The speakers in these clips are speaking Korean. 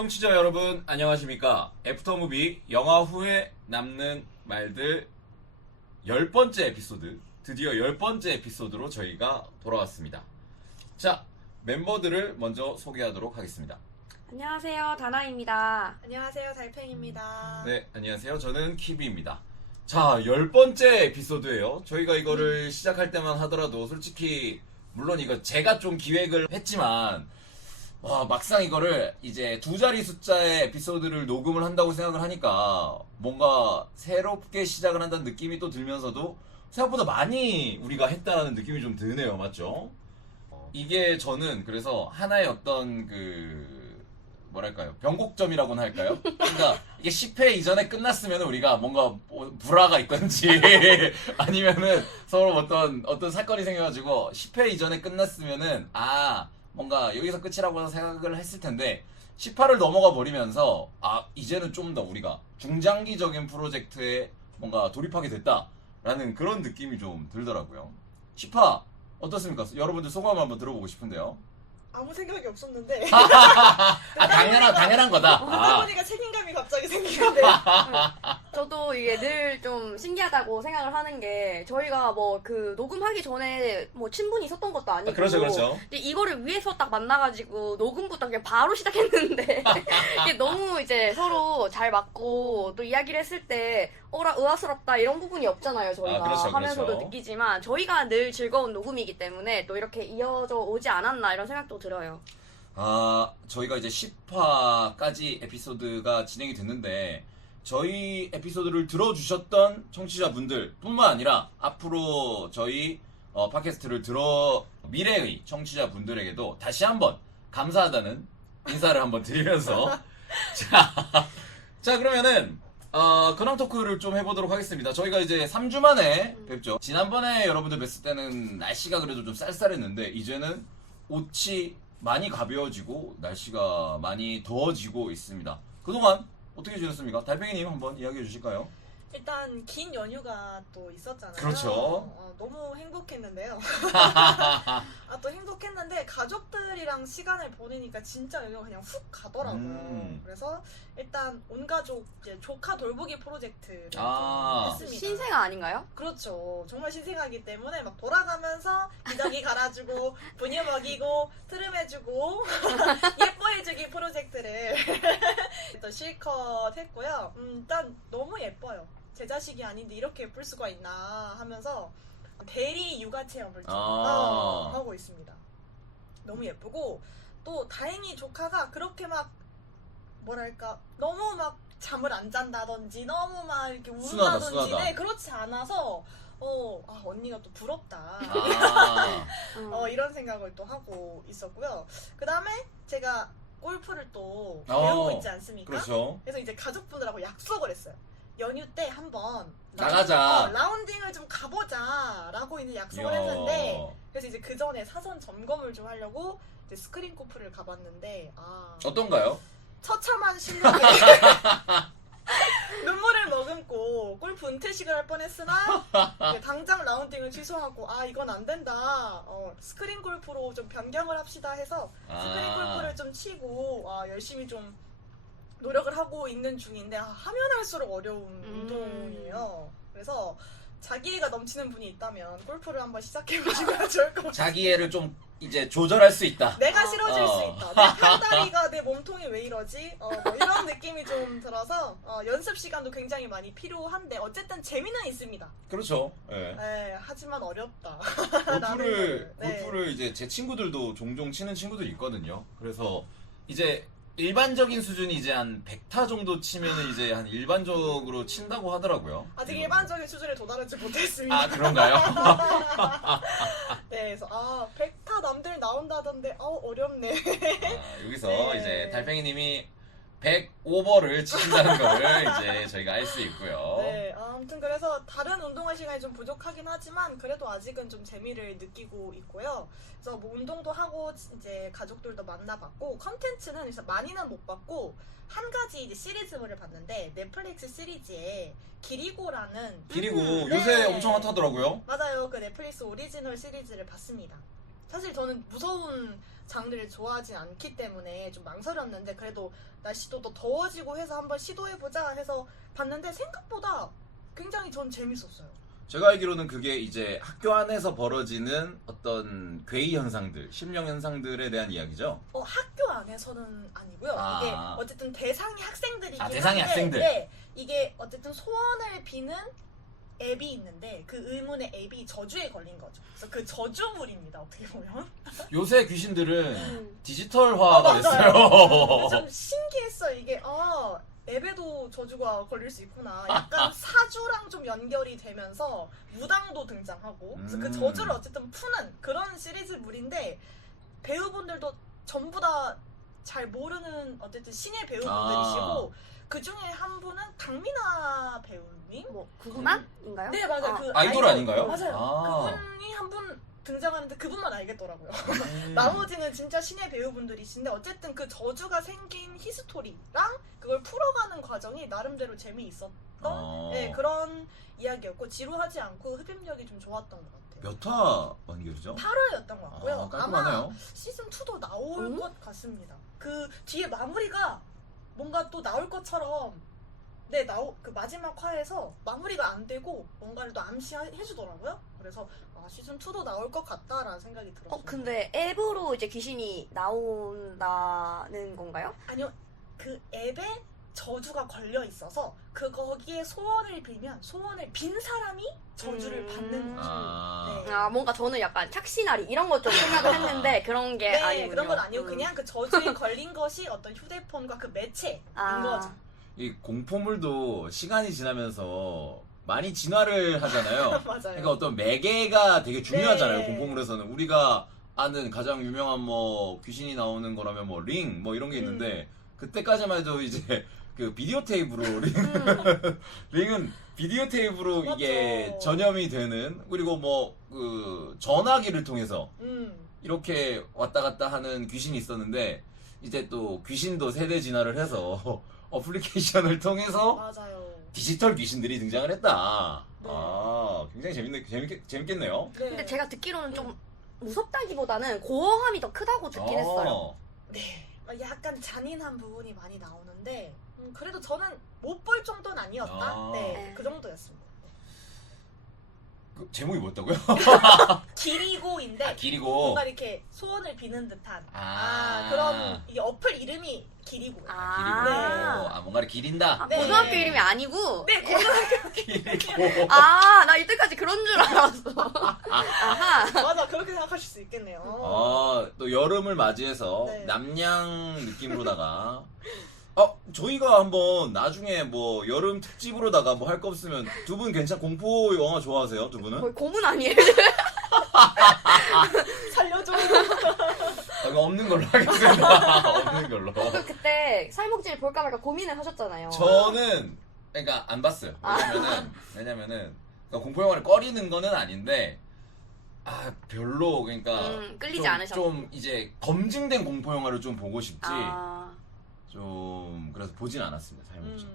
청취자 여러분 안녕하십니까. 애프터무비 영화 후에 남는 말들 10번째 에피소드, 드디어 10번째 에피소드로 저희가 돌아왔습니다. 자, 멤버들을 먼저 소개하도록 하겠습니다. 안녕하세요, 다나입니다. 안녕하세요, 달팽입니다. 네, 안녕하세요. 저는 키비입니다. 자, 10번째 에피소드예요. 저희가 이거를 시작할 때만 하더라도 솔직히 물론 이거 제가 좀 기획을 했지만 와, 막상 이거를 이제 두 자리 숫자의 에피소드를 녹음을 한다고 생각을 하니까 뭔가 새롭게 시작을 한다는 느낌이 또 들면서도 생각보다 많이 우리가 했다는 느낌이 좀 드네요. 맞죠? 이게 저는 그래서 하나의 어떤 뭐랄까요, 변곡점이라고나 할까요? 그러니까 이게 10회 이전에 끝났으면 우리가 뭔가 불화가 있던지 아니면은 서로 어떤 사건이 생겨가지고 10회 이전에 끝났으면은 뭔가 여기서 끝이라고 생각을 했을 텐데 18을 넘어가 버리면서 이제는 좀 더 우리가 중장기적인 프로젝트에 뭔가 돌입하게 됐다라는 그런 느낌이 좀 들더라고요. 10화 어떻습니까? 여러분들 소감 한번 들어보고 싶은데요. 아무 생각이 없었는데 당연한 거다. 보다 보니까 책임감이 갑자기 생기는데 저도 이게 늘 좀 신기하다고 생각을 하는 게 저희가 뭐 그 녹음하기 전에 뭐 친분이 있었던 것도 아니고 그렇죠. 근데 이거를 위해서 딱 만나가지고 녹음부터 그냥 바로 시작했는데 이게 너무 이제 서로 잘 맞고 또 이야기를 했을 때 의아스럽다 이런 부분이 없잖아요. 저희가 그렇죠. 하면서도 느끼지만 저희가 늘 즐거운 녹음이기 때문에 또 이렇게 이어져 오지 않았나 이런 생각도 들어요. 저희가 이제 10화까지 에피소드가 진행이 됐는데 저희 에피소드를 들어주셨던 청취자분들 뿐만 아니라 앞으로 저희 팟캐스트를 미래의 청취자분들에게도 다시 한번 감사하다는 인사를 한번 드리면서 자 그러면은 근황 토크를 좀 해보도록 하겠습니다. 저희가 이제 3주 만에 뵙죠. 지난번에 여러분들 뵀을 때는 날씨가 그래도 좀 쌀쌀했는데 이제는 옷이 많이 가벼워지고 날씨가 많이 더워지고 있습니다. 그동안 어떻게 지냈습니까? 달팽이님 한번 이야기해 주실까요? 일단 긴 연휴가 또 있었잖아요. 그렇죠. 너무 행복했는데요. 또 행복했는데 가족들이랑 시간을 보내니까 진짜 연휴가 그냥 훅 가더라고요. 그래서 일단 온 가족 이제 조카 돌보기 프로젝트를 좀 했습니다. 신생아 아닌가요? 그렇죠. 정말 신생아기 때문에 막 돌아가면서 기저귀 갈아주고 분유 먹이고 트름해주고 예뻐해주기 프로젝트를 또 실컷 했고요. 일단 너무 예뻐요. 제 자식이 아닌데 이렇게 예쁠 수가 있나 하면서 대리 육아 체험을 좀 하고 있습니다. 너무 예쁘고 또 다행히 조카가 그렇게 막 뭐랄까 너무 막 잠을 안 잔다든지 너무 막 이렇게 운다든지 순하다. 그렇지 않아서 언니가 또 부럽다 이런 생각을 또 하고 있었고요. 그 다음에 제가 골프를 또 배우고 있지 않습니까? 그렇죠. 그래서 이제 가족분들하고 약속을 했어요. 연휴 때 한번 나가자. 라운딩을 좀 가보자 라고 이제 약속을 했는데 그래서 이제 그 전에 사전 점검을 좀 하려고 이제 스크린 골프를 가봤는데 어떤가요? 처참한 실력에 눈물을 머금고 골프 은퇴식을 할 뻔했으나 당장 라운딩을 취소하고 이건 안 된다. 스크린 골프로 좀 변경을 합시다 해서 스크린 골프를 좀 치고 열심히 좀 노력을 하고 있는 중인데 하면 할수록 어려운 운동이에요. 그래서 자기애가 넘치는 분이 있다면 골프를 한번 시작해보시면 좋을 것 같아요. 자기애를 좀 이제 조절할 수 있다. 내가 싫어질 수 있다. 내 팔다리가 내 몸통이 왜 이러지? 뭐 이런 느낌이 좀 들어서 연습 시간도 굉장히 많이 필요한데 어쨌든 재미는 있습니다. 그렇죠. 하지만 어렵다. 골프를 이제 제 친구들도 종종 치는 친구들이 있거든요. 그래서 이제 일반적인 수준이 이제 한 100타 정도 치면은 이제 한 일반적으로 친다고 하더라고요. 아직 일반적인 수준에 도달하지 못했습니다. 그런가요? 네, 그래서 100타 남들 나온다던데 어렵네. 여기서 네. 이제 달팽이님이 100오버를 치신다는 거를 이제 저희가 알 수 있고요. 네, 아무튼 그래서 다른 운동할 시간이 좀 부족하긴 하지만 그래도 아직은 좀 재미를 느끼고 있고요. 그래서 뭐 운동도 하고 이제 가족들도 만나봤고 컨텐츠는 그래서 많이는 못 봤고 한 가지 이제 시리즈물을 봤는데 넷플릭스 시리즈에 기리고라는 요새 네. 엄청 핫하더라고요. 맞아요. 그 넷플릭스 오리지널 시리즈를 봤습니다. 사실 저는 무서운 장르를 좋아하지 않기 때문에 좀 망설였는데 그래도 날씨도 더 더워지고 해서 한번 시도해보자 해서 봤는데 생각보다 굉장히 전 재밌었어요. 제가 알기로는 그게 이제 학교 안에서 벌어지는 어떤 괴이 현상들, 심령 현상들에 대한 이야기죠. 학교 안에서는 아니고요. 아. 이게 어쨌든 대상이 학생들이긴 대상이 한데, 학생들. 네, 이게 어쨌든 소원을 비는 앱이 있는데 그 의문의 앱이 저주에 걸린 거죠. 그래서 그 저주물입니다. 어떻게 보면. 요새 귀신들은 음. 디지털화가 맞아요. 됐어요. 좀 신기했어요. 이게 앱에도 저주가 걸릴 수 있구나. 약간 사주랑 좀 연결이 되면서 무당도 등장하고 그래서 그 저주를 어쨌든 푸는 그런 시리즈물인데 배우분들도 전부 다 잘 모르는 어쨌든 신예 배우분들이시고 그 중에 한 분은 강민아 배우님? 뭐 구구단인가요? 네 맞아요. 아. 그 아이돌 아닌가요? 맞아요. 아. 그분이 한 분 등장하는데 그분만 알겠더라고요. 음. 나머지는 진짜 신예 배우분들이신데 어쨌든 그 저주가 생긴 히스토리랑 그걸 풀어가는 과정이 나름대로 재미있었던 네, 그런 이야기였고 지루하지 않고 흡입력이 좀 좋았던 것 같아요. 몇 화 완결이죠? 8화였던 것 같고요. 아, 아마 깔끔하네요. 시즌 2도 나올 것 같습니다. 그 뒤에 마무리가 뭔가 또 나올 것처럼 그 마지막 화에서 마무리가 안 되고 뭔가를 또 암시해주더라고요. 그래서 시즌 2도 나올 것 같다라는 생각이 들었어요. 근데 앱으로 이제 귀신이 나온다는 건가요? 아니요, 그 앱에 저주가 걸려 있어서 거기에 소원을 빌면 소원을 빈 사람이 저주를 받는 거죠. 아. 네. 아, 뭔가 저는 약간 착시나리 이런 거 좀 생각을 했는데 그런 게 네, 아니군요. 그런 건 아니고 그냥 그 저주에 걸린 것이 어떤 휴대폰과 그 매체인 거죠. 이 공포물도 시간이 지나면서 많이 진화를 하잖아요. 맞아요. 그러니까 어떤 매개가 되게 중요하잖아요. 네. 공포물에서는 우리가 아는 가장 유명한 뭐 귀신이 나오는 거라면 뭐 링 뭐 이런 게 있는데 그때까지만 해도 이제 그 비디오 테이프로 링은 비디오 테이프로 맞죠. 이게 전염이 되는 그리고 뭐 그 전화기를 통해서 이렇게 왔다 갔다 하는 귀신이 있었는데 이제 또 귀신도 세대 진화를 해서 어플리케이션을 통해서 맞아요. 디지털 귀신들이 등장을 했다. 네. 아, 굉장히 재밌겠네요. 네. 근데 제가 듣기로는 좀 무섭다기보다는 고어함이 더 크다고 듣긴 했어요. 네. 약간 잔인한 부분이 많이 나오는데 그래도 저는 못 볼 정도는 아니었다. 아. 네, 그 정도였습니다. 그 제목이 뭐였다고요? 기리고인데 기리고. 뭔가 이렇게 소원을 비는 듯한 그런 이 어플 이름이 기리고. 기리고. 아. 아, 뭔가를 기린다. 아, 네. 고등학교 이름이 아니고? 네, 고등학교. 기리고. 아, 나 이때까지 그런 줄 알았어. 아하. 맞아, 그렇게 생각하실 수 있겠네요. 또 여름을 맞이해서 네. 남양 느낌으로다가 저희가 한번 나중에 뭐 여름 특집으로다가 뭐 할 거 없으면 두 분 공포 영화 좋아하세요? 두 분은? 거의 고문 아니에요? 살려줘. 이거 없는 걸로 하겠습니다. 없는 걸로. 그때 살목질 볼까 말까 고민을 하셨잖아요. 저는 그러니까 안 봤어요. 왜냐면은 그러니까 공포 영화를 꺼리는 거는 아닌데 별로 그러니까 끌리지 않으셨고. 좀 이제 검증된 공포 영화를 좀 보고 싶지. 아. 좀 그래서 보진 않았습니다. 살목질.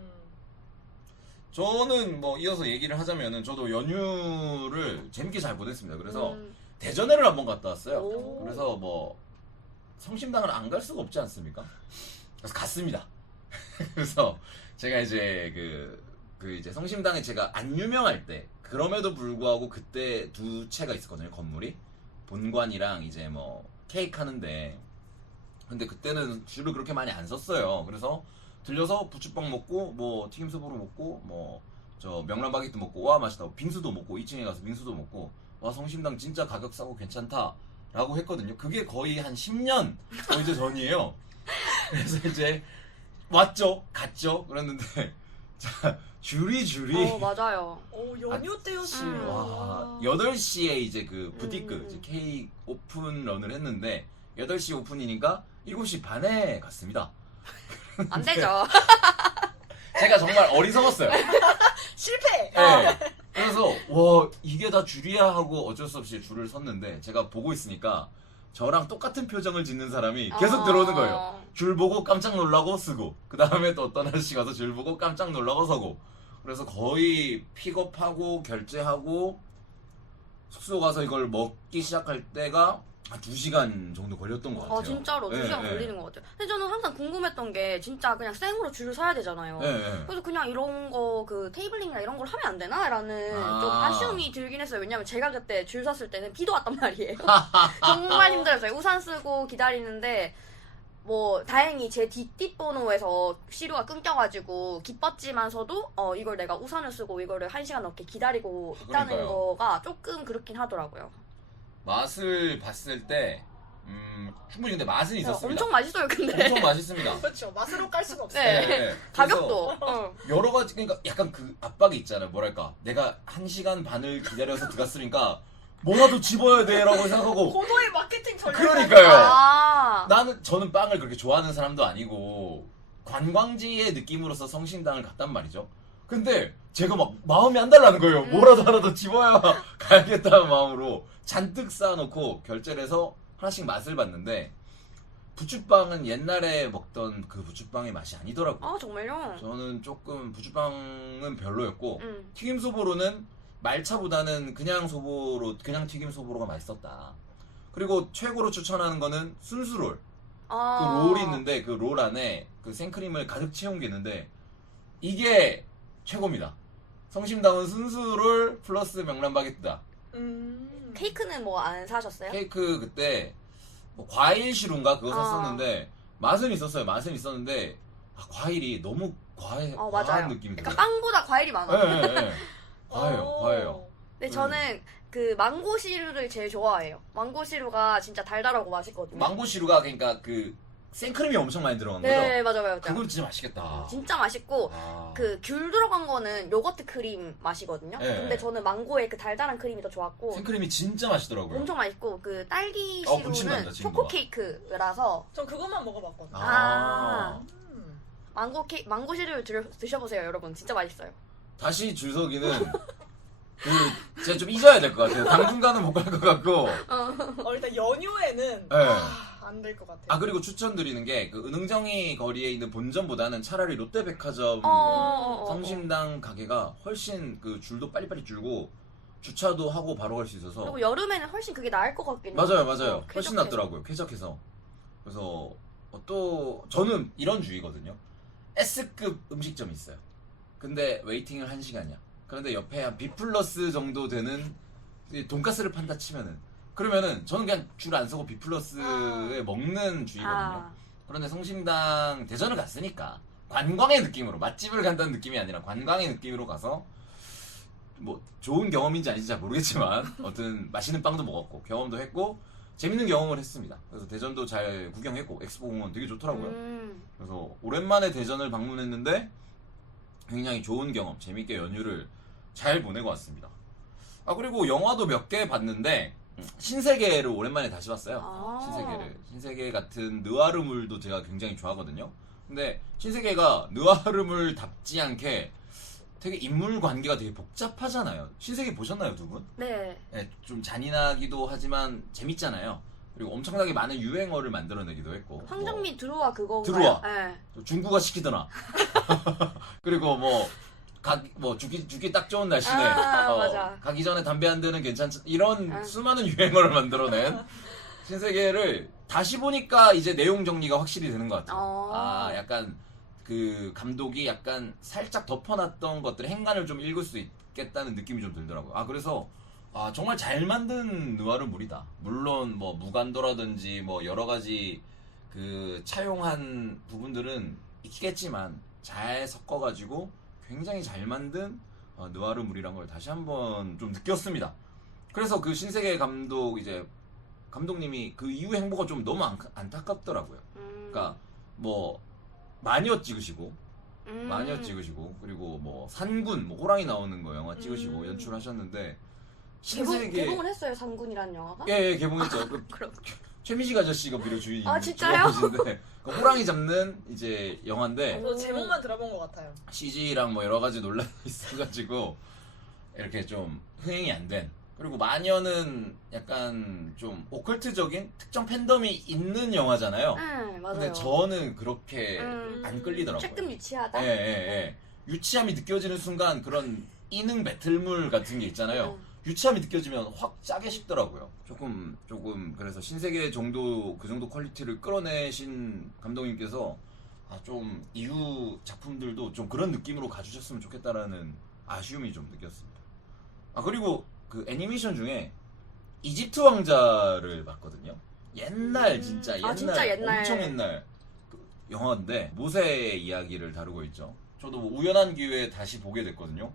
저는 뭐 이어서 얘기를 하자면은 저도 연휴를 재밌게 잘 보냈습니다. 그래서 대전에를 한번 갔다 왔어요. 오. 그래서 뭐 성심당을 안 갈 수가 없지 않습니까? 그래서 갔습니다. 그래서 제가 이제 그 이제 성심당에 제가 안 유명할 때 그럼에도 불구하고 그때 두 채가 있었거든요. 건물이 본관이랑 이제 뭐 케이크 하는데 근데 그때는 줄을 그렇게 많이 안 섰어요. 그래서 들려서 부추빵 먹고 뭐 튀김소보로 먹고 뭐 저 명란바게트 먹고 와 맛있다. 빙수도 먹고 2층에 가서 빙수도 먹고 와 성심당 진짜 가격 싸고 괜찮다라고 했거든요. 그게 거의 한 10년 이제 전이에요. 그래서 이제 갔죠. 그랬는데 자 줄이 맞아요. 연휴 때였어요. 와 8시에 이제 그 부티크 이제 케이크 오픈런을 했는데 8시 오픈이니까 7시 반에 갔습니다. 안 되죠. 제가 정말 어리석었어요. 실패! 네. 그래서 와 이게 다 줄이야 하고 어쩔 수 없이 줄을 섰는데 제가 보고 있으니까 저랑 똑같은 표정을 짓는 사람이 계속 들어오는 거예요. 줄 보고 깜짝 놀라고 쓰고 그 다음에 또 어떤 아저씨 가서 줄 보고 깜짝 놀라고 서고 그래서 거의 픽업하고 결제하고 숙소 가서 이걸 먹기 시작할 때가 한 2시간 정도 걸렸던 것 같아요. 아 진짜로 2시간 네, 걸리는 것 같아요. 근데 저는 항상 궁금했던 게 진짜 그냥 생으로 줄을 서야 되잖아요. 네, 네. 그래서 그냥 이런 거 그 테이블링이나 이런 걸 하면 안 되나? 라는 아. 좀 아쉬움이 들긴 했어요. 왜냐면 제가 그때 줄 섰을 때는 비도 왔단 말이에요. 정말 힘들었어요. 우산 쓰고 기다리는데 뭐 다행히 제 뒷번호에서 시류가 끊겨가지고 기뻤지만서도 이걸 내가 우산을 쓰고 이거를 1시간 넘게 기다리고 있다는 그러니까요. 거가 조금 그렇긴 하더라고요. 맛을 봤을 때 충분히 근데 맛은 있었습니다. 엄청 맛있어요, 근데. 엄청 맛있습니다. 그렇죠. 맛으로 깔 수가 없어요. 네. 그래서 가격도. 여러 가지 그러니까 약간 그 압박이 있잖아요. 뭐랄까 내가 1시간 반을 기다려서 들어갔으니까 뭐라도 집어야 돼라고 생각하고 고도의 마케팅 전략. 그러니까요. 아. 저는 빵을 그렇게 좋아하는 사람도 아니고 관광지의 느낌으로서 성심당을 갔단 말이죠. 근데 제가 막 마음이 안 달라는 거예요. 뭐라도 하나 더 집어야 가야겠다는 마음으로 잔뜩 쌓아놓고 결제를 해서 하나씩 맛을 봤는데 부추빵은 옛날에 먹던 그 부추빵의 맛이 아니더라고요. 아, 정말요? 저는 조금 부추빵은 별로였고 음. 튀김 소보로는 말차보다는 그냥 튀김 소보로가 맛있었다. 그리고 최고로 추천하는 거는 순수롤. 아. 그 롤이 있는데 그 롤 안에 그 생크림을 가득 채운 게 있는데 이게 최고입니다. 성심당은 순수롤 플러스 명란 바게트다. 케이크는 뭐 안 사셨어요? 케이크 그때 뭐 과일 시루인가 그거 아. 샀었는데 맛은 있었어요. 맛은 있었는데 과일이 너무 과한 맞아요. 느낌이 그러니까 들어요. 빵보다 과일이 많아. 네, 네, 네. 과해요. 근데 저는 그 망고 시루를 제일 좋아해요. 망고 시루가 진짜 달달하고 맛있거든요. 망고 시루가 그러니까 그 생크림이 엄청 많이 들어간 거죠? 네, 맞아요. 그건 진짜 맛있겠다. 진짜 맛있고 아. 그 귤 들어간 거는 요거트 크림 맛이거든요. 네. 근데 저는 망고의 그 달달한 크림이 더 좋았고 생크림이 진짜 맛있더라고요. 엄청 맛있고 그 딸기 문침 시루는 난다, 지금 초코 봐봐. 케이크라서 전 그것만 먹어봤거든요. 아. 음. 망고 시루 드셔보세요, 여러분. 진짜 맛있어요. 다시 줄서기는 제가 좀 잊어야 될 것 같아요. 당분간은 못 갈 것 같고. 일단 연휴에는 네. 안 될 것 같아요. 아 그리고 추천드리는 게 그 은흥정이 거리에 있는 본점보다는 차라리 롯데백화점 성심당 가게가 훨씬 그 줄도 빨리빨리 줄고 주차도 하고 바로 갈 수 있어서 그리고 여름에는 훨씬 그게 나을 것 같긴 해요. 맞아요. 훨씬 쾌적해서. 낫더라고요. 쾌적해서. 그래서 또 저는 이런 주의거든요. S급 음식점이 있어요. 근데 웨이팅을 1시간이야. 그런데 옆에 한 B 플러스 정도 되는 돈가스를 판다 치면은 그러면은 저는 그냥 줄 안 서고 B 플러스에 먹는 주의거든요. 아. 그런데 성심당 대전을 갔으니까 관광의 느낌으로 맛집을 간다는 느낌이 아니라 관광의 느낌으로 가서 뭐 좋은 경험인지 아닌지 잘 모르겠지만 어떤 맛있는 빵도 먹었고 경험도 했고 재밌는 경험을 했습니다. 그래서 대전도 잘 구경했고 엑스포공원 되게 좋더라고요. 그래서 오랜만에 대전을 방문했는데 굉장히 좋은 경험, 재밌게 연휴를 잘 보내고 왔습니다. 아 그리고 영화도 몇 개 봤는데 신세계를 오랜만에 다시 봤어요. 아. 신세계 같은 느와르물도 제가 굉장히 좋아하거든요. 근데 신세계가 느와르물답지 않게 되게 인물 관계가 되게 복잡하잖아요. 신세계 보셨나요, 두 분? 네. 네, 좀 잔인하기도 하지만 재밌잖아요. 그리고 엄청나게 많은 유행어를 만들어내기도 했고. 황정민 들어와 그거. 들어와. 네. 중국어 시키더라. 그리고 죽기 딱 좋은 날씨네. 맞아. 가기 전에 담배 한 대는 괜찮지. 이런 아. 수많은 유행어를 만들어낸 신세계를 다시 보니까 이제 내용 정리가 확실히 되는 것 같아요. 약간 그 감독이 약간 살짝 덮어놨던 것들 행간을 좀 읽을 수 있겠다는 느낌이 좀 들더라고요. 그래서 정말 잘 만든 느와르물이다. 물론 뭐 무간도라든지 뭐 여러 가지 그 차용한 부분들은 있겠지만 잘 섞어가지고 굉장히 잘 만든 느와르물이란 걸 다시 한번 좀 느꼈습니다. 그래서 그 신세계 감독님이 그 이후 행보가 좀 너무 안타깝더라고요. 그러니까 뭐 마녀 찍으시고 그리고 뭐 산군 호랑이 나오는 거 영화 찍으시고 연출하셨는데 개봉을 했어요, 상군이라는 영화가? 예, 개봉했죠. 그럼. 최민식 아저씨가 비료 주인인 아, 진짜요? 그 호랑이 잡는 이제 영화인데 저도 제목만 들어본 것 같아요. CG랑 뭐 여러 가지 논란이 있어가지고 이렇게 좀 흥행이 안 된. 그리고 마녀는 약간 좀 오컬트적인 특정 팬덤이 있는 영화잖아요. 네, 맞아요. 근데 저는 그렇게 안 끌리더라고요. 조금 유치하다? 예. 유치함이 느껴지는 순간 그런 인흥 배틀물 같은 게 있잖아요. 유치함이 느껴지면 확 짜게 식더라고요. 조금 그래서 신세계 정도 그 정도 퀄리티를 끌어내신 감독님께서 좀 이후 작품들도 좀 그런 느낌으로 가주셨으면 좋겠다라는 아쉬움이 좀 느꼈습니다. 그리고 그 애니메이션 중에 이집트 왕자를 봤거든요. 옛날 진짜 옛날, 진짜 옛날. 엄청 옛날 그 영화인데 모세의 이야기를 다루고 있죠. 저도 뭐 우연한 기회에 다시 보게 됐거든요.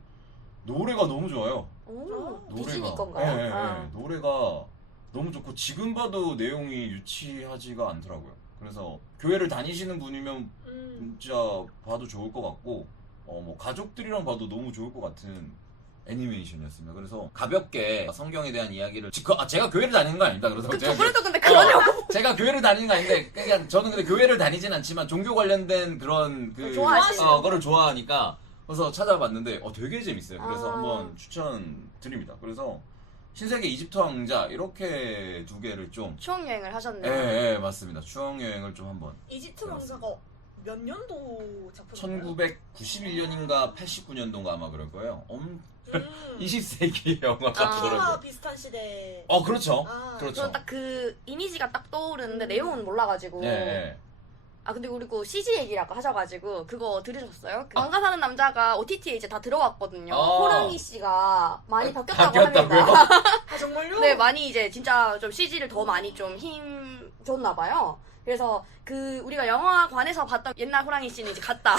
노래가 너무 좋아요. 오, 노래가. 디즈니 건가요? 네, 네, 아. 네. 노래가 너무 좋고 지금 봐도 내용이 유치하지가 않더라고요. 그래서 교회를 다니시는 분이면 진짜 봐도 좋을 것 같고 뭐 가족들이랑 봐도 너무 좋을 것 같은 애니메이션이었습니다. 그래서 가볍게 성경에 대한 이야기를 제가 교회를 다니는 거 아닙니다. 그래서 그쵸, 그래도 근데 그러려고. 제가 교회를 다니는 거 아닌데 그냥 저는 근데 교회를 다니진 않지만 종교 관련된 그런 좋아하시는 거를 좋아하니까 그래서 찾아봤는데 되게 재밌어요. 그래서 아. 한번 추천드립니다. 그래서 신세계 이집트 왕자 이렇게 두 개를 좀 추억여행을 하셨네요. 예, 맞습니다. 추억 여행을 좀 한번 이집트 왕자가 몇 년도 작품인가요? 1991년인가 89년도인가 아마 그럴 거예요. 20세기 영화가 아. 그더라고요. 키와 비슷한 시대. 그렇죠. 아, 그렇죠. 저는 딱 그 이미지가 딱 떠오르는데 내용은 몰라가지고. 예, 예. 근데 그리고 CG 얘기라고 하셔가지고 그거 들으셨어요? 그 강가 사는 남자가 OTT에 이제 다 들어왔거든요. 호랑이 씨가 많이 바뀌었다고 바뀌었다고요? 합니다. 정말요? 네, 많이 이제 진짜 좀 CG를 더 많이 좀 힘 줬나 봐요. 그래서 그 우리가 영화관에서 봤던 옛날 호랑이 씨는 이제 갔다.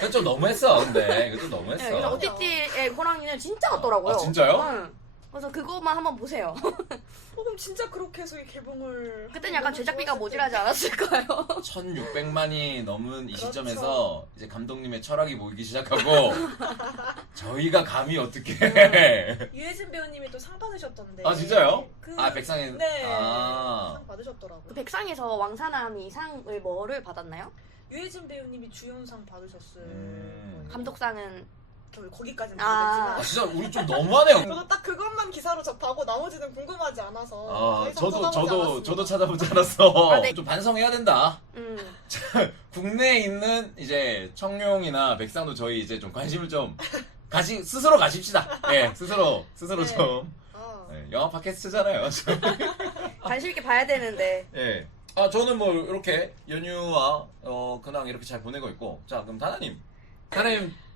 그거 좀 너무했어. 근데 그거 좀 네, 너무했어. 그래서 OTT의 호랑이는 진짜 같더라고요. 진짜요? 응. 그래서 그것만 한번 보세요. 그럼 진짜 그렇게 해서 이 개봉을. 그때는 약간 너무 제작비가 좋았을 모자라지 텐데. 않았을까요? 1600만이 넘은 이 그렇죠. 시점에서 이제 감독님의 철학이 보이기 시작하고 저희가 감히 어떻게 유해진 배우님이 또 상 받으셨던데. 진짜요? 그... 백상에 네. 아. 상 받으셨더라고요. 그 백상에서 왕사남이 상을 뭐를 받았나요? 유해진 배우님이 주연상 받으셨어요. 감독상은 거기까지는 아. 모르겠지만. 진짜 우리 좀 너무하네요. 저도 딱 그것만 기사로 접하고 나머지는 궁금하지 않아서. 더 이상 찾아보지 저도 않았습니다. 찾아보지 않았어. 네. 좀 반성해야 된다. 음. 국내에 있는 이제 청룡이나 백상도 저희 이제 좀 관심을 좀 스스로 가십시다. 예, 스스로 네. 좀. 아. 영화 팟캐스트잖아요. 관심 있게 봐야 되는데. 예. 저는 뭐 이렇게 연휴와 근황 이렇게 잘 보내고 있고. 자, 그럼 다나님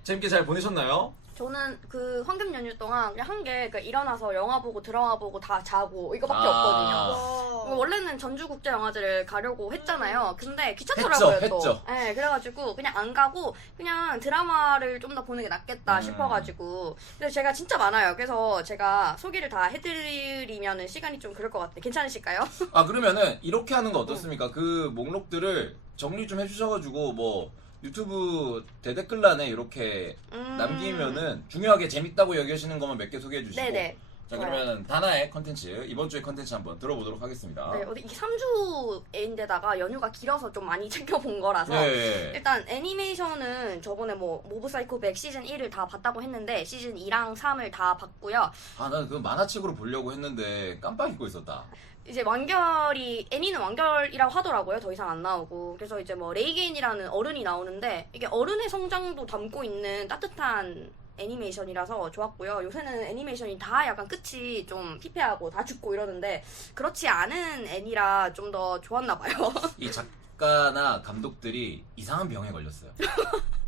재밌게 잘 보내셨나요? 저는 그 황금 연휴 동안 그냥 한 게 일어나서 영화 보고 드라마 보고 다 자고 이거밖에 아. 없거든요. 와. 원래는 전주국제영화제를 가려고 했잖아요. 근데 귀찮더라고요. 했죠. 네, 그래가지고 그냥 안 가고 그냥 드라마를 좀 더 보는 게 낫겠다 싶어가지고. 그래서 제가 진짜 많아요. 그래서 제가 소개를 다 해드리면 시간이 좀 그럴 것 같아요. 괜찮으실까요? 그러면은 이렇게 하는 거 어떻습니까? 그 목록들을 정리 좀 해주셔가지고 뭐 유튜브 대댓글란에 이렇게 남기면은 중요하게 재밌다고 여기시는 것만 몇 개 소개해 주시고. 네네. 자, 좋아요. 그러면 다나의 컨텐츠, 이번 주의 컨텐츠 한번 들어보도록 하겠습니다. 네, 이게 3주인데다가 연휴가 길어서 좀 많이 챙겨본 거라서 네. 일단 애니메이션은 저번에 뭐 모브사이코 100 시즌 1을 다 봤다고 했는데 시즌 2랑 3을 다 봤고요. 나는 그 만화책으로 보려고 했는데 깜빡 잊고 있었다. 이제 완결이 애니는 완결이라고 하더라고요. 더 이상 안 나오고. 그래서 이제 뭐 레이겐이라는 어른이 나오는데 이게 어른의 성장도 담고 있는 따뜻한 애니메이션이라서 좋았고요. 요새는 애니메이션이 다 약간 끝이 좀 피폐하고 다 죽고 이러는데 그렇지 않은 애니라 좀 더 좋았나 봐요. 이 작가나 감독들이 이상한 병에 걸렸어요.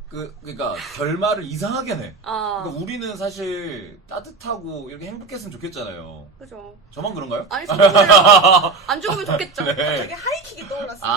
그러니까 결말을 이상하게 내. 그러니까 우리는 사실 따뜻하고 이렇게 행복했으면 좋겠잖아요. 그죠. 저만 그런가요? 아니 진짜 안 죽으면 좋겠죠. 네. 되게 하이킥이 떠올랐어요.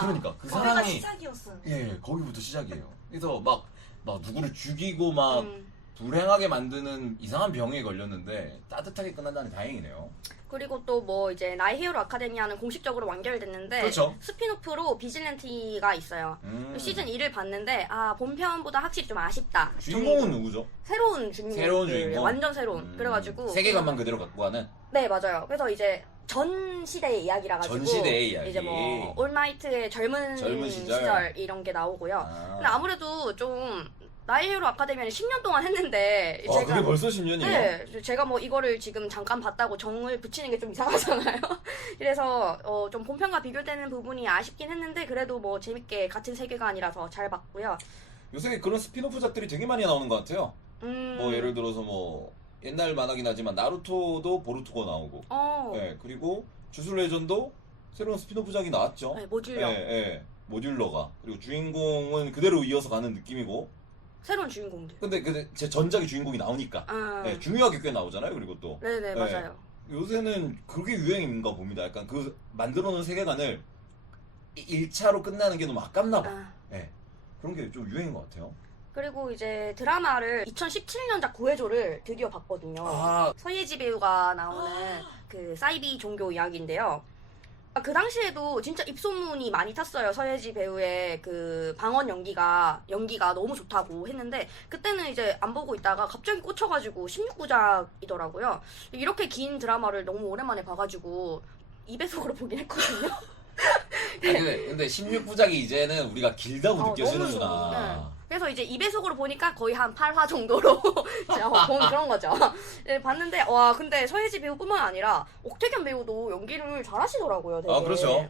그러니까 그 거기가 사람이 시작이었어요. 예, 거기부터 시작이에요. 그래서 막 누구를 죽이고 막 음. 불행하게 만드는 이상한 병에 걸렸는데 따뜻하게 끝난다니 다행이네요. 그리고 또 뭐 이제 나이 히어로 아카데미아는 공식적으로 완결됐는데 그렇죠. 스피노프로 비질랜티가 있어요. 시즌 2를 봤는데 본편보다 확실히 좀 아쉽다. 주인공은 누구죠? 새로운 주인공. 새로운 주인공? 완전 새로운. 그래가지고 세계관만 그대로 갖고 가는? 네, 맞아요. 그래서 이제 전 시대의 이야기라 가지고 전 시대의 이야기. 이제 뭐 올나이트의 젊은 시절 이런 게 나오고요. 근데 아무래도 좀 나이 히어로 아카데미아는 10년 동안 했는데 그게 벌써 10년이요? 네, 제가 뭐 이거를 지금 잠깐 봤다고 정을 붙이는 게 좀 이상하잖아요. 그래서 좀 본편과 비교되는 부분이 아쉽긴 했는데 그래도 뭐 재밌게 같은 세계관이라서 잘 봤고요. 요새 그런 스피노프작들이 되게 많이 나오는 것 같아요. 뭐 예를 들어서 뭐 옛날 만화긴 하지만 나루토도 보루토가 나오고 예, 그리고 주술레전도 새로운 스피노프작이 나왔죠. 네, 모듈러. 예, 모듈러가. 그리고 주인공은 그대로 이어서 가는 느낌이고. 새로운 주인공들. 근데 제 전작의 주인공이 나오니까 예, 중요하게 꽤 나오잖아요. 그리고 또 네네, 예, 맞아요. 요새는 그게 유행인가 봅니다. 약간 그 만들어놓은 세계관을 1차로 끝나는 게 너무 아깝나 봐. 예, 그런 게 좀 유행인 것 같아요. 그리고 이제 드라마를 2017년작 9회조를 드디어 봤거든요. 아. 서예지 배우가 나오는 그 사이비 종교 이야기인데요. 그 당시에도 진짜 입소문이 많이 탔어요. 서예지 배우의 그 방언 연기가 너무 좋다고 했는데, 그때는 이제 안 보고 있다가 갑자기 꽂혀가지고 16부작이더라고요. 이렇게 긴 드라마를 너무 오랜만에 봐가지고 2배속으로 보긴 했거든요. 근데 16부작이 이제는 우리가 길다고 너무 느껴지는구나. 네. 그래서 이제 2배속으로 보니까 거의 한 8화 정도로 제가 본 그런 거죠. 네, 봤는데 와, 근데 서예지 배우뿐만 아니라 옥태견 배우도 연기를 잘하시더라고요. 되게. 아, 그렇죠.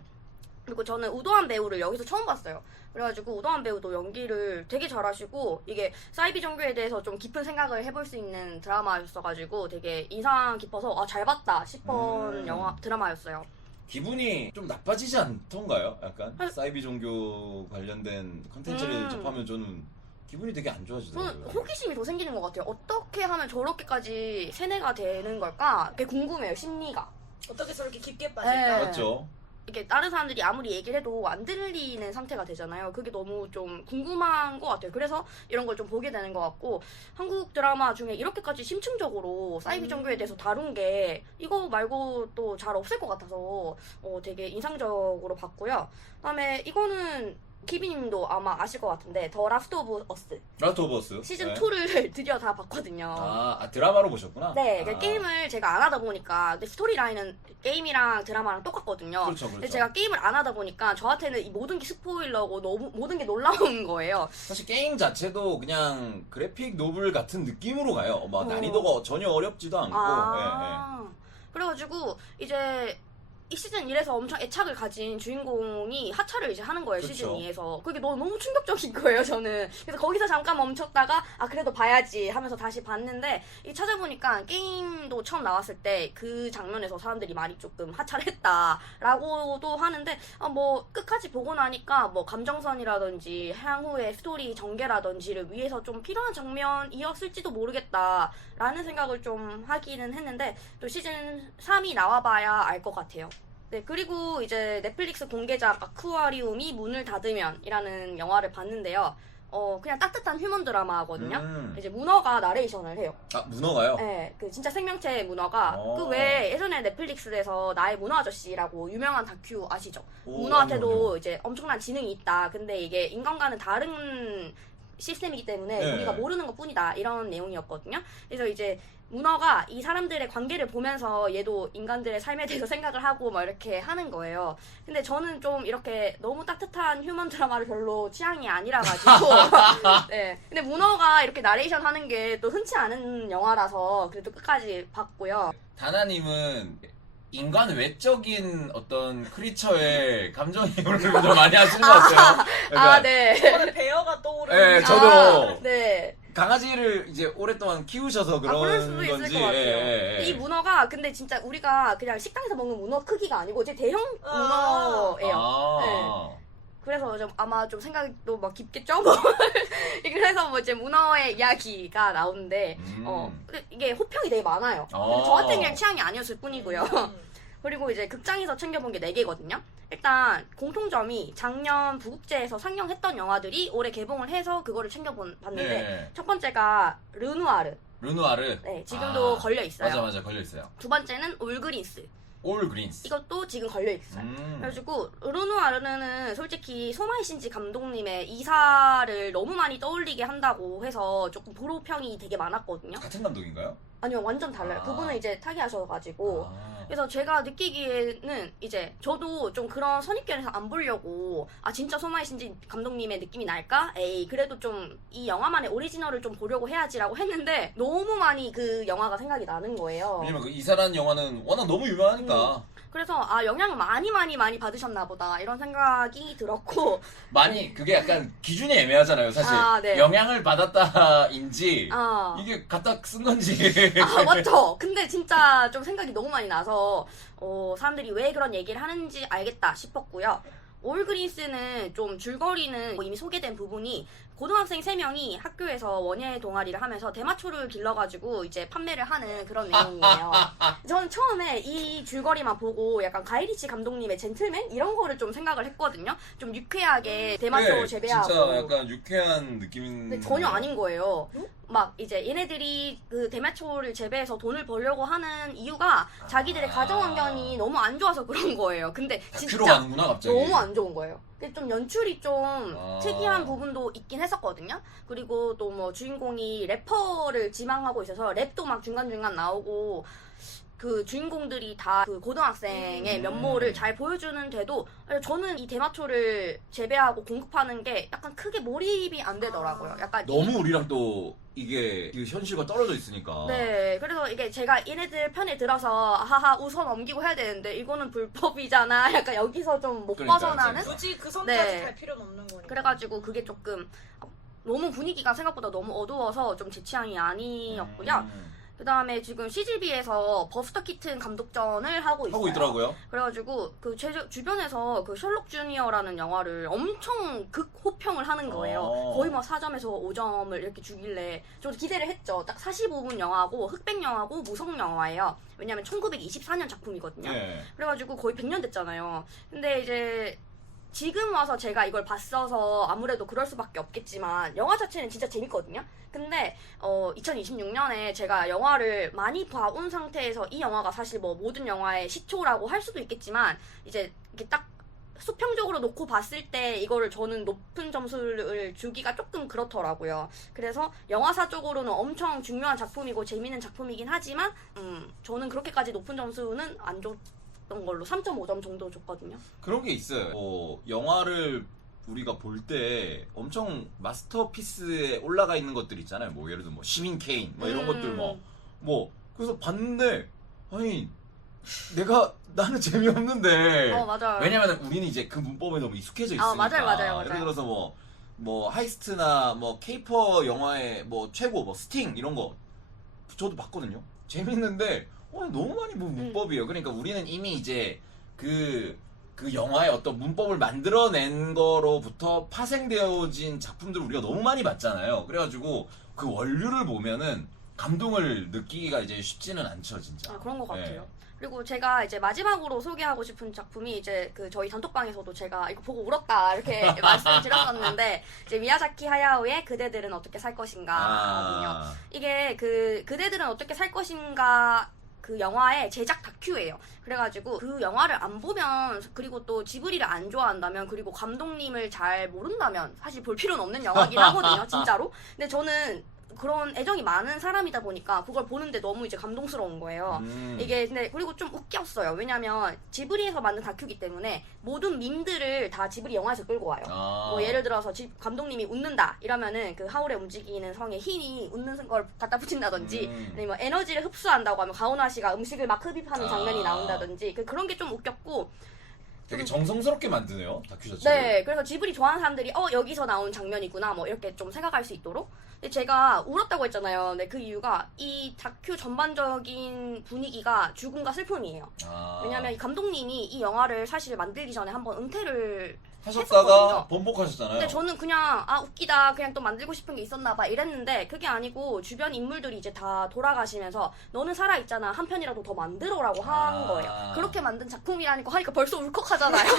그리고 저는 우도환 배우를 여기서 처음 봤어요. 그래가지고 우도환 배우도 연기를 되게 잘하시고, 이게 사이비 종교에 대해서 좀 깊은 생각을 해볼 수 있는 드라마였어가지고 되게 인상 깊어서 잘 봤다 싶은 드라마였어요. 기분이 좀 나빠지지 않던가요? 약간 사이비 종교 관련된 컨텐츠를 접하면 저는 기분이 되게 안 좋아지더라고요. 저는 호기심이 더 생기는 것 같아요. 어떻게 하면 저렇게까지 세뇌가 되는 걸까? 그게 궁금해요, 심리가. 어떻게 저렇게 깊게 빠질까? 네. 맞죠? 이게 다른 사람들이 아무리 얘기를 해도 안 들리는 상태가 되잖아요. 그게 너무 좀 궁금한 것 같아요. 그래서 이런 걸 좀 보게 되는 것 같고, 한국 드라마 중에 이렇게까지 심층적으로 사이비 종교에 대해서 다룬 게 이거 말고 또 잘 없을 것 같아서 되게 인상적으로 봤고요. 그다음에 이거는 키비님도 아마 아실 것 같은데, 더 라스트 오브 어스 라스트 오브 어스 시즌 2를 드디어 다 봤거든요. 드라마로 보셨구나. 네, 게임을 제가 안 하다 보니까, 근데 스토리라인은 게임이랑 드라마랑 똑같거든요. 그렇죠. 근데 제가 게임을 안 하다 보니까 저한테는 이 모든 게 스포일러고 너무 모든 게 놀라운 거예요. 사실 게임 자체도 그냥 그래픽 노블 같은 느낌으로 가요. 막 난이도가 전혀 어렵지도 않고. 그래가지고 이제 이 시즌 1에서 엄청 애착을 가진 주인공이 하차를 이제 하는 거예요. 그쵸. 시즌 2에서. 그게 너무 충격적인 거예요, 저는. 그래서 거기서 잠깐 멈췄다가 그래도 봐야지 하면서 다시 봤는데, 이 찾아보니까 게임도 처음 나왔을 때 그 장면에서 사람들이 많이 조금 하차를 했다라고도 하는데, 뭐 끝까지 보고 나니까 뭐 감정선이라든지 향후의 스토리 전개라든지를 위해서 좀 필요한 장면이었을지도 모르겠다라는 생각을 좀 하기는 했는데, 또 시즌 3이 나와봐야 알 것 같아요. 네, 그리고 이제 넷플릭스 공개작 아쿠아리움이 문을 닫으면이라는 영화를 봤는데요. 그냥 따뜻한 휴먼 드라마거든요. 이제 문어가 나레이션을 해요. 문어가요? 네, 그 진짜 생명체의 문어가. 그 외에 예전에 넷플릭스에서 나의 문어 아저씨라고 유명한 다큐 아시죠? 문어한테도 이제 엄청난 지능이 있다. 근데 이게 인간과는 다른 시스템이기 때문에 네. 우리가 모르는 것 뿐이다, 이런 내용이었거든요. 그래서 이제 문어가 이 사람들의 관계를 보면서 얘도 인간들의 삶에 대해서 생각을 하고 막 이렇게 하는 거예요. 근데 저는 좀 이렇게 너무 따뜻한 휴먼 드라마를 별로 취향이 아니라가지고 네. 근데 문어가 이렇게 나레이션 하는 게 또 흔치 않은 영화라서 그래도 끝까지 봤고요. 다나님은 인간 외적인 어떤 크리처의 감정이입을 좀 많이 하시는 것 같아요. 그러니까, 네. 저는 베어가 떠오르는. 네, 저도. 네. 강아지를 이제 오랫동안 키우셔서 그런 그럴 수도 있을 건지. 것 같아요. 예. 이 문어가 근데 진짜 우리가 그냥 식당에서 먹는 문어 크기가 아니고 제 대형 문어예요. 네. 그래서 좀 아마 좀 생각도 막 깊겠죠? 그래서 뭐 이제 문어의 이야기가 나오는데, 근데 이게 호평이 되게 많아요. 근데 저한테 그냥 취향이 아니었을 뿐이고요. 그리고 이제 극장에서 챙겨본 게 4개거든요. 일단 공통점이 작년 부국제에서 상영했던 영화들이 올해 개봉을 해서 그거를 챙겨봤는데, 네. 첫 번째가 르누아르. 르누아르. 네, 지금도 걸려 있어요. 맞아 걸려 있어요. 두 번째는 올그린스. 올 그린스. 이것도 지금 걸려 있어요. 그래가지고 르누아르는 솔직히 소마이 신지 감독님의 이사를 너무 많이 떠올리게 한다고 해서 조금 불호평이 되게 많았거든요. 같은 감독인가요? 아니요, 완전 달라요. 그분은 이제 타기하셔가지고. 그래서 제가 느끼기에는 이제 저도 좀 그런 선입견에서 안 보려고, 진짜 소마이 신지 감독님의 느낌이 날까? 에이, 그래도 좀 이 영화만의 오리지널을 좀 보려고 해야지라고 했는데 너무 많이 그 영화가 생각이 나는 거예요. 왜냐면 그 이사라는 영화는 워낙 너무 유명하니까. 그래서 영향을 많이 받으셨나 보다 이런 생각이 들었고 많이 그게 약간 기준이 애매하잖아요, 사실. 네. 영향을 받았다인지 아. 이게 갖다 쓴 건지. 맞죠. 근데 진짜 좀 생각이 너무 많이 나서 사람들이 왜 그런 얘기를 하는지 알겠다 싶었고요. 올그린스는 좀 줄거리는 이미 소개된 부분이 고등학생 3명이 학교에서 원예 동아리를 하면서 대마초를 길러가지고 이제 판매를 하는 그런 내용이에요. 저는 처음에 이 줄거리만 보고 약간 가이리치 감독님의 젠틀맨 이런 거를 좀 생각을 했거든요. 좀 유쾌하게 대마초 네, 재배하고. 진짜 약간 유쾌한 느낌인. 근데 전혀 아닌 거예요. 막 이제 얘네들이 그 대마초를 재배해서 돈을 벌려고 하는 이유가 자기들의 가정 환경이 너무 안 좋아서 그런 거예요. 근데 다큐로 진짜 가는구나 갑자기. 너무 안 좋은 거예요. 근데 좀 연출이 좀 아. 특이한 부분도 있긴 했었거든요. 그리고 또 뭐 주인공이 래퍼를 지망하고 있어서 랩도 막 중간중간 나오고 그 주인공들이 다 그 고등학생의 면모를 잘 보여주는데도 저는 이 대마초를 재배하고 공급하는 게 약간 크게 몰입이 안 되더라고요. 약간 너무 우리랑 또 이게 그 현실과 떨어져 있으니까. 네, 그래서 이게 제가 얘네들 편에 들어서 하하 웃어 넘기고 해야 되는데 이거는 불법이잖아. 약간 여기서 좀 못 그러니까요, 벗어나는. 진짜. 굳이 그 선까지 네. 갈 필요는 없는 거니까. 그래가지고 그게 조금 너무 분위기가 생각보다 너무 어두워서 좀 제 취향이 아니었고요. 그 다음에 지금 CGV에서 버스터 키튼 감독전을 하고 있어요. 하고 있더라고요. 그래가지고 그 제 주변에서 그 셜록 주니어라는 영화를 엄청 극호평을 하는 거예요. 거의 뭐 4점에서 5점을 이렇게 주길래 저도 기대를 했죠. 딱 45분 영화고 흑백 영화고 무성 영화예요. 왜냐면 1924년 작품이거든요. 네. 그래가지고 거의 100년 됐잖아요. 근데 이제 지금 와서 제가 이걸 봤어서 아무래도 그럴 수밖에 없겠지만 영화 자체는 진짜 재밌거든요. 근데 2026년에 제가 영화를 많이 봐온 상태에서 이 영화가 사실 뭐 모든 영화의 시초라고 할 수도 있겠지만 이제 이게 딱 수평적으로 놓고 봤을 때 이거를 저는 높은 점수를 주기가 조금 그렇더라고요. 그래서 영화사적으로는 엄청 중요한 작품이고 재미있는 작품이긴 하지만 저는 그렇게까지 높은 점수는 안 줬던 걸로 3.5점 정도 줬거든요. 그런 게 있어요. 영화를 우리가 볼 때 엄청 마스터피스에 올라가 있는 것들 있잖아요. 뭐 예를 들어 뭐 시민 케인 뭐 이런 것들 뭐 그래서 봤는데 아니 나는 재미없는데. 맞아요. 왜냐면 우리는 이제 그 문법에 너무 익숙해져 있으니까. 맞아요. 예를 들어서 뭐 하이스트나 뭐 케이퍼 영화의 뭐 최고 뭐 스팅 이런 거 저도 봤거든요. 재밌는데 너무 많이 본 문법이에요. 그러니까 우리는 이미 이제 그 영화의 어떤 문법을 만들어낸 거로부터 파생되어진 작품들을 우리가 너무 많이 봤잖아요. 그래가지고 그 원류를 보면은 감동을 느끼기가 이제 쉽지는 않죠, 진짜. 그런 것 같아요. 네. 그리고 제가 이제 마지막으로 소개하고 싶은 작품이 이제 그 저희 단톡방에서도 제가 이거 보고 울었다 이렇게 말씀드렸었는데 이제 미야자키 하야오의 그대들은 어떻게 살 것인가거든요. 이게 그대들은 어떻게 살 것인가 그 영화의 제작 다큐예요. 그래가지고 그 영화를 안 보면 그리고 또 지브리를 안 좋아한다면 그리고 감독님을 잘 모른다면 사실 볼 필요는 없는 영화긴 하거든요. 진짜로. 근데 저는 그런 애정이 많은 사람이다 보니까 그걸 보는데 너무 이제 감동스러운 거예요. 이게 근데 그리고 좀 웃겼어요. 왜냐면 지브리에서 만든 다큐기 때문에 모든 밈들을 다 지브리 영화에서 끌고 와요. 뭐 예를 들어서 감독님이 웃는다 이러면은 그 하울의 움직이는 성에 흰이 웃는 걸 갖다 붙인다든지 아니면 뭐 에너지를 흡수한다고 하면 가오나 씨가 음식을 막 흡입하는 장면이 나온다든지 그런 게 좀 웃겼고 되게 정성스럽게 만드네요, 다큐 자체를. 네, 그래서 지브리 좋아하는 사람들이 여기서 나온 장면이구나 뭐 이렇게 좀 생각할 수 있도록. 근데 제가 울었다고 했잖아요. 근데 그 이유가 이 다큐 전반적인 분위기가 죽음과 슬픔이에요. 왜냐면 이 감독님이 이 영화를 사실 만들기 전에 한번 은퇴를 하셨다가 했었거든요. 번복하셨잖아요. 근데 저는 그냥 웃기다 그냥 또 만들고 싶은 게 있었나 봐 이랬는데 그게 아니고 주변 인물들이 이제 다 돌아가시면서 너는 살아있잖아 한 편이라도 더 만들어라고 한 거예요. 그렇게 만든 작품이라니까 하니까 벌써 울컥하잖아요.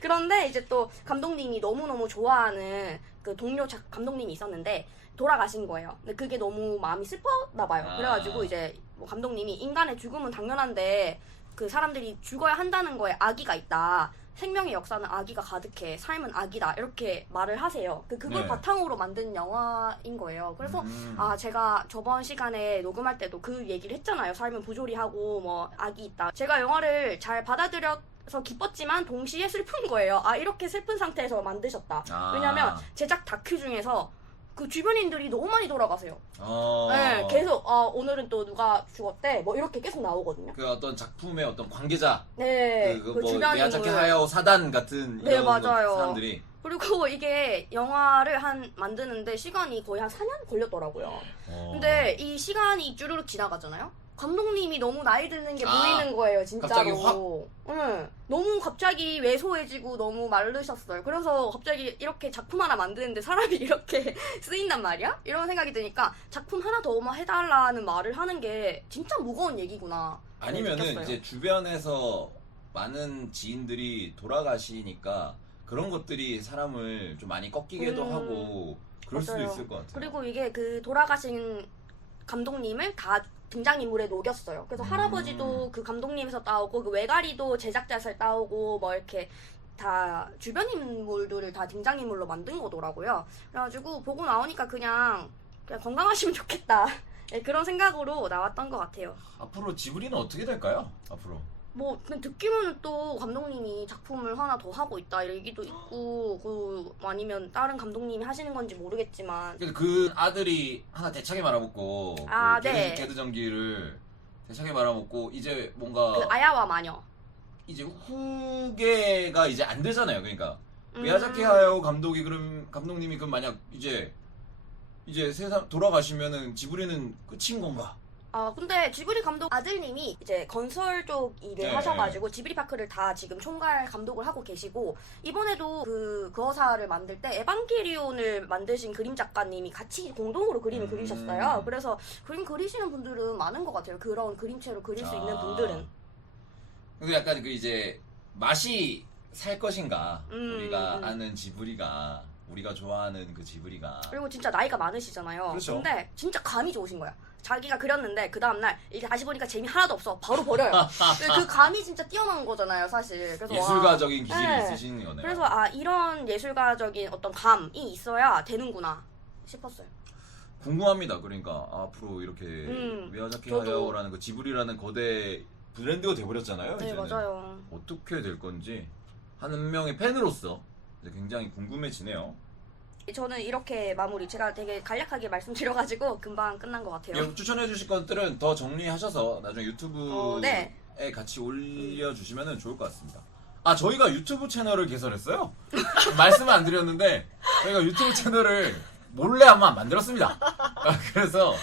그런데 이제 또 감독님이 너무너무 좋아하는 그 동료 감독님이 있었는데 돌아가신 거예요. 근데 그게 너무 마음이 슬펐나 봐요. 그래가지고 이제 뭐 감독님이 인간의 죽음은 당연한데 그 사람들이 죽어야 한다는 거에 악의가 있다. 생명의 역사는 악의가 가득해. 삶은 악이다. 이렇게 말을 하세요. 그걸 네. 바탕으로 만든 영화인 거예요. 그래서 제가 저번 시간에 녹음할 때도 그 얘기를 했잖아요. 삶은 부조리하고 뭐 악이 있다. 제가 영화를 잘 받아들여서 기뻤지만 동시에 슬픈 거예요. 이렇게 슬픈 상태에서 만드셨다. 왜냐면 제작 다큐 중에서 그 주변인들이 너무 많이 돌아가세요. 어... 네, 계속 오늘은 또 누가 죽었대 뭐 이렇게 계속 나오거든요. 그 어떤 작품의 어떤 관계자, 네, 그 그 뭐 주변인물. 미야자키 하야오 사단 같은 네, 이런 맞아요. 사람들이 그리고 이게 영화를 만드는데 시간이 거의 한 4년 걸렸더라고요. 근데 이 시간이 쭈르륵 지나가잖아요. 감독님이 너무 나이 드는 게 보이는 거예요, 진짜로. 갑자기 확? 응. 너무 갑자기 왜소해지고 너무 마르셨어요. 그래서 갑자기 이렇게 작품 하나 만드는데 사람이 이렇게 쓰인단 말이야? 이런 생각이 드니까 작품 하나 더 해달라는 말을 하는 게 진짜 무거운 얘기구나. 아니면은 느꼈어요. 이제 주변에서 많은 지인들이 돌아가시니까 그런 것들이 사람을 좀 많이 꺾이기도 하고 그럴 수도 맞아요. 있을 것 같아요. 그리고 이게 그 돌아가신 감독님을 다 등장인물에 녹였어요. 그래서 할아버지도 그 감독님에서 따오고 그 외가리도 제작자에서 따오고 뭐 이렇게 다 주변 인물들을 다 등장인물로 만든 거더라고요. 그래가지고 보고 나오니까 그냥 건강하시면 좋겠다. 네, 그런 생각으로 나왔던 것 같아요. 앞으로 지브리는 어떻게 될까요? 앞으로. 뭐 그냥 듣기로는 또 감독님이 작품을 하나 더 하고 있다 얘기도 있고 그 아니면 다른 감독님이 하시는 건지 모르겠지만 그래서 그 아들이 하나 대차게 말아먹고 아, 그 네. 게드 전기를 대차게 말아먹고 이제 뭔가 그 아야와 마녀 이제 후계가 이제 안 되잖아요. 그러니까 음. 미야자키 하야오 감독님이 그럼 만약 이제 세상 돌아가시면은 지브리는 끝인 건가? 근데 지브리 감독 아들님이 이제 건설 쪽 일을 네. 하셔가지고 지브리 파크를 다 지금 총괄 감독을 하고 계시고 이번에도 그 거사를 만들 때 에반게리온을 만드신 그림 작가님이 같이 공동으로 그림을 그리셨어요. 그래서 그림 그리시는 분들은 많은 것 같아요. 그런 그림체로 그릴 수 있는 분들은. 근데 약간 그 이제 맛이 살 것인가? 우리가 음. 아는 지브리가 우리가 좋아하는 그 지브리가 그리고 진짜 나이가 많으시잖아요. 그렇죠. 근데 진짜 감이 좋으신 거야. 자기가 그렸는데 그 다음날 이게 다시 보니까 재미 하나도 없어. 바로 버려요. 그 감이 진짜 뛰어난 거잖아요, 사실. 그래서 예술가적인 기질이 네. 있으신 거네요. 그래서 이런 예술가적인 어떤 감이 있어야 되는구나 싶었어요. 궁금합니다. 그러니까 앞으로 이렇게 미야자키 저도. 하야오라는 그 지브리라는 거대 브랜드가 돼버렸잖아요. 네, 이제는. 맞아요. 어떻게 될 건지 한 명의 팬으로서 이제 굉장히 궁금해지네요. 저는 이렇게 마무리 제가 되게 간략하게 말씀드려가지고 금방 끝난 것 같아요. 예, 추천해 주실 것들은 더 정리하셔서 나중에 유튜브에 네. 같이 올려주시면 좋을 것 같습니다. 저희가 유튜브 채널을 개설했어요. 말씀을 안 드렸는데 저희가 유튜브 채널을 몰래 한번 만들었습니다. 그래서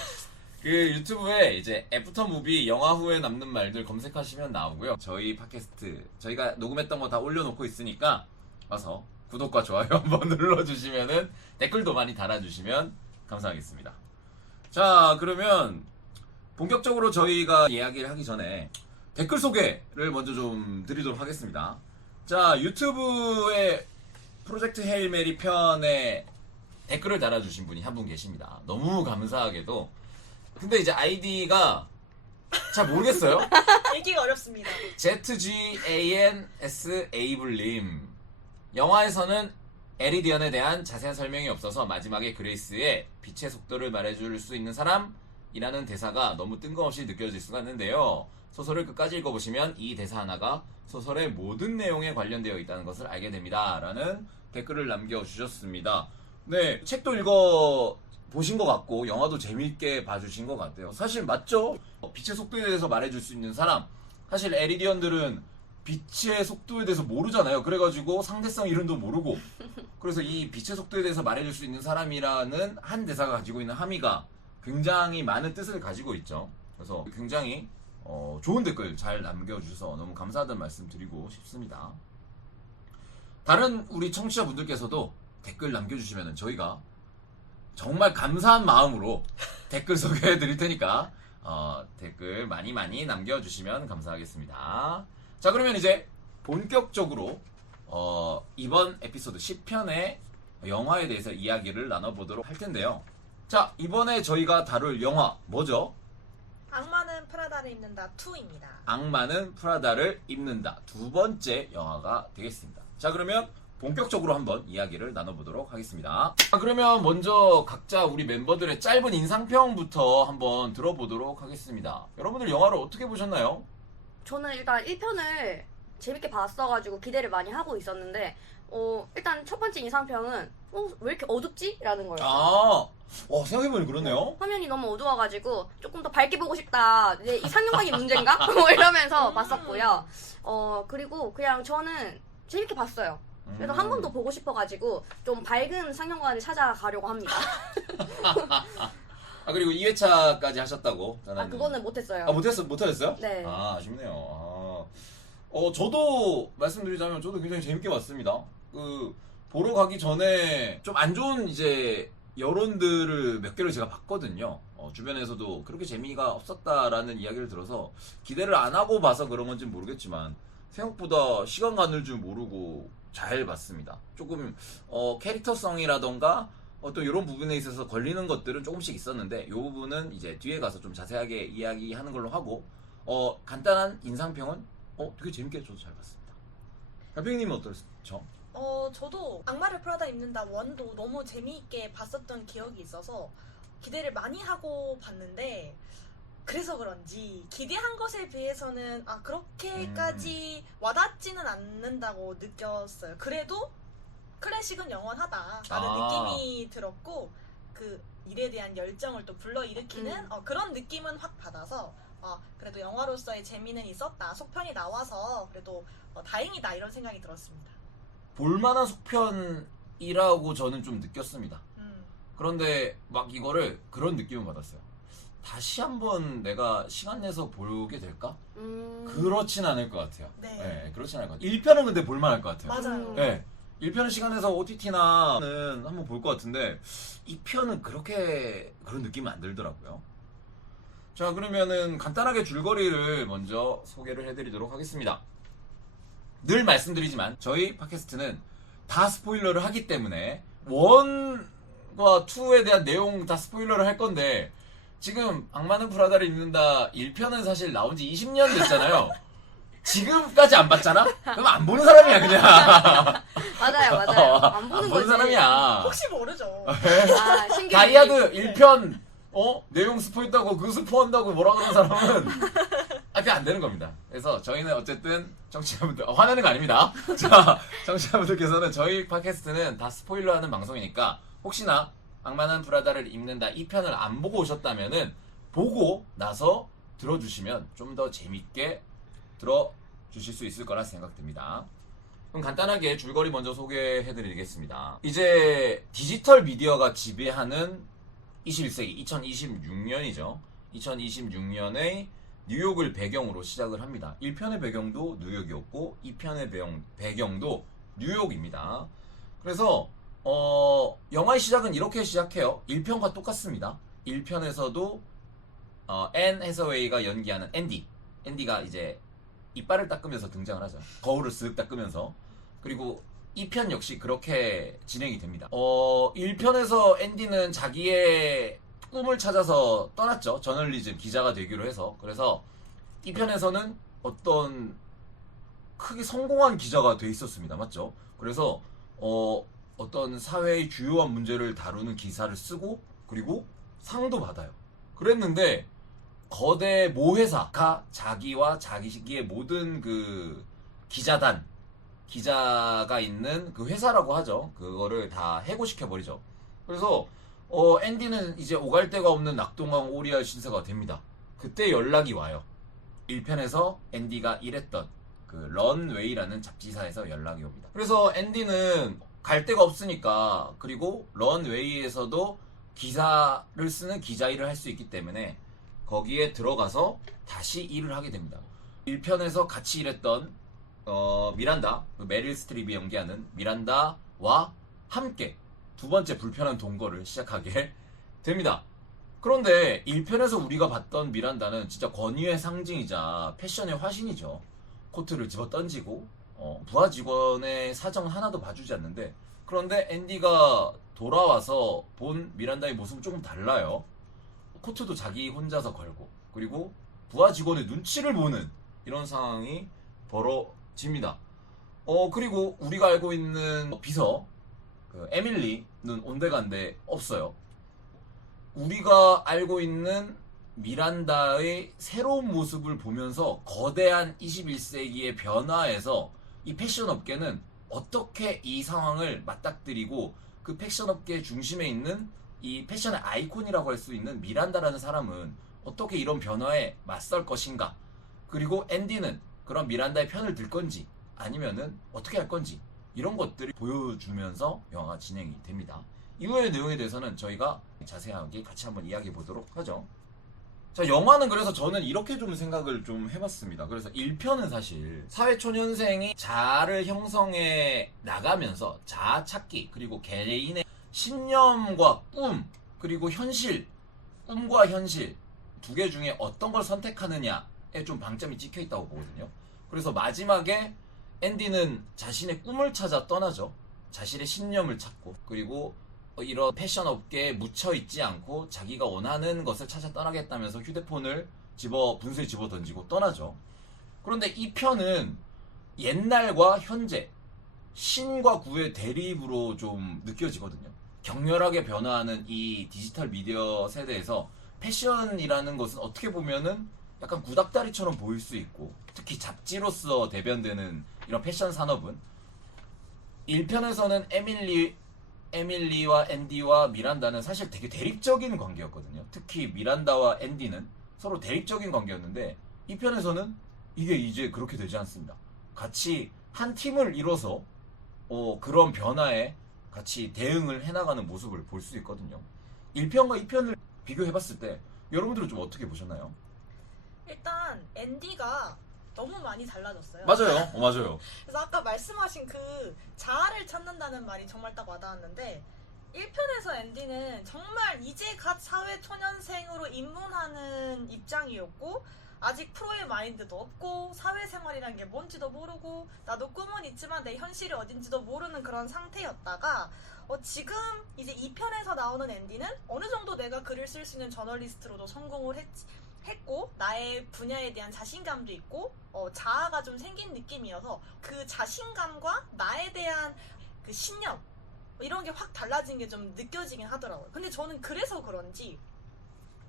그 유튜브에 이제 애프터 무비 영화 후에 남는 말들 검색하시면 나오고요. 저희 팟캐스트 저희가 녹음했던 거 다 올려놓고 있으니까 와서 구독과 좋아요 한번 눌러주시면은 댓글도 많이 달아주시면 감사하겠습니다. 자, 그러면 본격적으로 저희가 이야기를 하기 전에 댓글 소개를 먼저 좀 드리도록 하겠습니다. 자, 유튜브에 프로젝트 헤일 메리 편에 댓글을 달아주신 분이 한 분 계십니다. 너무 감사하게도. 근데 이제 아이디가 잘 모르겠어요. 읽기가 어렵습니다. ZGANSA블님. 영화에서는 에리디언에 대한 자세한 설명이 없어서 마지막에 그레이스의 빛의 속도를 말해줄 수 있는 사람이라는 대사가 너무 뜬금없이 느껴질 수가 있는데요. 소설을 끝까지 읽어보시면 이 대사 하나가 소설의 모든 내용에 관련되어 있다는 것을 알게 됩니다. 라는 댓글을 남겨주셨습니다. 네, 책도 읽어보신 것 같고 영화도 재밌게 봐주신 것 같아요. 사실 맞죠? 빛의 속도에 대해서 말해줄 수 있는 사람. 사실 에리디언들은 빛의 속도에 대해서 모르잖아요. 그래가지고 상대성 이름도 모르고 그래서 이 빛의 속도에 대해서 말해줄 수 있는 사람이라는 한 대사가 가지고 있는 함의가 굉장히 많은 뜻을 가지고 있죠. 그래서 굉장히 좋은 댓글 잘 남겨주셔서 너무 감사하다는 말씀 드리고 싶습니다. 다른 우리 청취자분들께서도 댓글 남겨주시면 저희가 정말 감사한 마음으로 댓글 소개해 드릴 테니까 댓글 많이 남겨주시면 감사하겠습니다. 자, 그러면 이제 본격적으로 이번 에피소드 10편의 영화에 대해서 이야기를 나눠보도록 할 텐데요. 자, 이번에 저희가 다룰 영화 뭐죠? 악마는 프라다를 입는다 2입니다. 악마는 프라다를 입는다. 두 번째 영화가 되겠습니다. 자, 그러면 본격적으로 한번 이야기를 나눠보도록 하겠습니다. 자, 그러면 먼저 각자 우리 멤버들의 짧은 인상평부터 한번 들어보도록 하겠습니다. 여러분들 영화를 어떻게 보셨나요? 저는 일단 1편을 재밌게 봤어가지고 기대를 많이 하고 있었는데 일단 첫 번째 인상평은 왜 이렇게 어둡지? 라는 거예요. 아, 생각해보니 그러네요. 화면이 너무 어두워가지고 조금 더 밝게 보고 싶다. 이 상영관이 문제인가? 뭐 이러면서 봤었고요. 그리고 그냥 저는 재밌게 봤어요. 그래서 한 번 더 보고 싶어가지고 좀 밝은 상영관을 찾아가려고 합니다. 그리고 2회차까지 하셨다고. 그거는 못했어요. 못하셨어요? 네. 아쉽네요. 저도 말씀드리자면 저도 굉장히 재밌게 봤습니다. 보러 가기 전에 좀 안 좋은 이제 여론들을 몇 개를 제가 봤거든요. 주변에서도 그렇게 재미가 없었다라는 이야기를 들어서 기대를 안 하고 봐서 그런 건지는 모르겠지만 생각보다 시간 가는 줄 모르고 잘 봤습니다. 조금 캐릭터성이라던가 또 이런 부분에 있어서 걸리는 것들은 조금씩 있었는데 이 부분은 이제 뒤에 가서 좀 자세하게 이야기하는 걸로 하고 간단한 인상평은 되게 재밌게 저도 잘 봤습니다. 별평님은 어떠셨죠? 저도 악마를 프라다 입는다 원도 너무 재미있게 봤었던 기억이 있어서 기대를 많이 하고 봤는데 그래서 그런지 기대한 것에 비해서는 그렇게까지 와닿지는 않는다고 느꼈어요. 그래도 클래식은 영원하다라는 느낌이 들었고 그 일에 대한 열정을 또 불러일으키는 그런 느낌은 확 받아서 그래도 영화로서의 재미는 있었다. 속편이 나와서 그래도 다행이다 이런 생각이 들었습니다. 볼만한 속편이라고 저는 좀 느꼈습니다. 그런데 막 이거를 그런 느낌을 받았어요. 다시 한번 내가 시간 내서 보게 될까? 그렇진 않을 것 같아요. 네. 그렇진 않을 것 같아요. 1편은 근데 볼만할 것 같아요. 맞아요. 네. 1편은 시간 내서 OTT나는 한번 볼 것 같은데 2편은 그런 느낌이 안 들더라고요. 자, 그러면은 간단하게 줄거리를 먼저 소개를 해드리도록 하겠습니다. 늘 말씀드리지만 저희 팟캐스트는 다 스포일러를 하기 때문에 1과 2에 대한 내용 다 스포일러를 할 건데 지금 악마는 프라다를 입는다 1편은 사실 나온 지 20년 됐잖아요. 지금까지 안 봤잖아? 그럼 안 보는 사람이야 그냥. 맞아요. 안 보는 거지. 사람이야. 혹시 모르죠. 신기해. 다이아드 1편 내용 스포했다고 그 스포한다고 뭐라 그러는 사람은 그게 안 되는 겁니다. 그래서 저희는 어쨌든 청취자분들 화내는 거 아닙니다. 자, 청취자분들께서는 저희 팟캐스트는 다 스포일러하는 방송이니까 혹시나 악마는 프라다를 입는다 2편을 안 보고 오셨다면은 보고 나서 들어주시면 좀 더 재밌게 들어주실 수 있을 거라 생각됩니다. 그럼 간단하게 줄거리 먼저 소개해드리겠습니다. 이제 디지털 미디어가 지배하는 21세기 2026년이죠. 2026년의 뉴욕을 배경으로 시작을 합니다. 1편의 배경도 뉴욕이었고 2편의 배경도 뉴욕입니다. 그래서 영화의 시작은 이렇게 시작해요. 1편과 똑같습니다. 1편에서도 앤 해서웨이가 연기하는 앤디가 이제 이빨을 닦으면서 등장을 하죠. 거울을 쓱 닦으면서. 그리고 2편 역시 그렇게 진행이 됩니다. 1편에서 앤디는 자기의 꿈을 찾아서 떠났죠. 저널리즘 기자가 되기로 해서. 그래서 2편에서는 어떤 크게 성공한 기자가 돼 있었습니다. 맞죠? 그래서 어떤 사회의 주요한 문제를 다루는 기사를 쓰고 그리고 상도 받아요. 그랬는데 거대 모회사가 자기와 자기의 모든 그 기자가 있는 그 회사라고 하죠. 그거를 다 해고시켜버리죠. 그래서 앤디는 이제 오갈 데가 없는 낙동강 오리알 신세가 됩니다. 그때 연락이 와요. 1편에서 앤디가 일했던 그 런웨이라는 잡지사에서 연락이 옵니다. 그래서 앤디는 갈 데가 없으니까 그리고 런웨이에서도 기사를 쓰는 기자 일을 할 수 있기 때문에 거기에 들어가서 다시 일을 하게 됩니다. 1편에서 같이 일했던 미란다, 메릴 스트립이 연기하는 미란다와 함께 두 번째 불편한 동거를 시작하게 됩니다. 그런데 1편에서 우리가 봤던 미란다는 진짜 권위의 상징이자 패션의 화신이죠. 코트를 집어 던지고 부하 직원의 사정 하나도 봐주지 않는데 그런데 앤디가 돌아와서 본 미란다의 모습은 조금 달라요. 코트도 자기 혼자서 걸고 그리고 부하 직원의 눈치를 보는 이런 상황이 벌어집니다. 그리고 우리가 알고 있는 비서 그 에밀리는 온데간데 없어요. 우리가 알고 있는 미란다의 새로운 모습을 보면서 거대한 21세기의 변화에서 이 패션 업계는 어떻게 이 상황을 맞닥뜨리고 그 패션업계 중심에 있는 이 패션의 아이콘이라고 할 수 있는 미란다라는 사람은 어떻게 이런 변화에 맞설 것인가, 그리고 앤디는 그런 미란다의 편을 들 건지 아니면은 어떻게 할 건지, 이런 것들을 보여주면서 영화가 진행이 됩니다. 이후의 내용에 대해서는 저희가 자세하게 같이 한번 이야기해 보도록 하죠. 자, 영화는 그래서 저는 이렇게 좀 생각을 좀 해봤습니다. 그래서 1편은 사실 사회초년생이 자아를 형성해 나가면서 자아 찾기, 그리고 개인의 신념과 꿈, 그리고 현실, 꿈과 현실 두 개 중에 어떤 걸 선택하느냐에 좀 방점이 찍혀 있다고 보거든요. 그래서 마지막에 앤디는 자신의 꿈을 찾아 떠나죠. 자신의 신념을 찾고, 그리고 이런 패션 업계에 묻혀 있지 않고 자기가 원하는 것을 찾아 떠나겠다면서 휴대폰을 분수에 집어 던지고 떠나죠. 그런데 이 편은 옛날과 현재, 신과 구의 대립으로 좀 느껴지거든요. 격렬하게 변화하는 이 디지털 미디어 세대에서 패션이라는 것은 어떻게 보면은 약간 구닥다리처럼 보일 수 있고, 특히 잡지로서 대변되는 이런 패션 산업은 1편에서는 에밀리와 앤디와 미란다는 사실 되게 대립적인 관계였거든요. 특히 미란다와 앤디는 서로 대립적인 관계였는데 2편에서는 이게 이제 그렇게 되지 않습니다. 같이 한 팀을 이뤄서 그런 변화에 같이 대응을 해나가는 모습을 볼 수 있거든요. 1편과 2편을 비교해봤을 때 여러분들은 좀 어떻게 보셨나요? 일단 앤디가 너무 많이 달라졌어요. 맞아요. 맞아요. 그래서 아까 말씀하신 그 자아를 찾는다는 말이 정말 딱 와닿았는데, 1편에서 앤디는 정말 이제 갓 사회 초년생으로 입문하는 입장이었고, 아직 프로의 마인드도 없고 사회생활이란 게 뭔지도 모르고, 나도 꿈은 있지만 내 현실이 어딘지도 모르는 그런 상태였다가 지금 이제 2편에서 나오는 앤디는 어느 정도 내가 글을 쓸 수 있는 저널리스트로도 성공을 했고, 나의 분야에 대한 자신감도 있고 자아가 좀 생긴 느낌이어서 그 자신감과 나에 대한 그 신념 이런 게 확 달라진 게 좀 느껴지긴 하더라고요. 근데 저는 그래서 그런지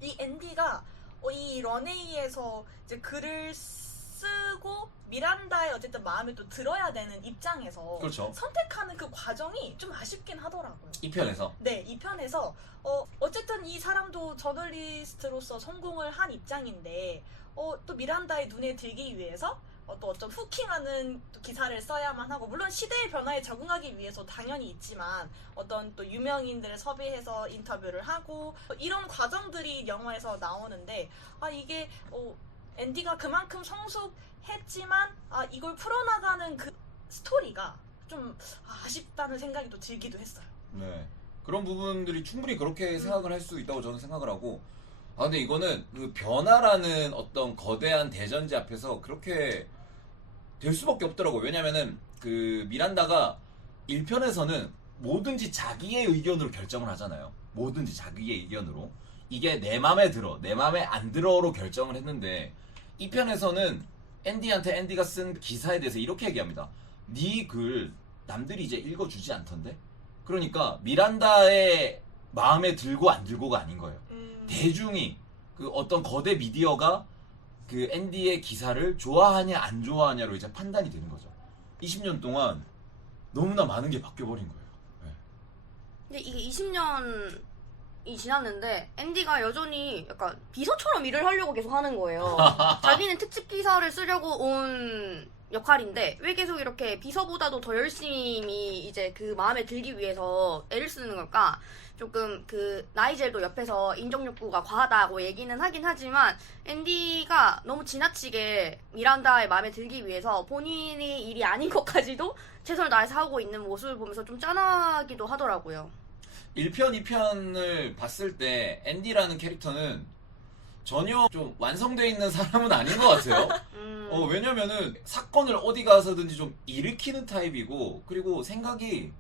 이 앤디가 이 런웨이에서 이제 글을 쓰고 미란다의 어쨌든 마음을 또 들어야 되는 입장에서 그렇죠. 선택하는 그 과정이 좀 아쉽긴 하더라고요. 2편에서. 네, 이 편에서 어쨌든 이 사람도 저널리스트로서 성공을 한 입장인데 또 미란다의 눈에 들기 위해서 또 어떤 후킹하는 또 기사를 써야만 하고, 물론 시대의 변화에 적응하기 위해서 당연히 있지만 어떤 또 유명인들을 섭외해서 인터뷰를 하고 이런 과정들이 영화에서 나오는데, 이게 앤디가 그만큼 성숙했지만 이걸 풀어나가는 그 스토리가 좀 아쉽다는 생각이 또 들기도 했어요. 네. 그런 부분들이 충분히 그렇게 생각을 할 수 있다고 저는 생각을 하고, 근데 이거는 그 변화라는 어떤 거대한 대전제 앞에서 그렇게 될 수밖에 없더라고요. 왜냐면은 그 미란다가 1편에서는 뭐든지 자기의 의견으로 결정을 하잖아요. 뭐든지 자기의 의견으로. 이게 내 맘에 들어, 내 맘에 안 들어로 결정을 했는데, 2편에서는 앤디한테 앤디가 쓴 기사에 대해서 이렇게 얘기합니다. 네 글 남들이 이제 읽어주지 않던데? 그러니까 미란다의 마음에 들고 안 들고가 아닌 거예요. 대중이, 그 어떤 거대 미디어가 그 앤디의 기사를 좋아하냐 안 좋아하냐로 이제 판단이 되는 거죠. 20년 동안 너무나 많은 게 바뀌어버린 거예요. 네. 근데 이게 20년이 지났는데 앤디가 여전히 약간 비서처럼 일을 하려고 계속 하는 거예요. 자기는 특집 기사를 쓰려고 온 역할인데 왜 계속 이렇게 비서보다도 더 열심히 이제 그 마음에 들기 위해서 애를 쓰는 걸까? 조금 그 나이젤도 옆에서 인정 욕구가 과하다고 얘기는 하긴 하지만, 앤디가 너무 지나치게 미란다의 마음에 들기 위해서 본인이 일이 아닌 것까지도 최선을 다해서 하고 있는 모습을 보면서 좀 짠하기도 하더라고요. 1편, 2편을 봤을 때 앤디라는 캐릭터는 전혀 좀 완성되어 있는 사람은 아닌 것 같아요. 왜냐면은 사건을 어디 가서든지 좀 일으키는 타입이고, 그리고 생각이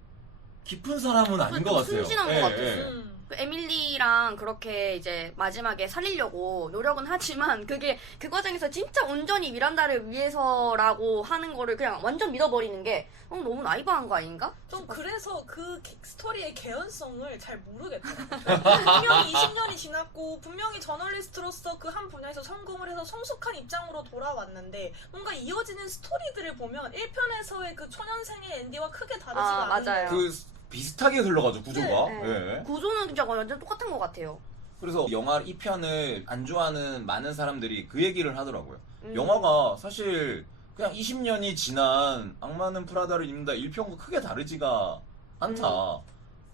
깊은 사람은 아닌 것 같아요. 순진한 것 같아요. 음. 그 에밀리랑 그렇게 이제 마지막에 살리려고 노력은 하지만 그게 그 과정에서 진짜 온전히 미란다를 위해서라고 하는 거를 그냥 완전 믿어버리는 게 너무 나이브한 거 아닌가? 좀 그래서 그 스토리의 개연성을 잘 모르겠더라고요. 분명히 20년이 지났고 있고 분명히 저널리스트로서 그 한 분야에서 성공을 해서 성숙한 입장으로 돌아왔는데 뭔가 이어지는 스토리들을 보면 1편에서의 그 초년생의 앤디와 크게 다르지가 않은 맞아요. 거예요. 그 비슷하게 흘러가죠 구조가. 네. 예. 구조는 진짜 완전 똑같은 것 같아요. 그래서 영화 2편을 안 좋아하는 많은 사람들이 그 얘기를 하더라고요. 음. 영화가 사실 그냥 20년이 지난 악마는 프라다를 입는다 1편과 크게 다르지가 않다.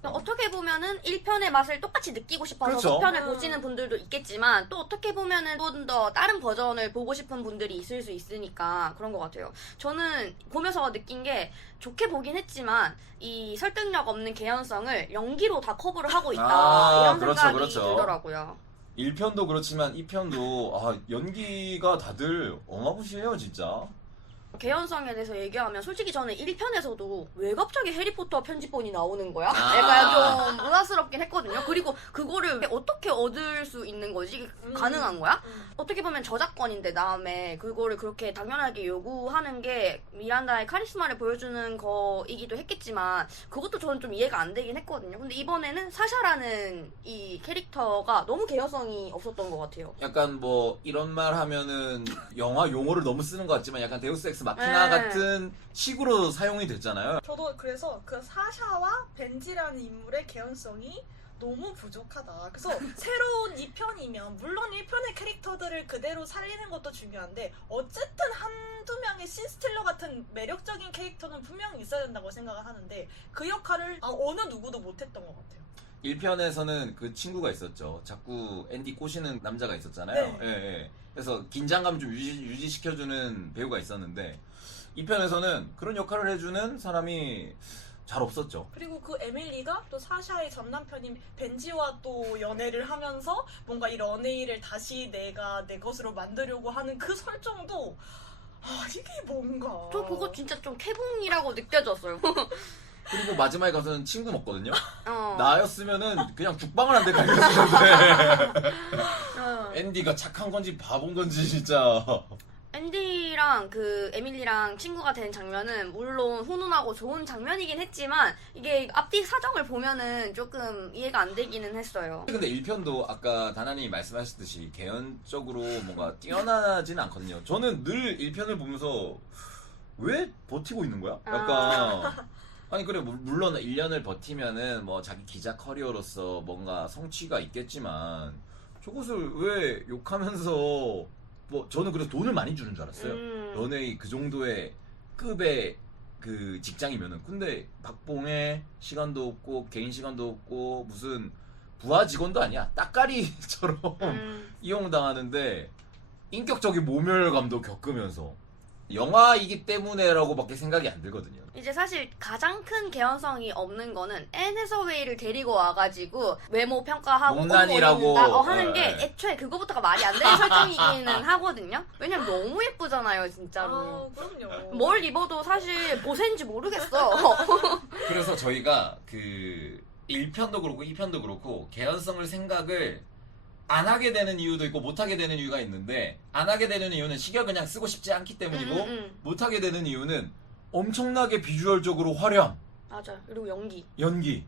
어떻게 보면은 1편의 맛을 똑같이 느끼고 싶어서 그렇죠. 2편을 보시는 분들도 있겠지만 또 어떻게 보면은 좀 더 다른 버전을 보고 싶은 분들이 있을 수 있으니까 그런 것 같아요. 저는 보면서 느낀 게 좋게 보긴 했지만 이 설득력 없는 개연성을 연기로 다 커버를 하고 있다 이런 그렇죠, 생각이 그렇죠. 들더라고요. 1편도 그렇지만 2편도 연기가 다들 어마무시해요 진짜. 개연성에 대해서 얘기하면 솔직히 저는 1편에서도 왜 갑자기 해리포터 편집본이 나오는 거야? 아. 약간 좀 의아스럽긴 했거든요. 그리고 그거를 어떻게 얻을 수 있는 거지? 이게 가능한 거야? 어떻게 보면 저작권인데 다음에 그거를 그렇게 당연하게 요구하는 게 미란다의 카리스마를 보여주는 거이기도 했겠지만 그것도 저는 좀 이해가 안 되긴 했거든요. 근데 이번에는 사샤라는 이 캐릭터가 너무 개연성이 없었던 것 같아요. 약간 뭐 이런 말 하면은 영화 용어를 너무 쓰는 것 같지만 약간 데우스 엑스 마키나 네. 같은 식으로 사용이 됐잖아요. 저도 그래서 그 사샤와 벤지라는 인물의 개연성이 너무 부족하다. 그래서 새로운 2편이면 물론 1편의 캐릭터들을 그대로 살리는 것도 중요한데 어쨌든 한두 명의 신스틸러 같은 매력적인 캐릭터는 분명히 있어야 된다고 생각을 하는데 그 역할을 어느 누구도 못했던 것 같아요. 1편에서는 그 친구가 있었죠. 자꾸 앤디 꼬시는 남자가 있었잖아요. 네. 예, 예. 그래서 긴장감 좀 유지시켜주는 배우가 있었는데 2편에서는 그런 역할을 해주는 사람이 잘 없었죠. 그리고 그 에밀리가 또 사샤의 전 남편인 벤지와 또 연애를 하면서 뭔가 이 런웨이를 다시 내가 내 것으로 만들려고 하는 그 설정도 이게 뭔가 저 그거 진짜 좀 캐붕이라고 느껴졌어요. 그리고 마지막에 가서는 친구 먹거든요. 어. 나였으면은 그냥 죽방을 한 대 갈겼었는데 어. 앤디가 착한 건지 바본 건지 진짜. 앤디랑 그 에밀리랑 친구가 된 장면은 물론 훈훈하고 좋은 장면이긴 했지만 이게 앞뒤 사정을 보면은 조금 이해가 안 되기는 했어요. 근데 1편도 아까 다나님이 말씀하셨듯이 개연적으로 뭔가 뛰어나지는 않거든요. 저는 늘 1편을 보면서 왜 버티고 있는 거야? 약간 아니 그래 물론 1년을 버티면은 뭐 자기 기자 커리어로서 뭔가 성취가 있겠지만 저것을 왜 욕하면서 뭐 저는 그래서 돈을 많이 주는 줄 알았어요. 연예의 그 정도의 급의 그 직장이면은. 근데 박봉의 시간도 없고 개인 시간도 없고 무슨 부하 직원도 아니야. 따까리처럼 이용당하는데 인격적인 모멸감도 겪으면서 영화이기 때문에라고밖에 생각이 안 들거든요. 이제 사실 가장 큰 개연성이 없는 거는 앤 해서웨이를 데리고 와가지고 외모 평가하고 농난이라고, 옷 하는 게 네. 애초에 그거부터가 말이 안 되는 설정이기는 하거든요. 왜냐면 너무 예쁘잖아요 진짜로. 그럼요. 뭘 입어도 사실 보세인지 모르겠어. 그래서 저희가 그 1편도 그렇고 2편도 그렇고 개연성을 생각을 안 하게 되는 이유도 있고 못 하게 되는 이유가 있는데 안 하게 되는 이유는 시계 그냥 쓰고 싶지 않기 때문이고 못 하게 되는 이유는 엄청나게 비주얼적으로 화려함, 맞아. 그리고 연기. 연기.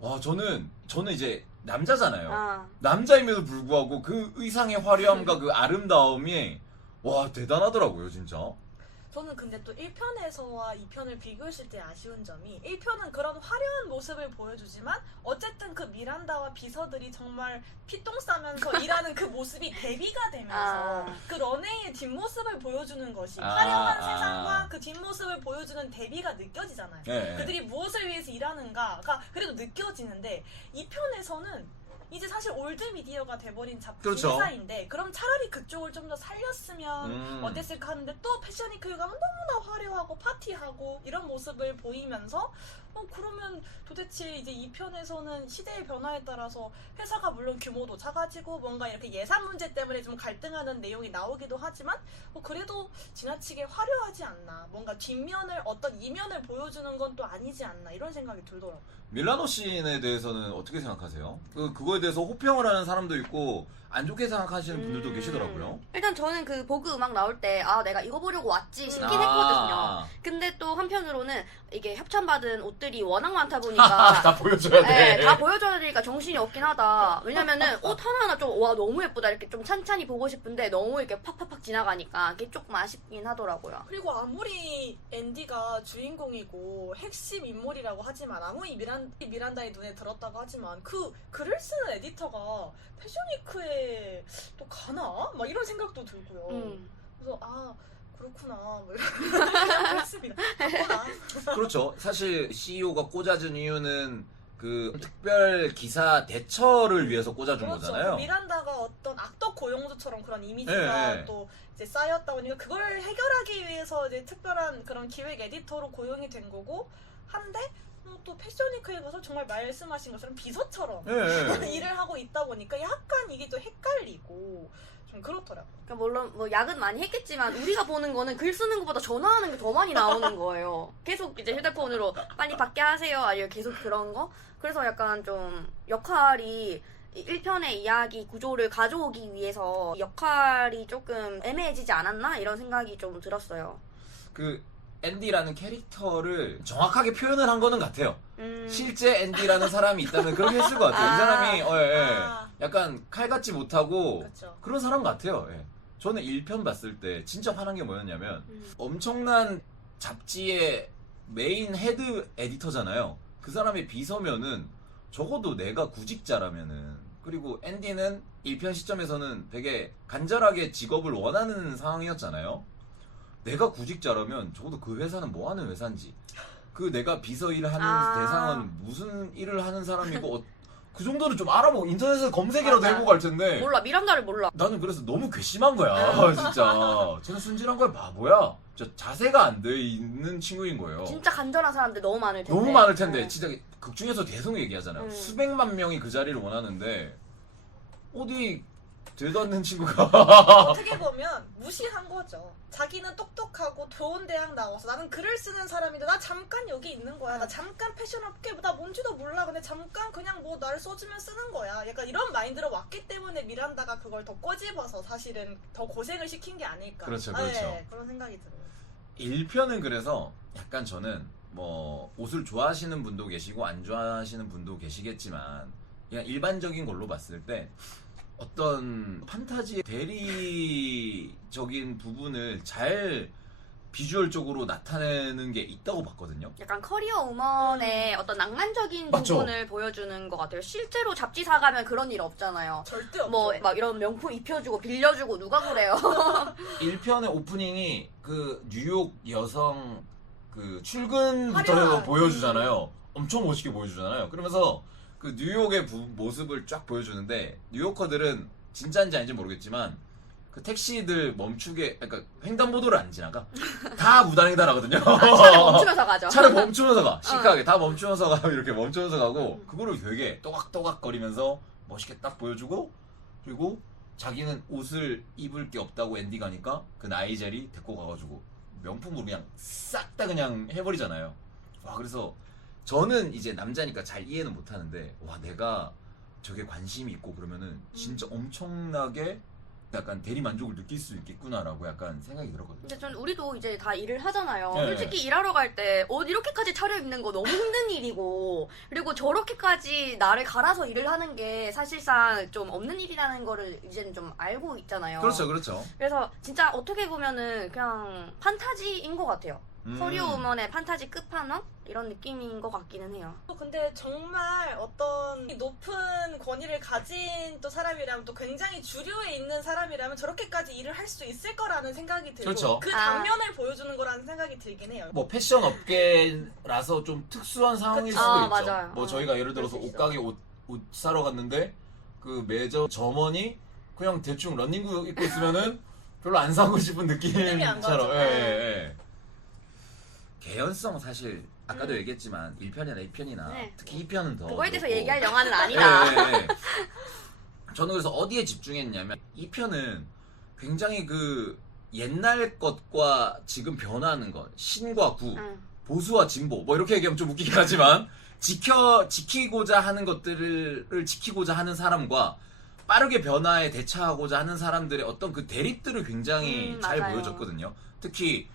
와 저는 이제 남자잖아요. 아. 남자임에도 불구하고 그 의상의 화려함과 그 아름다움이 와 대단하더라고요 진짜. 저는 근데 또 1편에서와 2편을 비교했을 때 아쉬운 점이 1편은 그런 화려한 모습을 보여주지만 어쨌든 그 미란다와 비서들이 정말 피똥 싸면서 일하는 그 모습이 대비가 되면서 그 런웨이의 뒷모습을 보여주는 것이 화려한 세상과 그 뒷모습을 보여주는 대비가 느껴지잖아요. 네. 그들이 무엇을 위해서 일하는가가 그래도 느껴지는데 2편에서는 이제 사실 올드 미디어가 돼버린 잡지 그렇죠. 회사인데 그럼 차라리 그쪽을 좀 더 살렸으면 어땠을까 하는데 또 패션위크에 가면 너무나 화려하고 파티하고 이런 모습을 보이면서 그러면 도대체 이제 2편에서는 시대의 변화에 따라서 회사가 물론 규모도 작아지고 뭔가 이렇게 예산 문제 때문에 좀 갈등하는 내용이 나오기도 하지만 그래도 지나치게 화려하지 않나, 뭔가 뒷면을 어떤 이면을 보여주는 건 또 아니지 않나 이런 생각이 들더라고요. 밀라노 씬에 대해서는 어떻게 생각하세요? 그거에 대해서 호평을 하는 사람도 있고 안 좋게 생각하시는 분들도 계시더라고요. 일단 저는 그 보그 음악 나올 때 내가 이거 보려고 왔지 싶긴 했거든요. 아. 근데 또 한편으로는 이게 협찬받은 옷들이 워낙 많다 보니까 다 보여줘야 돼. 네, 다 보여줘야 되니까 정신이 없긴 하다. 왜냐면은 옷 하나하나 좀 와 너무 예쁘다 이렇게 좀 찬찬히 보고 싶은데 너무 이렇게 팍팍팍 지나가니까 그게 조금 아쉽긴 하더라고요. 그리고 아무리 앤디가 주인공이고 핵심 인물이라고 하지만 아무리 미란다의 눈에 들었다고 하지만 그 글을 쓰는 에디터가 패션위크에 또 가나? 막 이런 생각도 들고요. 그래서 그렇구나 뭐 이런 그렇습니다. 갔구나. 그렇죠. 사실 CEO가 꽂아준 이유는 그 특별 기사 대처를 위해서 꽂아준 그렇죠. 거잖아요. 미란다가 어떤 악덕 고용주처럼 그런 이미지가 네. 또 이제 쌓였다 보니까 그걸 해결하기 위해서 이제 특별한 그런 기획 에디터로 고용이 된 거고 한데 또 패션위크에 가서 정말 말씀하신 것처럼 비서처럼 네. 일을 하고 있다 보니까 약간 이게 또 헷갈리고 좀 그렇더라고요. 그러니까 물론 뭐 야근 많이 했겠지만 우리가 보는 거는 글 쓰는 것보다 전화하는 게 더 많이 나오는 거예요. 계속 이제 휴대폰으로 빨리 받게 하세요. 아니면 계속 그런 거. 그래서 약간 좀 역할이 1편의 이야기 구조를 가져오기 위해서 역할이 조금 애매해지지 않았나? 이런 생각이 좀 들었어요. 그 앤디라는 캐릭터를 정확하게 표현을 한 거는 같아요. 음. 실제 앤디라는 사람이 있다면 그렇게 했을 것 같아요. 이 사람이 아. 약간 칼같지 못하고 그렇죠. 그런 사람 같아요. 예. 저는 1편 봤을 때 진짜 화난 게 뭐였냐면 음. 엄청난 잡지의 메인 헤드 에디터잖아요. 그 사람의 비서면은 적어도 내가 구직자라면은, 그리고 앤디는 1편 시점에서는 되게 간절하게 직업을 원하는 상황이었잖아요. 내가 구직자라면 적어도 그 회사는 뭐 하는 회사인지, 그 내가 비서 일을 하는 대상은 무슨 일을 하는 사람이고 그 정도는 좀 알아보고 인터넷에서 검색이라도 맞아. 해보고 할 텐데 몰라 미란다를 몰라. 나는 그래서 너무 괘씸한 거야. 진짜 쟤는 순진한 거야. 바보야. 진짜 자세가 안 돼 있는 친구인 거예요. 진짜 간절한 사람들 너무 많을 텐데. 너무 많을 텐데 진짜 극 중에서 계속 얘기하잖아요. 음. 수백만 명이 그 자리를 원하는데 어디 되도 않는 친구가 어떻게 보면 무시한 거죠. 자기는 똑똑하고 좋은 대학 나와서 나는 글을 쓰는 사람인데 나 잠깐 여기 있는 거야. 나 잠깐 패션업계 나 뭔지도 몰라. 근데 잠깐 그냥 뭐 나를 써주면 쓰는 거야. 약간 이런 마인드로 왔기 때문에 미란다가 그걸 더 꼬집어서 사실은 더 고생을 시킨 게 아닐까. 그렇죠, 그렇죠. 네, 그런 생각이 들어요. 1편은 그래서 약간 저는 뭐 옷을 좋아하시는 분도 계시고 안 좋아하시는 분도 계시겠지만 그냥 일반적인 걸로 봤을 때 어떤 판타지의 대리적인 부분을 잘 비주얼적으로 나타내는 게 있다고 봤거든요. 약간 커리어 우먼의 어떤 낭만적인 맞죠? 부분을 보여주는 것 같아요. 실제로 잡지 사가면 그런 일 없잖아요. 절대 없죠. 뭐 막 이런 명품 입혀주고 빌려주고 누가 그래요? 1편의 오프닝이 그 뉴욕 여성 그 출근부터 화려한. 보여주잖아요. 엄청 멋있게 보여주잖아요. 그러면서 그 뉴욕의 모습을 쫙 보여주는데 뉴요커들은 진짜인지 아닌지 모르겠지만 그 택시들 멈추게, 그러니까 횡단보도를 안 지나가. 다 무단횡단하거든요. 차를 멈추면서 가죠. 차를 멈추면서 가. 시크하게 다 멈추면서 가. 이렇게 멈추면서 가고 그거를 되게 또각또각거리면서 멋있게 딱 보여주고, 그리고 자기는 옷을 입을 게 없다고 앤디가 하니까 그 나이젤이 데리고 가가지고 명품으로 그냥 싹 다 그냥 해버리잖아요. 와, 그래서 저는 이제 남자니까 잘 이해는 못하는데 와, 내가 저게 관심이 있고 그러면은 진짜 엄청나게 약간 대리 만족을 느낄 수 있겠구나라고 약간 생각이 들었거든요. 근데 전 우리도 이제 다 일을 하잖아요. 네. 솔직히 일하러 갈 때 옷 이렇게까지 차려입는 거 너무 힘든 일이고, 그리고 저렇게까지 나를 갈아서 일을 하는 게 사실상 좀 없는 일이라는 거를 이제는 좀 알고 있잖아요. 그렇죠, 그렇죠. 그래서 진짜 어떻게 보면은 그냥 판타지인 것 같아요. 커리어 우먼의 판타지 끝판왕? 이런 느낌인 것 같기는 해요. 근데 정말 어떤 높은 권위를 가진 또 사람이라면 또 굉장히 주류에 있는 사람이라면 저렇게까지 일을 할 수 있을 거라는 생각이 들고 그렇죠. 그 아. 당면을 보여주는 거라는 생각이 들긴 해요. 뭐 패션 업계라서 좀 특수한 상황일 그쵸. 수도 아, 있죠. 맞아요. 뭐 저희가 예를 들어서 그럴 수 옷가게 옷 사러 갔는데 그 매점 점원이 그냥 대충 런닝구 입고 있으면은 별로 안 사고 싶은 느낌이 안 느낌처럼. 가죠. 예, 예. 개연성 사실 아까도 얘기했지만 1편이나 2편이나 네. 특히 2편은 더 그거에 대해서 그렇고. 얘기할 영화는 아니다. 예, 예, 예. 저는 그래서 어디에 집중했냐면 2편은 굉장히 그 옛날 것과 지금 변화하는 것, 신과 구, 응. 보수와 진보, 뭐 이렇게 얘기하면 좀 웃기긴 하지만 지키고자 하는 것들을 지키고자 하는 사람과 빠르게 변화에 대처하고자 하는 사람들의 어떤 그 대립들을 굉장히 잘 맞아요. 보여줬거든요. 특히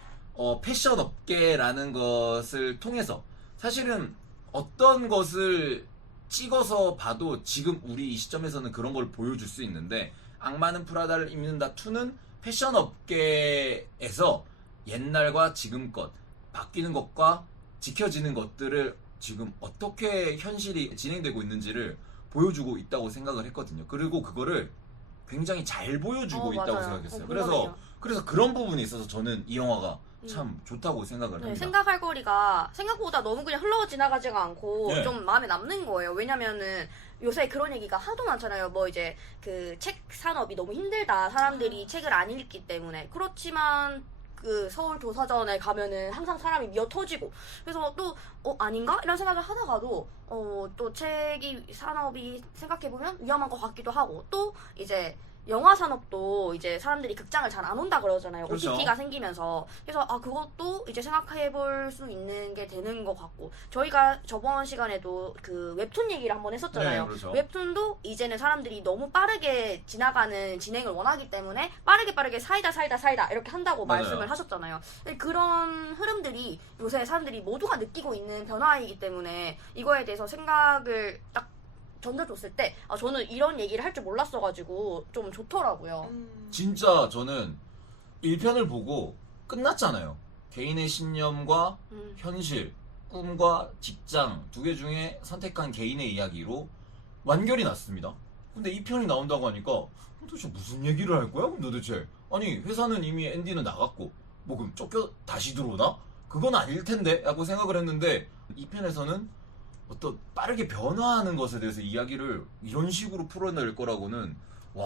패션 업계라는 것을 통해서 사실은 어떤 것을 찍어서 봐도 지금 우리 이 시점에서는 그런 걸 보여줄 수 있는데 악마는 프라다를 입는다 2는 패션 업계에서 옛날과 지금껏 바뀌는 것과 지켜지는 것들을 지금 어떻게 현실이 진행되고 있는지를 보여주고 있다고 생각을 했거든요. 그리고 그거를 굉장히 잘 보여주고 있다고 맞아요. 생각했어요. 공감해요. 그래서 그런 부분에 있어서 저는 이 영화가 참 좋다고 생각을 네, 합니다. 생각할 거리가 생각보다 너무 그냥 흘러 지나가지가 않고 네. 좀 마음에 남는 거예요. 왜냐면은 요새 그런 얘기가 하도 많잖아요. 뭐 이제 그 책 산업이 너무 힘들다. 사람들이 책을 안 읽기 때문에. 그렇지만 그 서울 도서전에 가면은 항상 사람이 미어 터지고 그래서 또 아닌가 이런 생각을 하다가도 또 책이 산업이 생각해 보면 위험한 것 같기도 하고 또 이제 영화 산업도 이제 사람들이 극장을 잘 안 온다 그러잖아요. 그렇죠. OTT가 생기면서. 그래서 그것도 이제 생각해 볼 수 있는 게 되는 것 같고 저희가 저번 시간에도 그 웹툰 얘기를 한번 했었잖아요. 네, 그렇죠. 웹툰도 이제는 사람들이 너무 빠르게 지나가는 진행을 원하기 때문에 빠르게 사이다 이렇게 한다고 맞아요. 말씀을 하셨잖아요. 그런 흐름들이 요새 사람들이 모두가 느끼고 있는 변화이기 때문에 이거에 대해서 생각을 딱 던져줬을 때 저는 이런 얘기를 할 줄 몰랐어가지고 좀 좋더라고요. 진짜 저는 1편을 보고 끝났잖아요. 개인의 신념과 현실, 꿈과 직장 2개 중에 선택한 개인의 이야기로 완결이 났습니다. 근데 2편이 나온다고 하니까 도대체 무슨 얘기를 할 거야? 그럼 도대체 아니 회사는 이미 앤디는 나갔고 뭐 그럼 쫓겨 다시 들어오나? 그건 아닐 텐데 라고 생각을 했는데 2편에서는 어떤 빠르게 변화하는 것에 대해서 이야기를 이런 식으로 풀어낼 거라고는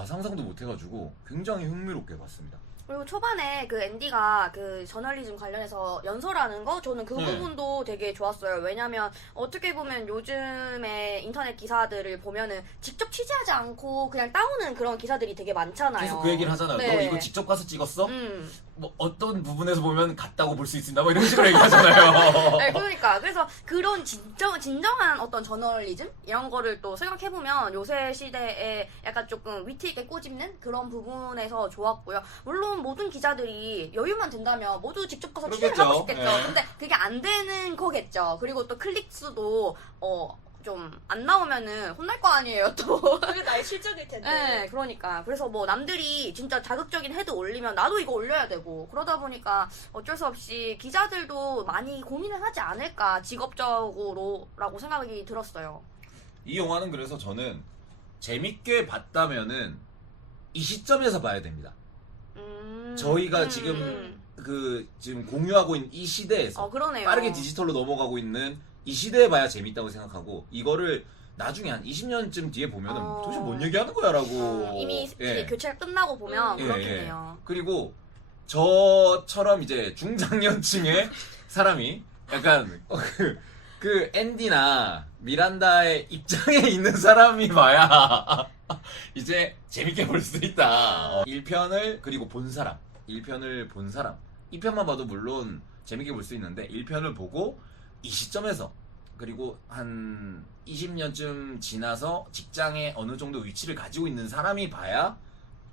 상상도 못 해가지고 굉장히 흥미롭게 봤습니다. 그리고 초반에 그 앤디가 그 저널리즘 관련해서 연설하는 거 저는 그 네. 부분도 되게 좋았어요. 왜냐면 어떻게 보면 요즘에 인터넷 기사들을 보면은 직접 취재하지 않고 그냥 따오는 그런 기사들이 되게 많잖아요. 계속 그 얘기를 하잖아요. 네. 너 이거 직접 가서 찍었어? 음. 뭐 어떤 부분에서 보면 같다고 볼 수 있습니다. 뭐 이런 식으로 얘기하잖아요. 네, 그러니까 그래서 그런 진정한 어떤 저널리즘 이런 거를 또 생각해 보면 요새 시대에 약간 조금 위트 있게 꼬집는 그런 부분에서 좋았고요. 물론 모든 기자들이 여유만 된다면 모두 직접 가서 취재를 그러겠죠. 하고 싶겠죠. 네. 근데 그게 안 되는 거겠죠. 그리고 또 클릭 수도 좀 안 나오면은 혼날 거 아니에요 또. 그게 나의 실적일 텐데. 네, 그러니까. 그래서 뭐 남들이 진짜 자극적인 헤드 올리면 나도 이거 올려야 되고 그러다 보니까 어쩔 수 없이 기자들도 많이 고민을 하지 않을까 직업적으로라고 생각이 들었어요. 이 영화는 그래서 저는 재밌게 봤다면은 이 시점에서 봐야 됩니다. 저희가 지금 지금 공유하고 있는 이 시대에서 그러네요. 빠르게 디지털로 넘어가고 있는 이 시대에 봐야 재밌다고 생각하고 이거를 나중에 한 20년쯤 뒤에 보면은 도대체 뭔 얘기하는 거야라고 이미 예. 교체가 끝나고 보면 예, 그렇겠네요. 그리고 저처럼 이제 중장년층의 사람이 약간 그 앤디나 미란다의 입장에 있는 사람이 봐야 이제 재밌게 볼 수 있다. 1편을 그리고 본 사람, 1편을 본 사람, 2편만 봐도 물론 재밌게 볼 수 있는데 1편을 보고 이 시점에서 그리고 한 20년쯤 지나서 직장에 어느 정도 위치를 가지고 있는 사람이 봐야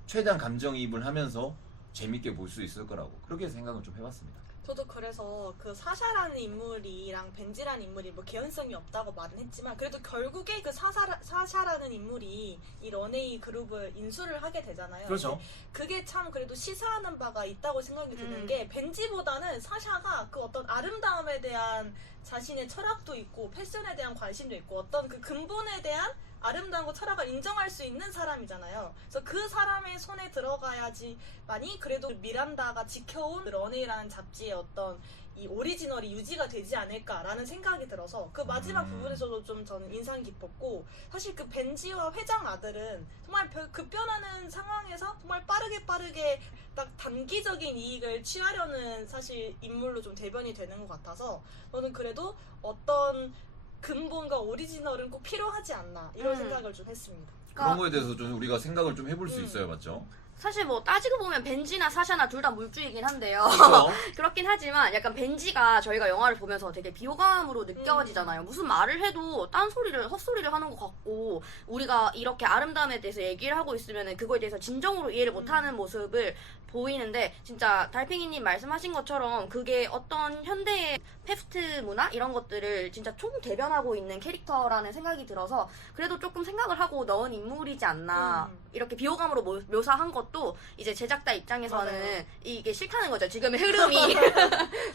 최대한 감정이입을 하면서 재밌게 볼 수 있을 거라고 그렇게 생각을 좀 해봤습니다. 저도 그래서 그 사샤라는 인물이랑 벤지라는 인물이 뭐 개연성이 없다고 말은 했지만 그래도 결국에 그 사샤라는 인물이 이 런웨이 그룹을 인수를 하게 되잖아요. 그렇죠. 그게 참 그래도 시사하는 바가 있다고 생각이 드는 게 벤지보다는 사샤가 그 어떤 아름다움에 대한 자신의 철학도 있고 패션에 대한 관심도 있고 어떤 그 근본에 대한 아름다운 철학을 인정할 수 있는 사람이잖아요. 그래서 그 사람의 손에 들어가야지만이 그래도 미란다가 지켜온 런웨이라는 잡지의 어떤 이 오리지널이 유지가 되지 않을까라는 생각이 들어서 그 마지막 부분에서도 좀 저는 인상 깊었고 사실 그 벤지와 회장 아들은 정말 급변하는 상황에서 정말 빠르게 딱 단기적인 이익을 취하려는 사실 인물로 좀 대변이 되는 것 같아서 저는 그래도 어떤 근본과 오리지널은 꼭 필요하지 않나 이런 생각을 좀 했습니다. 그런 거에 대해서 좀 우리가 생각을 좀 해볼 수 있어요, 맞죠? 사실 뭐 따지고 보면 벤지나 사샤나 둘 다 물주이긴 한데요. 그렇죠. 그렇긴 하지만 약간 벤지가 저희가 영화를 보면서 되게 비호감으로 느껴지잖아요. 무슨 말을 해도 딴소리를 헛소리를 하는 것 같고 우리가 이렇게 아름다움에 대해서 얘기를 하고 있으면 그거에 대해서 진정으로 이해를 못하는 모습을 보이는데 진짜 달팽이님 말씀하신 것처럼 그게 어떤 현대의 패스트 문화 이런 것들을 진짜 총대변하고 있는 캐릭터라는 생각이 들어서 그래도 조금 생각을 하고 넣은 인물이지 않나. 이렇게 비호감으로 묘사한 것도 이제 제작자 입장에서는 맞아요. 이게 싫다는 거죠. 지금의 흐름이.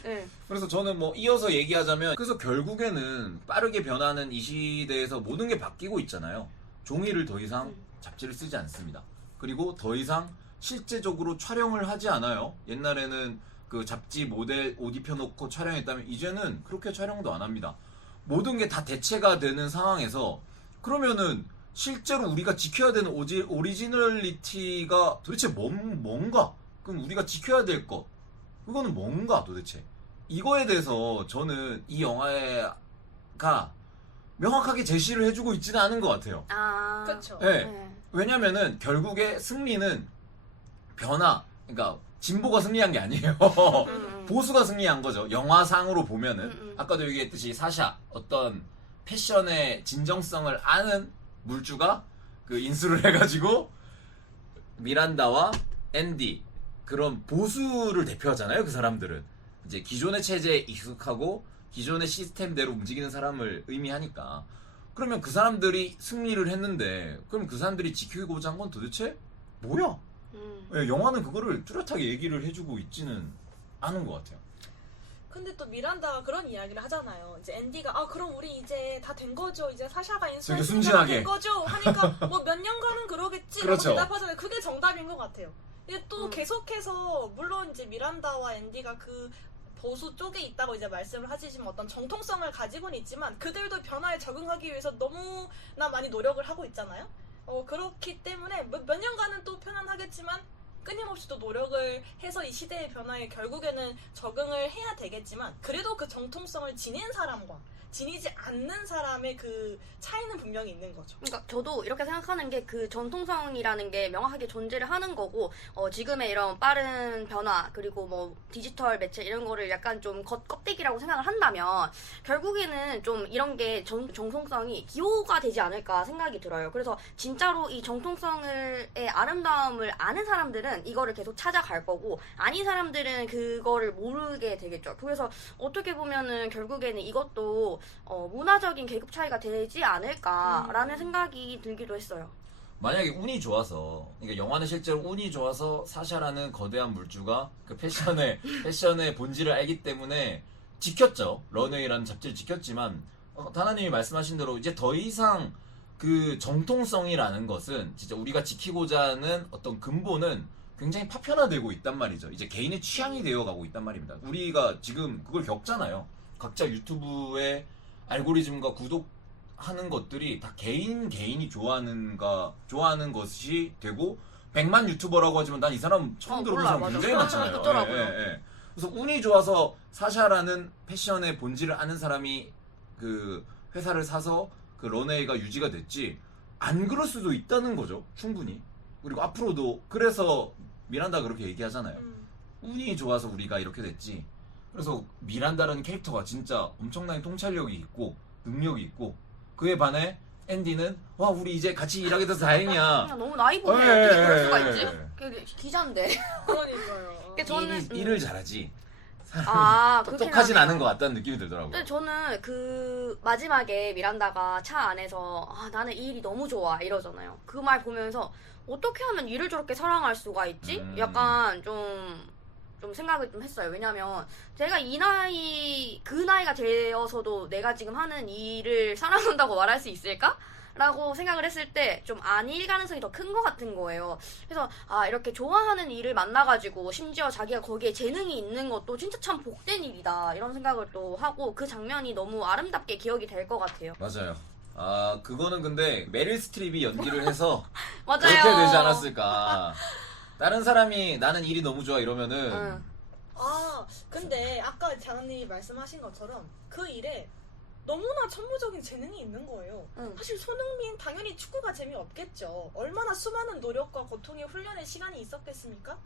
네. 그래서 저는 뭐 이어서 얘기하자면 그래서 결국에는 빠르게 변하는 이 시대에서 모든 게 바뀌고 있잖아요. 종이를 더 이상 잡지를 쓰지 않습니다. 그리고 더 이상 실제적으로 촬영을 하지 않아요. 옛날에는 그 잡지 모델 옷 입혀놓고 촬영했다면 이제는 그렇게 촬영도 안 합니다. 모든 게 다 대체가 되는 상황에서 그러면은 실제로 우리가 지켜야 되는 오리지널리티가 도대체 뭔가? 그럼 우리가 지켜야 될 것 그거는 뭔가 도대체? 이거에 대해서 저는 이 영화가 명확하게 제시를 해주고 있지는 않은 것 같아요. 아. 그렇죠. 네. 네. 왜냐면은 결국에 승리는 변화, 그러니까 진보가 승리한 게 아니에요. 보수가 승리한 거죠. 영화상으로 보면은 아까도 얘기했듯이 사샤 어떤 패션의 진정성을 아는 물주가 그 인수를 해가지고 미란다와 앤디 그런 보수를 대표하잖아요. 그 사람들은 이제 기존의 체제에 익숙하고 기존의 시스템대로 움직이는 사람을 의미하니까 그러면 그 사람들이 승리를 했는데 그럼 그 사람들이 지키고자 한 건 도대체 뭐야? 예, 영화는 그거를 뚜렷하게 얘기를 해주고 있지는 않은 것 같아요. 근데 또 미란다가 그런 이야기를 하잖아요. 이제 앤디가 그럼 우리 이제 다 된 거죠. 이제 사샤가 되게 인수했으니까 순진하게. 된 거죠. 하니까 뭐 몇 년간은 그러겠지. 그렇죠. 라고 대답하잖아요. 그게 정답인 것 같아요. 이게 또 음. 계속해서 물론 이제 미란다와 앤디가 그 보수 쪽에 있다고 이제 말씀을 하시지만 어떤 정통성을 가지고는 있지만 그들도 변화에 적응하기 위해서 너무나 많이 노력을 하고 있잖아요. 그렇기 때문에 몇 년간은 또 편안하겠지만 끊임없이 또 노력을 해서 이 시대의 변화에 결국에는 적응을 해야 되겠지만 그래도 그 정통성을 지닌 사람과 지니지 않는 사람의 그 차이는 분명히 있는 거죠. 그러니까 저도 이렇게 생각하는 게 그 전통성이라는 게 명확하게 존재를 하는 거고 지금의 이런 빠른 변화 그리고 뭐 디지털 매체 이런 거를 약간 좀 껍데기라고 생각을 한다면 결국에는 좀 이런 게 정통성이 기호가 되지 않을까 생각이 들어요. 그래서 진짜로 이 정통성의 아름다움을 아는 사람들은 이거를 계속 찾아갈 거고 아닌 사람들은 그거를 모르게 되겠죠. 그래서 어떻게 보면은 결국에는 이것도 문화적인 계급 차이가 되지 않을까라는 생각이 들기도 했어요. 만약에 운이 좋아서, 그러니까 영화는 실제로 운이 좋아서 사샤라는 거대한 물주가 그 패션의 본질을 알기 때문에 지켰죠. 런웨이라는 잡지를 지켰지만, 다나님이 말씀하신 대로 이제 더 이상 그 정통성이라는 것은 진짜 우리가 지키고자 하는 어떤 근본은 굉장히 파편화되고 있단 말이죠. 이제 개인의 취향이 되어가고 있단 말입니다. 우리가 지금 그걸 겪잖아요. 각자 유튜브의 알고리즘과 구독하는 것들이 다 개인이 좋아하는 것이 되고 100만 유튜버라고 하지만 난 이 사람 처음 들어본 몰라, 사람 맞아. 굉장히 많잖아요. 있더라고요. 그래서 운이 좋아서 사샤라는 패션의 본질을 아는 사람이 그 회사를 사서 그 런웨이가 유지가 됐지 안 그럴 수도 있다는 거죠. 충분히. 그리고 앞으로도 그래서 미란다 그렇게 얘기하잖아요. 운이 좋아서 우리가 이렇게 됐지. 그래서 미란다라는 캐릭터가 진짜 엄청난 통찰력이 있고 능력이 있고 그에 반해 앤디는 와 우리 이제 같이 일하게 돼서 다행이야. 그냥 너무 나이브해. 어떻게 그럴 수가 있지? 기자인데. 그러니까요. 저는 일을 잘하지. 그렇긴 똑똑하진 하네요. 않은 것 같다는 느낌이 들더라고요. 근데 저는 그 마지막에 미란다가 차 안에서 나는 이 일이 너무 좋아 이러잖아요. 그 말 보면서 어떻게 하면 일을 저렇게 사랑할 수가 있지? 약간 좀 생각을 좀 했어요. 왜냐면 제가 그 나이가 되어서도 내가 지금 하는 일을 사랑한다고 말할 수 있을까? 라고 생각을 했을 때 좀 아닐 가능성이 더 큰 것 같은 거예요. 그래서 이렇게 좋아하는 일을 만나가지고 심지어 자기가 거기에 재능이 있는 것도 진짜 참 복된 일이다 이런 생각을 또 하고 그 장면이 너무 아름답게 기억이 될 것 같아요. 맞아요. 그거는 근데 메릴 스트립이 연기를 해서 맞아요. 그렇게 되지 않았을까. 다른 사람이 나는 일이 너무 좋아 이러면은 근데 아까 장님이 말씀하신 것처럼 그 일에 너무나 천부적인 재능이 있는 거예요. 응. 사실 손흥민 당연히 축구가 재미없겠죠. 얼마나 수많은 노력과 고통의 훈련의 시간이 있었겠습니까?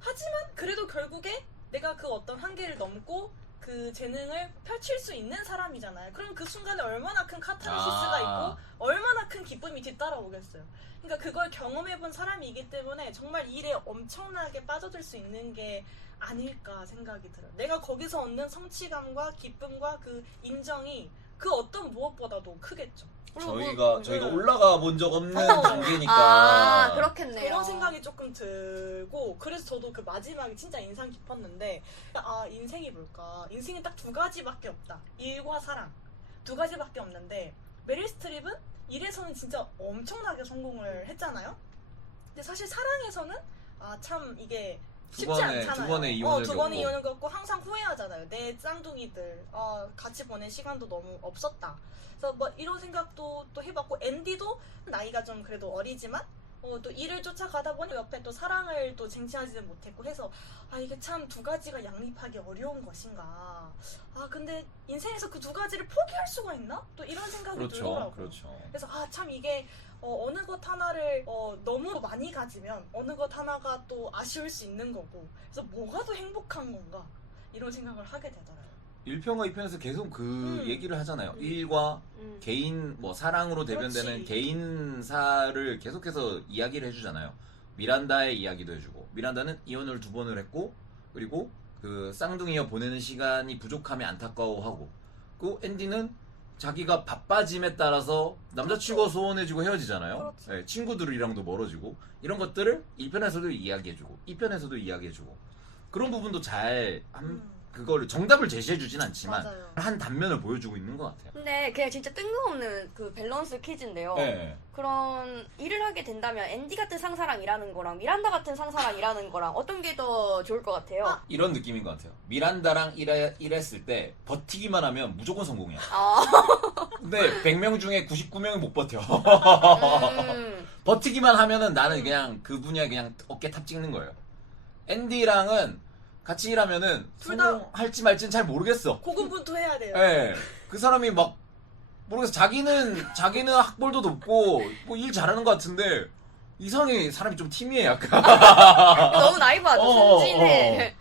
하지만 그래도 결국에 내가 그 어떤 한계를 넘고 그 재능을 펼칠 수 있는 사람이잖아요. 그럼 그 순간에 얼마나 큰 카타르시스가 있고 얼마나 큰 기쁨이 뒤따라오겠어요. 그러니까 그걸 경험해본 사람이기 때문에 정말 일에 엄청나게 빠져들 수 있는 게 아닐까 생각이 들어요. 내가 거기서 얻는 성취감과 기쁨과 그 인정이 그 어떤 무엇보다도 크겠죠. 저희가 올라가 본 적 없는 어. 단계니까. 아, 그렇겠네요. 그런 생각이 조금 들고 그래서 저도 그 마지막이 진짜 인상 깊었는데 아 인생이 뭘까? 인생은 딱 두 가지밖에 없다. 일과 사랑. 두 가지밖에 없는데 메릴 스트립은 일에서는 진짜 엄청나게 성공을 했잖아요. 근데 사실 사랑에서는 아 참 이게 쉽지 않잖아요. 두 번의 이혼을 두 번의 겪고. 이혼을 겪고 항상 후회하잖아요. 내 쌍둥이들 같이 보낸 시간도 너무 없었다. 그래서 뭐 이런 생각도 또 해봤고 앤디도 나이가 좀 그래도 어리지만 또 일을 쫓아가다 보니 옆에 또 사랑을 또 쟁취하지는 못했고 해서 아 이게 참 두 가지가 양립하기 어려운 것인가. 아 근데 인생에서 그 두 가지를 포기할 수가 있나? 또 이런 생각이 들더라고요. 그렇죠. 그래서 아 참 이게 어느 것 하나를 너무 많이 가지면 어느 것 하나가 또 아쉬울 수 있는 거고 그래서 뭐가 더 행복한 건가 이런 생각을 하게 되더라고요. 1편과 2편에서 계속 그 얘기를 하잖아요. 일과 개인 뭐 사랑으로 대변되는 그렇지. 개인사를 계속해서 이야기를 해주잖아요. 미란다의 이야기도 해주고 미란다는 이혼을 2번을 했고 그리고 그 쌍둥이와 보내는 시간이 부족함에 안타까워하고 그 앤디는 자기가 바빠짐에 따라서 남자친구가 소원해지고 헤어지잖아요. 그렇죠. 네, 친구들이랑도 멀어지고 이런 것들을 1편에서도 이야기해주고 2편에서도 이야기해주고 그런 부분도 잘 그거를 정답을 제시해주진 않지만 맞아요. 한 단면을 보여주고 있는 것 같아요. 근데 그냥 진짜 뜬금없는 그 밸런스 퀴즈인데요. 네. 그런 일을 하게 된다면 앤디 같은 상사랑 일하는 거랑 미란다 같은 상사랑 일하는 거랑 어떤 게 더 좋을 것 같아요? 이런 느낌인 것 같아요. 미란다랑 일했을 때 버티기만 하면 무조건 성공이야. 아, 근데 100명 중에 99명은 못 버텨. 음, 버티기만 하면은 나는 그냥 그 분야에 그냥 어깨 탑 찍는 거예요. 앤디랑은 같이 일하면은 둘 다- 성공할지 말지는 잘 모르겠어. 고군분투해야 돼요. 예. 그 사람이 막 모르겠어. 자기는 학벌도 높고 뭐 일 잘하는 것 같은데 이상하게 사람이 좀 티미해 약간. 너무 나이브하죠. 순진해.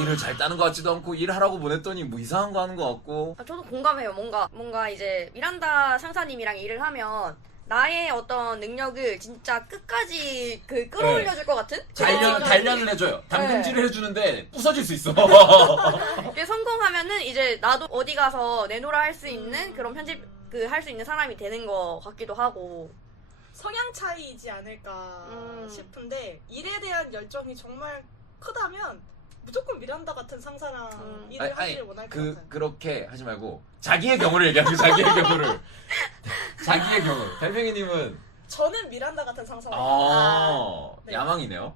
일을 잘 따는 것 같지도 않고 일하라고 보냈더니 뭐 이상한 거 하는 것 같고. 아, 저도 공감해요. 뭔가 이제 미란다 상사님이랑 일을 하면 나의 어떤 능력을 진짜 끝까지 그 끌어올려줄 것 같은? 단련을 해줘요. 담금질을 해주는데 부서질 수 있어. 이게 성공하면은 이제 나도 어디 가서 내노라 할 수 있는 그런 편집 할 수 있는 사람이 되는 것 같기도 하고. 성향 차이이지 않을까 음. 싶은데 일에 대한 열정이 정말 크다면 무조건 미란다 같은 상사랑 일을 하기를 원할 것 같아요. 그렇게 하지 말고 자기의 경우를 얘기하고 자기의 경우를. 자기의 경우. 달팽이님은 저는 미란다 같은 상사랑 네. 야망이네요.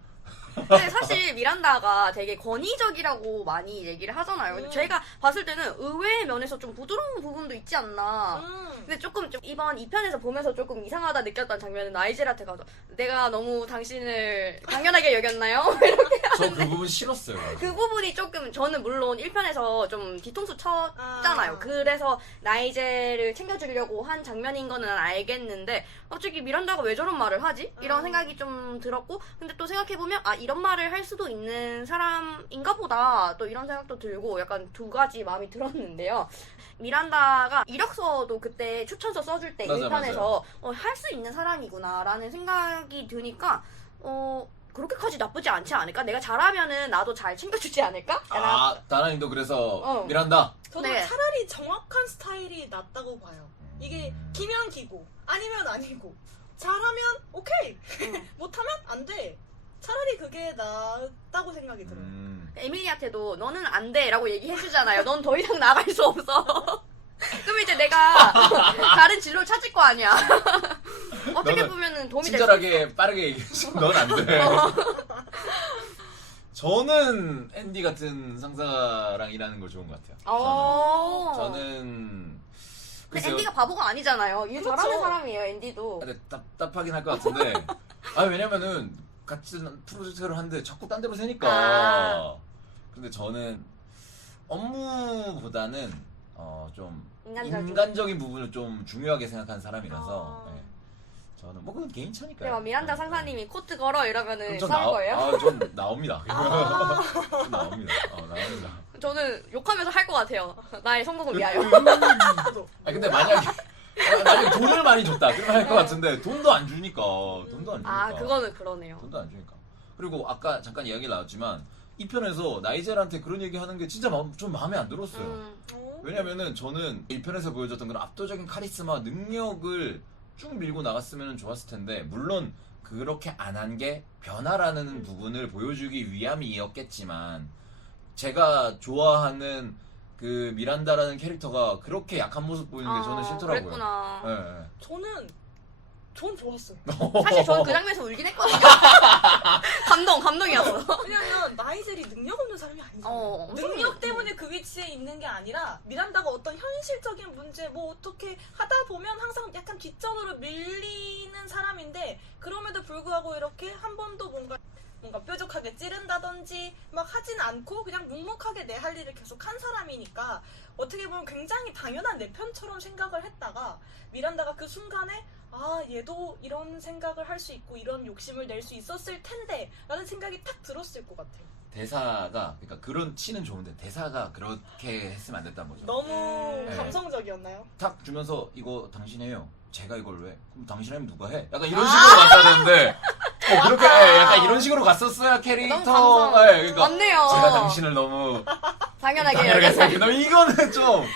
근데 사실 미란다가 되게 권위적이라고 많이 얘기를 하잖아요. 근데 제가 봤을 때는 의외의 면에서 좀 부드러운 부분도 있지 않나. 근데 조금 좀 이번 2편에서 보면서 조금 이상하다 느꼈던 장면은 나이젤한테 가서 내가 너무 당신을 당연하게 여겼나요? 이렇게 저 그 부분 싫었어요. 그 부분이 조금 저는 물론 1편에서 좀 뒤통수 쳤잖아요. 그래서 나이젤을 챙겨주려고 한 장면인 거는 알겠는데 갑자기 미란다가 왜 저런 말을 하지? 이런 생각이 좀 들었고 근데 또 생각해보면 이런 말을 할 수도 있는 사람인가 보다 또 이런 생각도 들고 약간 두 가지 마음이 들었는데요. 미란다가 이력서도 그때 추천서 써줄 때 맞아, 1편에서 할 수 있는 사람이구나 라는 생각이 드니까 그렇게까지 나쁘지 않지 않을까? 내가 잘하면은 나도 잘 챙겨주지 않을까? 다나님도 그래서 어. 미란다. 저도 네. 차라리 정확한 스타일이 낫다고 봐요. 이게 기면 기고 아니면 아니고 잘하면 오케이 못하면 안 돼. 차라리 그게 낫다고 생각이 들어요. 에밀리한테도 너는 안 돼 라고 얘기해주잖아요. 넌 더 이상 나갈 수 없어. 그럼 이제 내가 다른 진로를 찾을 거 아니야. 어떻게 너는 보면은 도움이 될 수 있어. 친절하게 빠르게 얘기했지. 넌 안 돼. 저는 앤디 같은 상사랑 일하는 걸 좋은 것 같아요. 저는 근데 글쎄요. 앤디가 바보가 아니잖아요. 일 그렇죠. 잘하는 사람이에요, 앤디도. 근데 답답하긴 할 것 같은데 왜냐면은 같은 프로젝트를 하는데 자꾸 딴 데로 새니까. 근데 저는 업무보다는 좀 인간적인. 인간적인 부분을 좀 중요하게 생각하는 사람이라서 아. 네. 저는 뭐 그건 개인차니까요. 그래 막 미란다 네, 상사님이 코트 걸어 이러면은 그럼 전 싸울 거예요? 전 나옵니다. 전 나옵니다. 나옵니다. 저는 욕하면서 할 것 같아요. 나의 성공을 위하여. 근데 만약에 돈을 많이 줬다 그러면 할 것 같은데 돈도 안 주니까. 아 그거는 그러네요. 돈도 안 주니까. 그리고 아까 잠깐 이야기 나왔지만 이 편에서 나이젤한테 그런 얘기 하는 게 진짜 좀 마음에 안 들었어요. 왜냐면은 저는 1편에서 보여줬던 그런 압도적인 카리스마 능력을 쭉 밀고 나갔으면 좋았을 텐데 물론 그렇게 안 한 게 변화라는 부분을 보여주기 위함이었겠지만 제가 좋아하는 그 미란다라는 캐릭터가 그렇게 약한 모습 보이는 게 저는 싫더라고요. 그랬구나. 네. 전 좋았어요. 사실 저는 그 장면에서 울긴 했거든요. 감동이었어. 왜냐면 나이젤이 능력 없는 사람이 아니잖아요. 엄청 능력 때문에 그 위치에 있는 게 아니라 미란다가 어떤 현실적인 문제 뭐 어떻게 하다 보면 항상 약간 뒷전으로 밀리는 사람인데 그럼에도 불구하고 이렇게 한 번도 뭔가 뾰족하게 찌른다든지 막 하진 않고 그냥 묵묵하게 내 할 일을 계속 한 사람이니까 어떻게 보면 굉장히 당연한 내 편처럼 생각을 했다가 미란다가 그 순간에 아 얘도 이런 생각을 할 수 있고 이런 욕심을 낼 수 있었을 텐데 라는 생각이 딱 들었을 것 같아요. 대사가 그러니까 그런 치는 좋은데 대사가 그렇게 했으면 안 됐다는 거죠. 너무 네. 감성적이었나요? 탁 주면서 이거 당신 해요. 제가 이걸 왜? 그럼 당신 하면 누가 해? 약간 이런 식으로 갔어야 되는데 그렇게 약간 이런 식으로 갔었어야 캐릭터. 너무 감성. 네, 그러니까 맞네요. 제가 당신을 너무 당연하게 당연하게 여겼어요. 생각해. 이거는 좀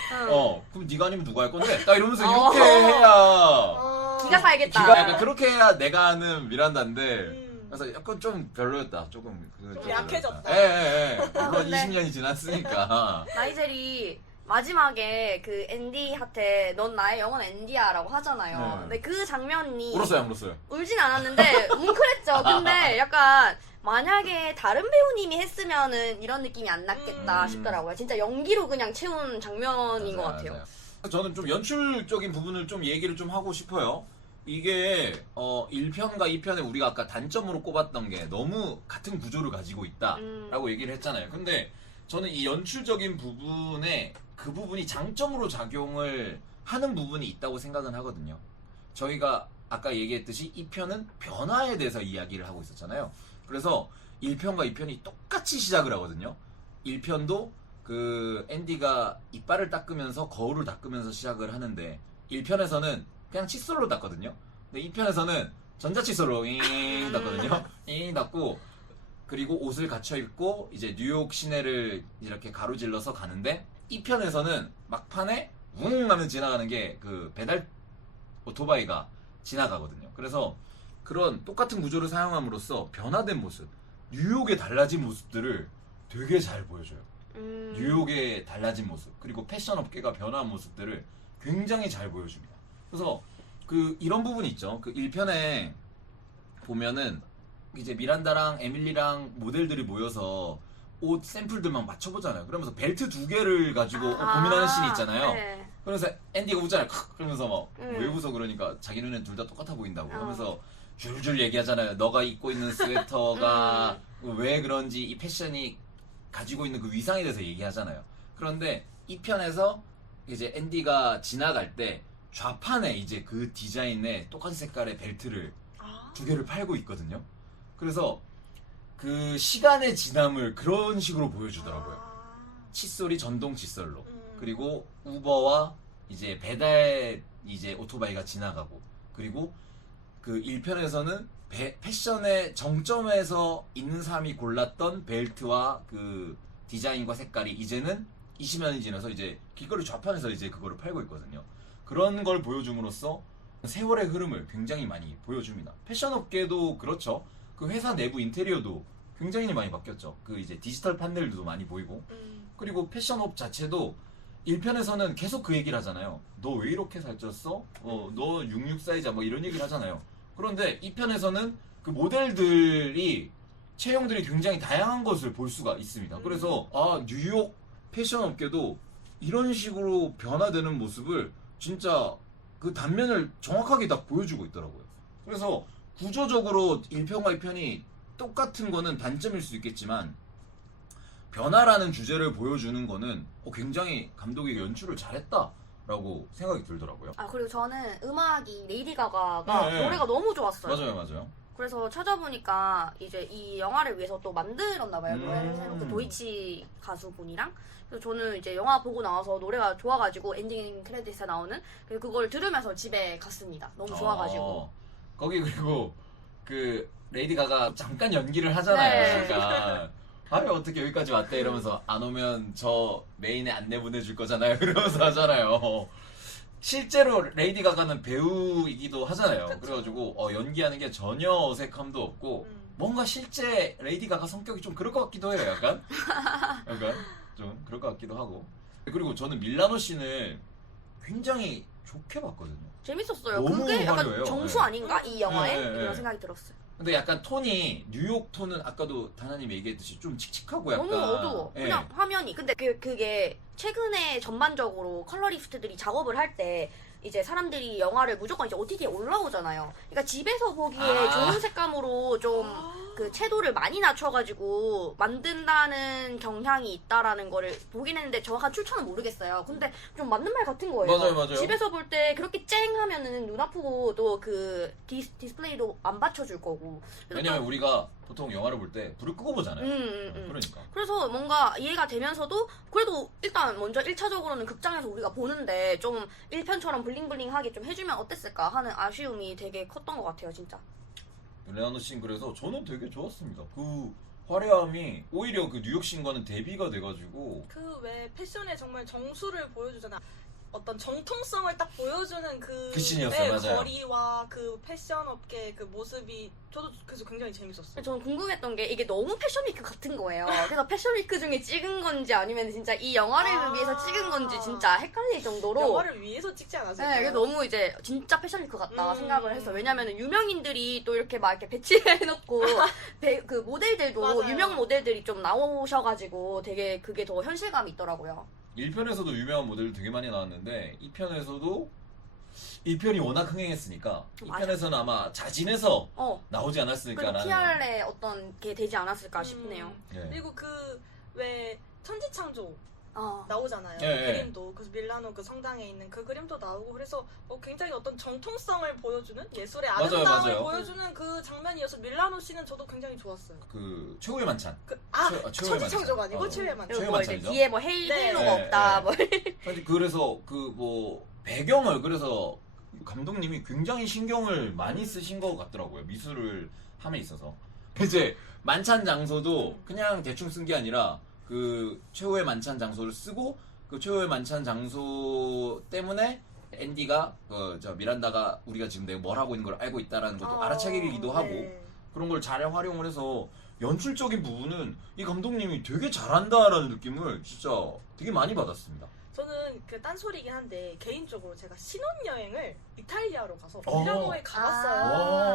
그럼 네가 아니면 누가 할 건데? 딱 이러면서 이렇게 해야 기가 살겠다. 기가 약간 그렇게 해야 내가 아는 미란다인데 음. 그래서 약간 좀 별로였다. 조금 좀 약해졌다. 예. 물론 근데- 20년이 지났으니까. 나이젤이 마지막에 그 앤디한테 넌 나의 영원 앤디야라고 하잖아요. 네. 근데 그 장면이 울었어요, 안 울었어요? 울진 않았는데 뭉클했죠. 근데 약간 만약에 다른 배우님이 했으면은 이런 느낌이 안 났겠다 싶더라고요. 진짜 연기로 그냥 채운 장면인 것 같아요. 맞아요. 저는 좀 연출적인 부분을 좀 얘기를 좀 하고 싶어요. 이게 1편과 2편에 우리가 아까 단점으로 꼽았던 게 너무 같은 구조를 가지고 있다라고 얘기를 했잖아요. 근데 저는 이 연출적인 부분에 그 부분이 장점으로 작용을 하는 부분이 있다고 생각은 하거든요. 저희가 아까 얘기했듯이 2편은 변화에 대해서 이야기를 하고 있었잖아요. 그래서 1편과 2편이 똑같이 시작을 하거든요. 1편도 그 앤디가 이빨을 닦으면서 거울을 닦으면서 시작을 하는데 1편에서는 그냥 칫솔로 닦거든요. 근데 2편에서는 전자칫솔로 잉 닦거든요. 잉 닦고 그리고 옷을 갖춰 입고 이제 뉴욕 시내를 이렇게 가로질러서 가는데 2편에서는 막판에 웅 하면 지나가는 게 그 배달 오토바이가 지나가거든요. 그래서 그런 똑같은 구조를 사용함으로써 변화된 모습, 뉴욕의 달라진 모습들을 되게 잘 보여줘요. 뉴욕의 달라진 모습, 그리고 패션 업계가 변화한 모습들을 굉장히 잘 보여줍니다. 그래서 그 이런 부분이 있죠. 그 1편에 보면은 이제 미란다랑 에밀리랑 모델들이 모여서 옷 샘플들 막 맞춰보잖아요. 그러면서 벨트 2개를 가지고 고민하는 씬이 있잖아요. 네. 그러면서 앤디가 웃잖아요. 그러면서 막 왜 음. 웃어 그러니까 자기 눈엔 둘 다 똑같아 보인다고 하면서 줄줄 얘기하잖아요. 너가 입고 있는 스웨터가 왜 그런지 이 패션이 가지고 있는 그 위상에 대해서 얘기하잖아요. 그런데 이 편에서 이제 앤디가 지나갈 때 좌판에 이제 그 디자인의 똑같은 색깔의 벨트를 2개를 팔고 있거든요. 그래서 그 시간의 지남을 그런 식으로 보여주더라고요. 칫솔이 전동 칫솔로. 그리고 우버와 이제 배달 이제 오토바이가 지나가고 그리고 그 1편에서는 패션의 정점에서 있는 사람이 골랐던 벨트와 그 디자인과 색깔이 이제는 20년이 지나서 이제 길거리 좌판에서 이제 그거를 팔고 있거든요. 그런 걸 보여줌으로써 세월의 흐름을 굉장히 많이 보여줍니다. 패션 업계도 그렇죠. 그 회사 내부 인테리어도 굉장히 많이 바뀌었죠. 그 이제 디지털 판넬도 많이 보이고 그리고 패션업 자체도 1편에서는 계속 그 얘기를 하잖아요. 너 왜 이렇게 살쪘어? 너 66 사이즈야 뭐 이런 얘기를 하잖아요. 그런데 2편에서는 그 모델들이 체형들이 굉장히 다양한 것을 볼 수가 있습니다. 그래서 뉴욕 패션 업계도 이런 식으로 변화되는 모습을 진짜 그 단면을 정확하게 다 보여주고 있더라고요. 그래서 구조적으로 1편과 2편이 똑같은 거는 단점일 수 있겠지만 변화라는 주제를 보여주는 거는 굉장히 감독이 연출을 잘했다라고 생각이 들더라고요. 아 그리고 저는 음악이 레이디 가가가 네, 네. 노래가 너무 좋았어요. 맞아요. 그래서 찾아보니까 이제 이 영화를 위해서 또 만들었나봐요. 노래를 새로 그 도이치 가수분이랑. 그래서 저는 이제 영화 보고 나와서 노래가 좋아가지고 엔딩 크레딧에 나오는 그걸 들으면서 집에 갔습니다. 너무 좋아가지고. 거기 그리고 그 레이디 가가 잠깐 연기를 하잖아요. 네. 그러니까 아왜 어떻게 여기까지 왔대 이러면서 안 오면 저 메인에 안내 보내줄 거잖아요. 이러면서 하잖아요. 실제로 레이디 가가는 배우이기도 하잖아요. 그쵸. 그래가지고 연기하는 게 전혀 어색함도 없고 뭔가 실제 레이디 가가 성격이 좀 그럴 것 같기도 해요. 약간 좀 그럴 것 같기도 하고. 그리고 저는 밀라노 씬을 굉장히 좋게 봤거든요. 재밌었어요. 너무 그게 약간 화려해요. 정수 네. 아닌가? 이 영화에? 네. 이런 생각이 들었어요. 근데 약간 톤이 뉴욕 톤은 아까도 다나님 얘기했듯이 좀 칙칙하고 약간 너무 어두워. 예. 그냥 화면이. 근데 그게 최근에 전반적으로 컬러리스트들이 작업을 할 때 이제 사람들이 영화를 무조건 이제 OTT에 올라오잖아요. 그러니까 집에서 보기에 좋은 색감으로 좀 그 채도를 많이 낮춰가지고 만든다는 경향이 있다라는 거를 보긴 했는데 정확한 출처는 모르겠어요. 근데 좀 맞는 말 같은 거예요. 맞아요. 집에서 볼 때 그렇게 쨍 하면은 눈 아프고 또 그 디스플레이도 안 받쳐줄 거고. 그래서 왜냐면 우리가 보통 영화를 볼 때 불을 끄고 보잖아요. 그러니까. 그래서 뭔가 이해가 되면서도 그래도 일단 먼저 1차적으로는 극장에서 우리가 보는데 좀 1편처럼 블링블링하게 좀 해주면 어땠을까 하는 아쉬움이 되게 컸던 것 같아요, 진짜. 레아노 씬 그래서 저는 되게 좋았습니다. 그 화려함이 오히려 그 뉴욕 씬과는 대비가 돼가지고 그 외 패션에 정말 정수를 보여주잖아. 어떤 정통성을 딱 보여주는 그 씬이었어요, 맞아요. 거리와 그 패션 업계의 그 모습이 저도 그래서 굉장히 재밌었어요. 저는 궁금했던 게 이게 너무 패션위크 같은 거예요. 그래서 패션위크 중에 찍은 건지 아니면 진짜 이 영화를 위해서 찍은 건지 진짜 헷갈릴 정도로 영화를 위해서 찍지 않았을까요? 네, 그게 너무 이제 진짜 패션위크 같다 생각을 했어. 왜냐면은 유명인들이 또 이렇게 막 이렇게 배치를 해놓고 그 모델들도 맞아요. 유명 모델들이 좀 나오셔가지고 되게 그게 더 현실감이 있더라고요. 1편에서도 유명한 모델들 되게 많이 나왔는데 2편에서도 1편이 워낙 흥행했으니까 맞아. 2편에서는 아마 자진해서 나오지 그리고 않았을까라는 PR의 어떤 게 되지 않았을까 싶네요. 예. 그리고 그 왜 천지창조 어. 나오잖아요. 예, 그림도 그래서 밀라노 그 성당에 있는 그 그림도 나오고 그래서 굉장히 어떤 정통성을 보여주는 예술의 맞아요, 아름다움을 맞아요. 보여주는 그 장면이어서 밀라노 씨는 저도 굉장히 좋았어요. 그 최후의 만찬. 천지창조가 최후의 만찬. 아니고 최후의 만찬. 그리고 뭐 이제 만찬이죠? 뒤에 뭐 네. 헤일로가 네, 없다. 네. 뭐 사실 그래서 그 뭐 배경을 그래서 감독님이 굉장히 신경을 많이 쓰신 것 같더라고요. 미술을 함에 있어서. 이제 만찬 장소도 그냥 대충 쓴 게 아니라 그 최후의 만찬 장소를 쓰고 그 최후의 만찬 장소 때문에 앤디가 저 미란다가 우리가 지금 내가 뭘 하고 있는 걸 알고 있다라는 것도 알아차리기도 하고 네. 그런 걸 잘 활용을 해서 연출적인 부분은 이 감독님이 되게 잘한다라는 느낌을 진짜 되게 많이 받았습니다. 저는 그 딴소리긴 한데 개인적으로 제가 신혼여행을 이탈리아로 가서 어. 밀라노에 가봤어요.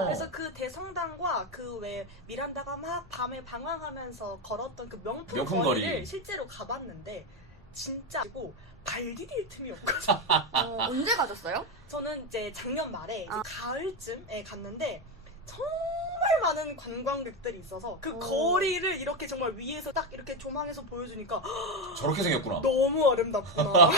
아. 그래서 그 대성당과 그 왜 미란다가 막 밤에 방황하면서 걸었던 그 명품 명품 거리를 거리. 실제로 가봤는데 진짜고 발 디딜 틈이 없거든요. 언제 가셨어요? 저는 이제 작년 말에 이제 아. 가을쯤에 갔는데 정말 많은 관광객들이 있어서 그 오. 거리를 이렇게 정말 위에서 딱 이렇게 조망해서 보여주니까 저렇게 생겼구나. 너무 아름답구나.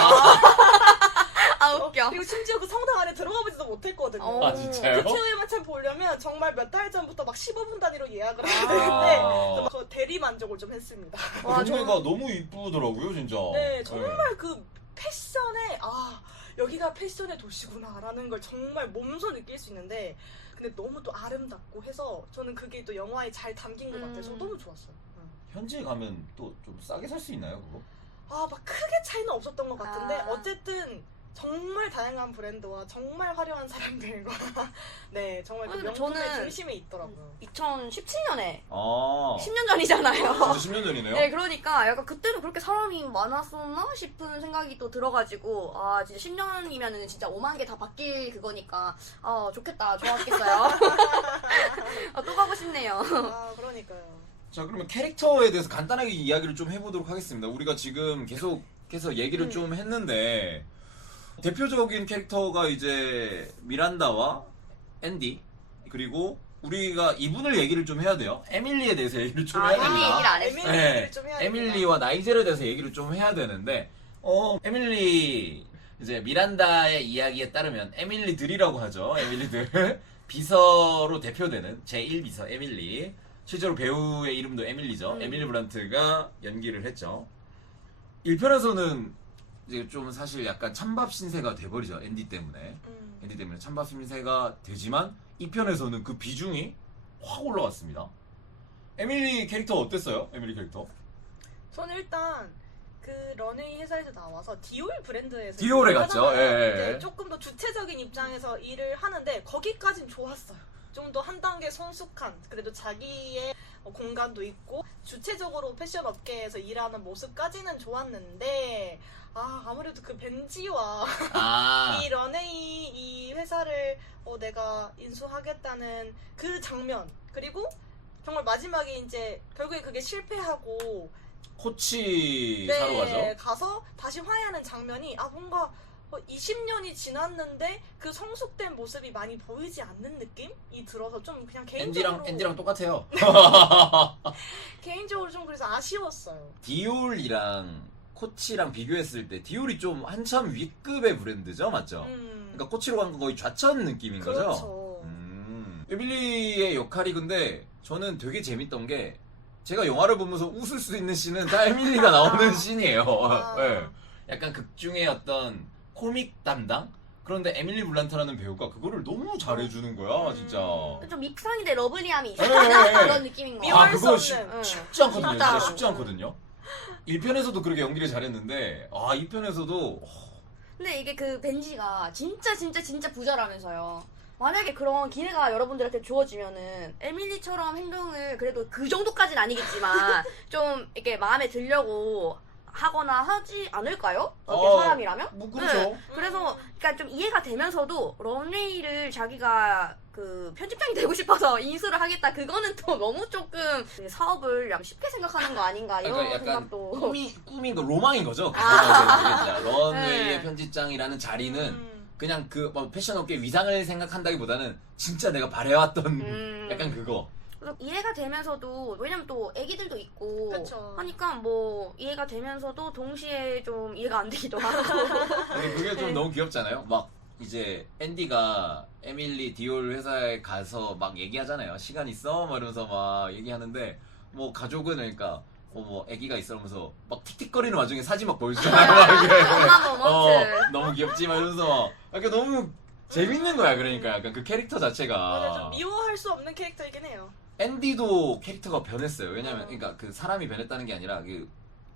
아 웃겨. 그리고 심지어 그 성당 안에 들어가 보지도 못했거든요. 어. 아 진짜요? 그 최후의 만찬 보려면 정말 몇 달 전부터 막 15분 단위로 예약을 해야 아. 되는데 저 대리 만족을 좀 했습니다. 와, 동네가 너무 이쁘더라고요 진짜. 네, 정말 그 패션에 여기가 패션의 도시구나라는 걸 정말 몸소 느낄 수 있는데 근데 너무 또 아름답고 해서 저는 그게 또 영화에 잘 담긴 것 같아서 너무 좋았어요. 현지에 가면 또 좀 싸게 살 수 있나요 그거? 막 크게 차이는 없었던 것 같은데 아. 어쨌든 정말 다양한 브랜드와 정말 화려한 사람들과 네 정말 그 근데 명품의 저는 중심에 있더라고요. 2017년에 아 10년 전이잖아요. 진짜 10년 전이네요. 네, 그러니까 약간 그때는 그렇게 사람이 많았었나 싶은 생각이 또 들어가지고 진짜 10년이면은 진짜 5만 개 다 바뀔 그거니까 좋겠다, 좋았겠어요. 또 가고 싶네요. 그러니까요. 자 그러면 캐릭터에 대해서 간단하게 이야기를 좀 해보도록 하겠습니다. 우리가 지금 계속해서 얘기를 좀 했는데 대표적인 캐릭터가 이제 미란다와 앤디 그리고 우리가 이분을 얘기를 좀 해야 돼요. 에밀리에 대해서 얘기를 좀 아, 해야 에밀리 됩니다. 얘기를 안 했어. 에밀리 네. 얘기를 좀 해야 됩니다. 에밀리와 나이젤에 대해서 얘기를 좀 해야 되는데, 에밀리, 이제 미란다의 이야기에 따르면 에밀리들이라고 하죠. 에밀리들. 비서로 대표되는 제1비서 에밀리. 실제로 배우의 이름도 에밀리죠. 에밀리 브란트가 연기를 했죠. 1편에서는 이제 좀 사실 약간 찬밥 신세가 돼버리죠. 앤디 때문에. 앤디 때문에 찬밥 신세가 되지만 2편에서는 그 비중이 확 올라갔습니다. 에밀리 캐릭터 어땠어요? 에밀리 캐릭터? 저는 일단 그 런웨이 회사에서 나와서 디올 브랜드에서 디올에 일을 갔죠. 하잖아요. 예, 예. 근데 조금 더 주체적인 입장에서 일을 하는데 거기까진 좋았어요. 좀 더 한 단계 성숙한, 그래도 자기의 공간도 있고 주체적으로 패션 업계에서 일하는 모습까지는 좋았는데 아무래도 그 벤지와 아, 이 런웨이 이 회사를 내가 인수하겠다는 그 장면, 그리고 정말 마지막에 이제 결국에 그게 실패하고 코치 네, 사러 가죠. 가서 다시 화해하는 장면이 뭔가 20년이 지났는데 그 성숙된 모습이 많이 보이지 않는 느낌이 들어서 좀 그냥 개인적으로 앤디랑 똑같아요. 개인적으로 좀 그래서 아쉬웠어요. 디올이랑 코치랑 비교했을 때 디올이 좀 한참 윗급의 브랜드죠, 맞죠? 그러니까 코치로 간 건 거의 좌천 느낌인 거죠. 그렇죠. 에밀리의 역할이 근데 저는 되게 재밌던 게 제가 영화를 보면서 웃을 수 있는 씬은 다 에밀리가 나오는 씬이에요. 네. 약간 극중의 어떤 코믹 담당? 그런데 에밀리 블란트라는 배우가 그거를 너무 잘해주는 거야, 진짜. 좀 밉상인데 러블리함이 있어. 예, 예, 예. 그런 느낌인 거. 미워할 그거 수 없는. 쉽지 않거든요. 진짜 맞아. 쉽지 않거든요. 1편에서도 그렇게 연기를 잘했는데 2편에서도 근데 이게 그 벤지가 진짜 부자라면서요. 만약에 그런 기회가 여러분들한테 주어지면은 에밀리처럼 행동을 그래도 그 정도까지는 아니겠지만 좀 이렇게 마음에 들려고 하거나 하지 않을까요? 어때 사람이라면? 뭐 그렇죠. 네. 그래서 그러니까 좀 이해가 되면서도 런웨이를 자기가 그 편집장이 되고 싶어서 인수를 하겠다. 그거는 또 너무 조금 그 사업을 약간 쉽게 생각하는 거 아닌가 이런 그러니까 약간 생각도. 꿈인 거 로망인 거죠. 그 생각은 런웨이의 네. 편집장이라는 자리는 그냥 그 패션업계 위상을 생각한다기보다는 진짜 내가 바래왔던 약간 그거. 그래서 이해가 되면서도 왜냐면 또 애기들도 있고 그쵸. 하니까 뭐 이해가 되면서도 동시에 좀 이해가 안 되기도 하고. 근데 그게 좀 너무 귀엽잖아요. 막 이제 앤디가 에밀리 디올 회사에 가서 막 얘기하잖아요. 시간 있어? 막 이러면서 막 얘기하는데 뭐 가족은 그러니까 뭐 애기가 있어 이러면서 막 틱틱거리는 와중에 사진 막 보여주잖아요. 막 이렇게. 엄마 모먼트. 너무 귀엽지 막 이러면서 약간 너무 재밌는 거야. 그러니까 약간 그 캐릭터 맞아, 좀 자체가. 미워할 수 없는 캐릭터이긴 해요. 앤디도 캐릭터가 변했어요. 왜냐면 그러니까 그 사람이 변했다는 게 아니라 그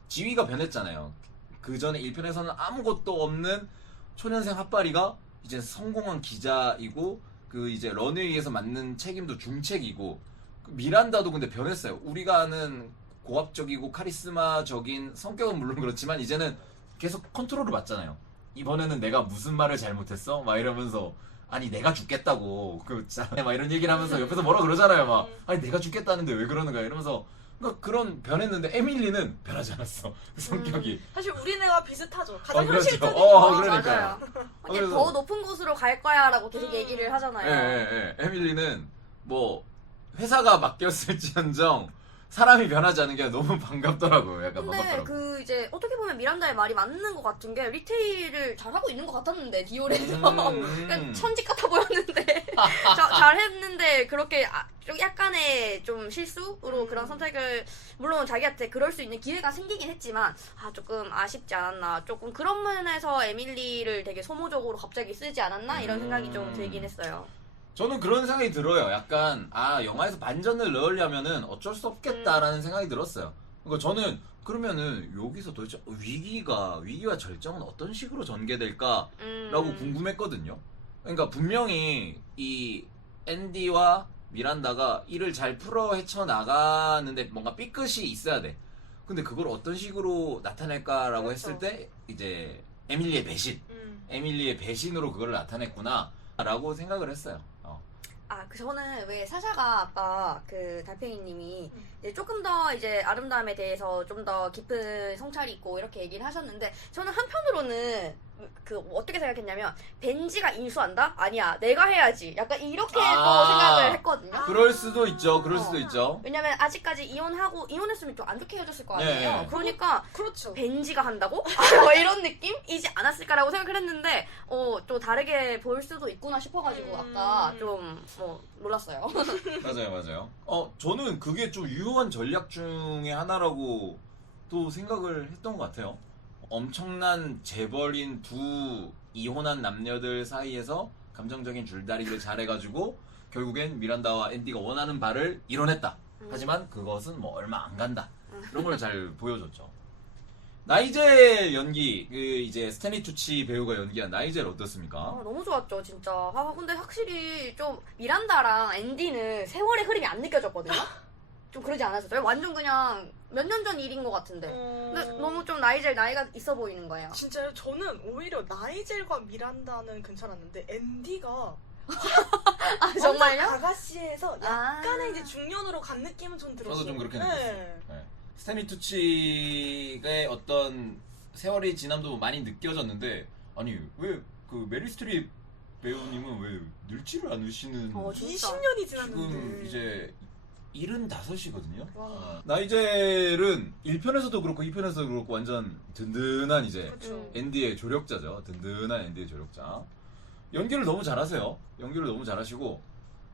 지위가 변했잖아요. 그 전에 1편에서는 아무것도 없는 초년생 핫바리가 이제 성공한 기자이고 그 이제 런웨이에서 맡는 책임도 중책이고 그 미란다도 근데 변했어요. 우리가 아는 고압적이고 카리스마적인 성격은 물론 그렇지만 이제는 계속 컨트롤을 받잖아요. 이번에는 내가 무슨 말을 잘못했어? 막 이러면서 아니 내가 죽겠다고 그 막 이런 얘기를 하면서 옆에서 뭐라 그러잖아요. 막 아니 내가 죽겠다는데 왜 그러는 거야 이러면서 그러니까 그런 변했는데 에밀리는 변하지 않았어. 그 성격이. 사실 우리네와 비슷하죠. 가장 그렇죠. 현실적인 그러니까요. 맞아요. 이제 그래서- 더 높은 곳으로 갈 거야라고 계속 얘기를 하잖아요. 예. 에밀리는 뭐 회사가 바뀌었을지언정 사람이 변하지 않은 게 너무 반갑더라고요. 약간 근데 반갑더라고. 그 이제 어떻게 보면 미란다의 말이 맞는 것 같은 게 리테일을 잘하고 있는 것 같았는데 디올에서 그러니까 천직 같아 보였는데 잘했는데 그렇게 좀 약간의 좀 실수로 그런 선택을 물론 자기한테 그럴 수 있는 기회가 생기긴 했지만 조금 아쉽지 않았나 조금 그런 면에서 에밀리를 되게 소모적으로 갑자기 쓰지 않았나 이런 생각이 좀 들긴 했어요. 저는 그런 생각이 들어요. 약간 영화에서 반전을 넣으려면은 어쩔 수 없겠다라는 생각이 들었어요. 그러니까 저는 그러면은 여기서 도대체 위기와 절정은 어떤 식으로 전개될까라고 궁금했거든요. 그러니까 분명히 이 앤디와 미란다가 일을 잘 풀어 헤쳐 나가는데 뭔가 삐끗이 있어야 돼. 근데 그걸 어떤 식으로 나타낼까라고 그렇죠. 했을 때 이제 에밀리의 배신, 에밀리의 배신으로 그걸 나타냈구나라고 생각을 했어요. 저는 왜 사샤가 아까 그 달팽이님이 이제 조금 더 이제 아름다움에 대해서 좀 더 깊은 성찰이 있고 이렇게 얘기를 하셨는데 저는 한편으로는 그 어떻게 생각했냐면 벤지가 인수한다? 아니야 내가 해야지. 약간 이렇게 또 아. 생각을 했거든요. 그럴 수도 있죠. 그럴 수도 있죠. 왜냐면 아직까지 이혼했으면 좀 안 좋게 헤어졌을 거 아니에요. 네. 그러니까 그렇죠. 벤지가 한다고? 뭐 이런 느낌이지 않았을까라고 생각을 했는데 또 다르게 보일 수도 있구나 싶어가지고 아까 좀 놀랐어요. 맞아요. 저는 그게 좀 유효한 전략 중에 하나라고 또 생각을 했던 것 같아요. 엄청난 재벌인 두 이혼한 남녀들 사이에서 감정적인 줄다리기를 잘해가지고 결국엔 미란다와 앤디가 원하는 바를 이뤄냈다. 하지만 그것은 뭐 얼마 안 간다. 이런 걸 잘 보여줬죠. 나이젤 연기, 그 이제 스탠리 투치 배우가 연기한 나이젤 어떻습니까? 너무 좋았죠 진짜. 근데 확실히 좀 미란다랑 앤디는 세월의 흐름이 안 느껴졌거든요. 좀 그러지 않았어요? 완전 그냥 몇 년 전 일인 것 같은데. 근데 너무 좀 나이젤 나이가 있어 보이는 거예요. 진짜요? 저는 오히려 나이젤과 미란다는 괜찮았는데 앤디가 정말요? 아가씨에서 약간의 이제 중년으로 간 느낌은 좀 들었어요. 저도 좀 그렇게 네. 느꼈어요. 네. 스탠리 투치의 어떤 세월이 지남도 많이 느껴졌는데 아니 왜 그 메리 스트립 배우님은 왜 늙지를 않으시는 진짜. 20년이 지났는데 지금 이제 75이거든요. 와. 나이젤은 1편에서도 그렇고 2편에서도 그렇고 완전 든든한 이제 그렇죠. 앤디의 조력자죠. 든든한 앤디의 조력자. 연기를 너무 잘하세요. 연기를 너무 잘하시고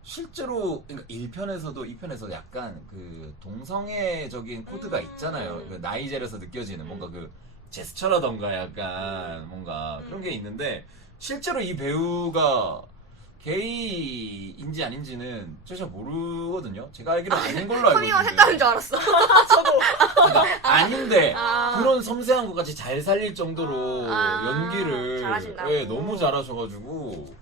실제로 그러니까 1편에서도 2편에서 약간 그 동성애적인 코드가 있잖아요. 그 나이젤에서 느껴지는 뭔가 그 제스처라던가 약간 뭔가 그런 게 있는데 실제로 이 배우가 게이인지 아닌지는 잘 모르거든요. 제가 알기로 아닌 걸로 알고 커밍아웃 있는데 했다는 줄 알았어. 그러니까 아닌데 아. 그런 섬세한 것까지 잘 살릴 정도로 연기를 잘하신다고. 너무 잘하셔가지고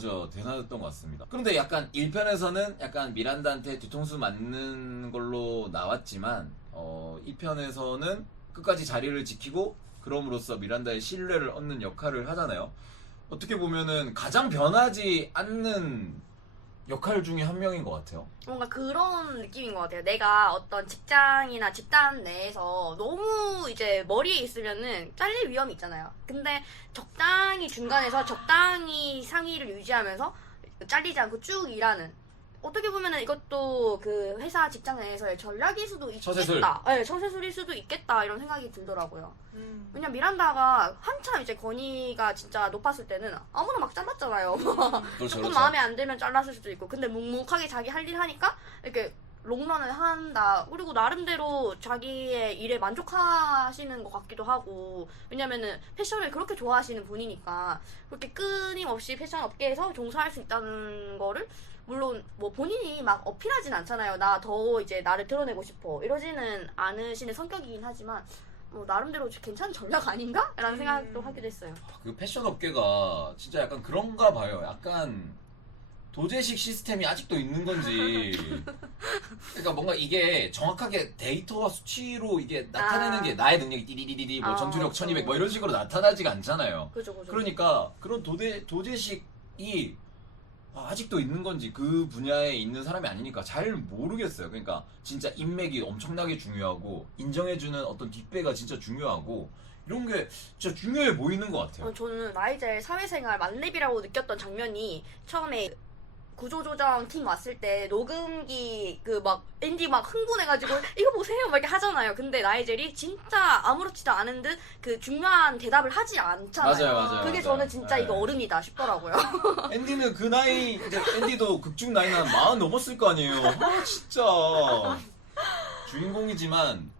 저 대단했던 것 같습니다. 그런데 약간 1편에서는 약간 미란다한테 뒤통수 맞는 걸로 나왔지만 2편에서는 끝까지 자리를 지키고 그럼으로써 미란다의 신뢰를 얻는 역할을 하잖아요. 어떻게 보면은 가장 변하지 않는 역할 중에 한 명인 것 같아요. 뭔가 그런 느낌인 것 같아요. 내가 어떤 직장이나 집단 내에서 너무 이제 머리에 있으면은 잘릴 위험이 있잖아요. 근데 적당히 중간에서 적당히 상위를 유지하면서 잘리지 않고 쭉 일하는. 어떻게 보면은 이것도 그 회사 직장 내에서의 전략일 수도 있겠다. 처세술. 네, 처세술일 수도 있겠다 이런 생각이 들더라고요. 왜냐면 미란다가 한참 이제 권위가 진짜 높았을 때는 아무나 막 잘랐잖아요. 그렇죠, 조금 그렇죠. 마음에 안 들면 잘랐을 수도 있고. 근데 묵묵하게 자기 할 일 하니까 이렇게 롱런을 한다. 그리고 나름대로 자기의 일에 만족하시는 것 같기도 하고. 왜냐면은 패션을 그렇게 좋아하시는 분이니까 그렇게 끊임없이 패션 업계에서 종사할 수 있다는 거를 물론 뭐 본인이 막 어필하진 않잖아요. 나 더 이제 나를 드러내고 싶어 이러지는 않으시는 성격이긴 하지만 나름대로 괜찮은 전략 아닌가? 라는 생각도 하기도 했어요. 그 패션 업계가 진짜 약간 그런가 봐요. 약간 도제식 시스템이 아직도 있는 건지. 그러니까 뭔가 이게 정확하게 데이터와 수치로 이게 나타내는 게 나의 능력이 띠디디디디 뭐 전투력 1200 뭐 이런 식으로 나타나지가 않잖아요. 그죠. 그러니까 그런 도제식이 아직도 있는 건지 그 분야에 있는 사람이 아니니까 잘 모르겠어요. 그러니까 진짜 인맥이 엄청나게 중요하고 인정해주는 어떤 뒷배가 진짜 중요하고 이런 게 진짜 중요해 보이는 것 같아요. 저는 나이젤 사회생활 만렙이라고 느꼈던 장면이 처음에 구조조정 팀 왔을 때 녹음기 그 막 앤디 막 흥분해가지고 이거 보세요 막 이렇게 하잖아요. 근데 나이젤이 진짜 아무렇지도 않은 듯 그 중요한 대답을 하지 않잖아요. 맞아요. 그게 맞아요. 저는 진짜 네. 이거 어른이다 싶더라고요. 앤디는 그 나이 이제 앤디도 극중 나이는 한 40 넘었을 거 아니에요. 진짜 주인공이지만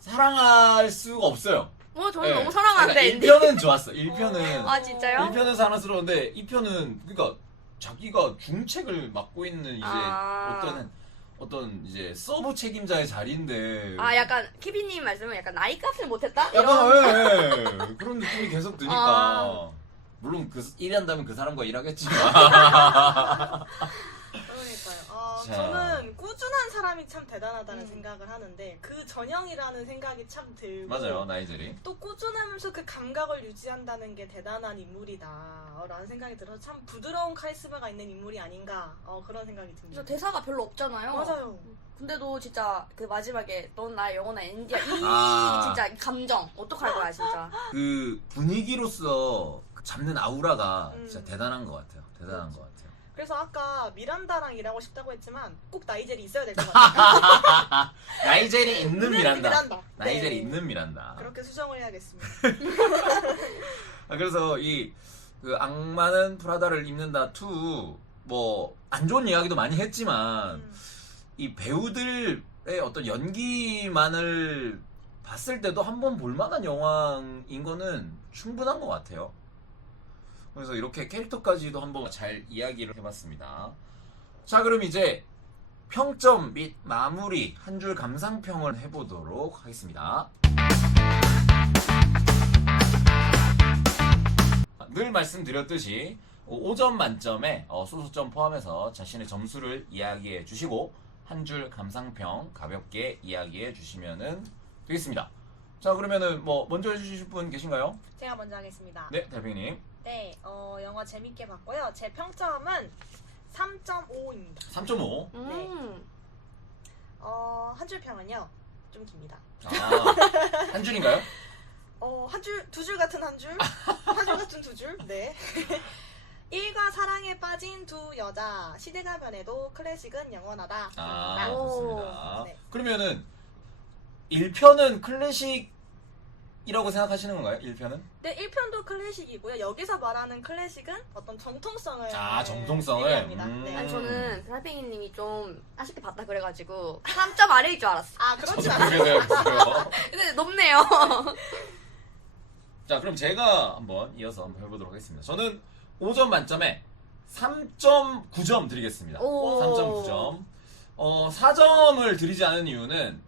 사랑할 수가 없어요. 저는 네. 너무 사랑하는데 그러니까 앤디. 1편은 좋았어. 1편은 아 진짜요? 1편은 사랑스러운데 2편은 그러니까 자기가 중책을 맡고 있는 이제 어떤 이제 서브 책임자의 자리인데 약간 키비님 말씀은 약간 나이 값을 못했다? 약간 그런 느낌이 계속 드니까 물론 일한다면 그 사람과 일하겠지만 그러니까요. 자. 저는 저는 꾸준한 사람이 참 대단하다는 생각을 하는데 그 전형이라는 생각이 참 들고 맞아요, 나이젤이. 또 꾸준하면서 그 감각을 유지한다는 게 대단한 인물이다 라는 생각이 들어서 참 부드러운 카리스마가 있는 인물이 아닌가 그런 생각이 그래서 듭니다. 대사가 별로 없잖아요. 맞아요. 근데도 진짜 그 마지막에 넌 나의 영원한 엔디야 이 아. 진짜 감정 어떡할 거야 진짜. 그 분위기로서 잡는 아우라가 음. 진짜 대단한 것 같아요. 대단한 것 같아요. 그래서 아까 미란다랑 일하고 싶다고 했지만 꼭 나이젤이 있어야 될 것 같아요. 나이젤이 있는 미란다. 나이젤이 네. 있는 미란다. 그렇게 수정을 해야겠습니다. 그래서 그 악마는 프라다를 입는다 2 뭐 안 좋은 이야기도 많이 했지만 이 배우들의 어떤 연기만을 봤을 때도 한번 볼만한 영화인 거는 충분한 것 같아요. 그래서 이렇게 캐릭터까지도 한번 잘 이야기를 해봤습니다. 자, 그럼 이제 평점 및 마무리 한 줄 감상평을 해보도록 하겠습니다. 늘 말씀드렸듯이 5점 만점에 소수점 포함해서 자신의 점수를 이야기해 주시고 한 줄 감상평 가볍게 이야기해 주시면 되겠습니다. 자, 그러면은 뭐 먼저 해주실 분 계신가요? 제가 먼저 하겠습니다. 네, 달팽이님. 네, 영화 재밌게 봤고요. 제 평점은 3.5입니다. 3.5. 한 줄 평은요 좀 깁니다. 한 줄인가요? 두 줄 같은 한 줄, 한 줄 같은 두 줄. 네. 일과 사랑에 빠진 두 여자, 시대가 변해도 클래식은 영원하다. 좋습니다. 네. 그러면은 1편은 클래식이라고 생각하시는 건가요? 1편은? 네, 1편도 클래식이고요. 여기서 말하는 클래식은 어떤 정통성을 정통성을? 얘기합니다. 네. 아니 저는 달팽이님이 좀 아쉽게 봤다 그래가지고 3점 아래일 줄 알았어. 그렇지 저도 않아요. 그렇게 생각했어요. 근데 높네요. 자, 그럼 제가 한번 이어서 한번 해보도록 하겠습니다. 저는 5점 만점에 3.9점 드리겠습니다. 오. 3.9점. 4점을 드리지 않은 이유는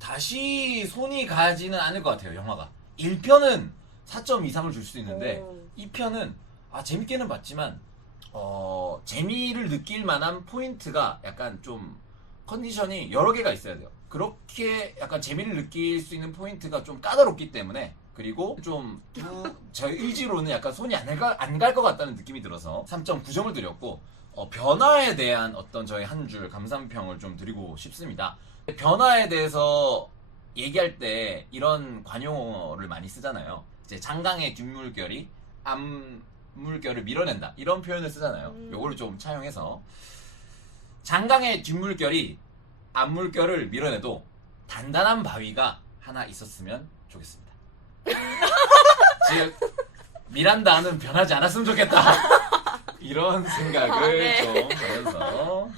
다시 손이 가지는 않을 것 같아요, 영화가. 1편은 4점 이상을 줄 수 있는데 2편은 재밌게는 봤지만 재미를 느낄 만한 포인트가 약간 좀 컨디션이 여러 개가 있어야 돼요. 그렇게 약간 재미를 느낄 수 있는 포인트가 좀 까다롭기 때문에, 그리고 좀 저희 의지로는 약간 손이 안 갈 것 같다는 느낌이 들어서 3.9점을 드렸고, 변화에 대한 어떤 저희 한 줄 감상평을 좀 드리고 싶습니다. 변화에 대해서 얘기할 때 이런 관용어를 많이 쓰잖아요. 이제 장강의 뒷물결이 앞물결을 밀어낸다, 이런 표현을 쓰잖아요. 요거를 좀 차용해서 장강의 뒷물결이 앞물결을 밀어내도 단단한 바위가 하나 있었으면 좋겠습니다. 즉 미란다는 변하지 않았으면 좋겠다. 이런 생각을 네. 좀 하면서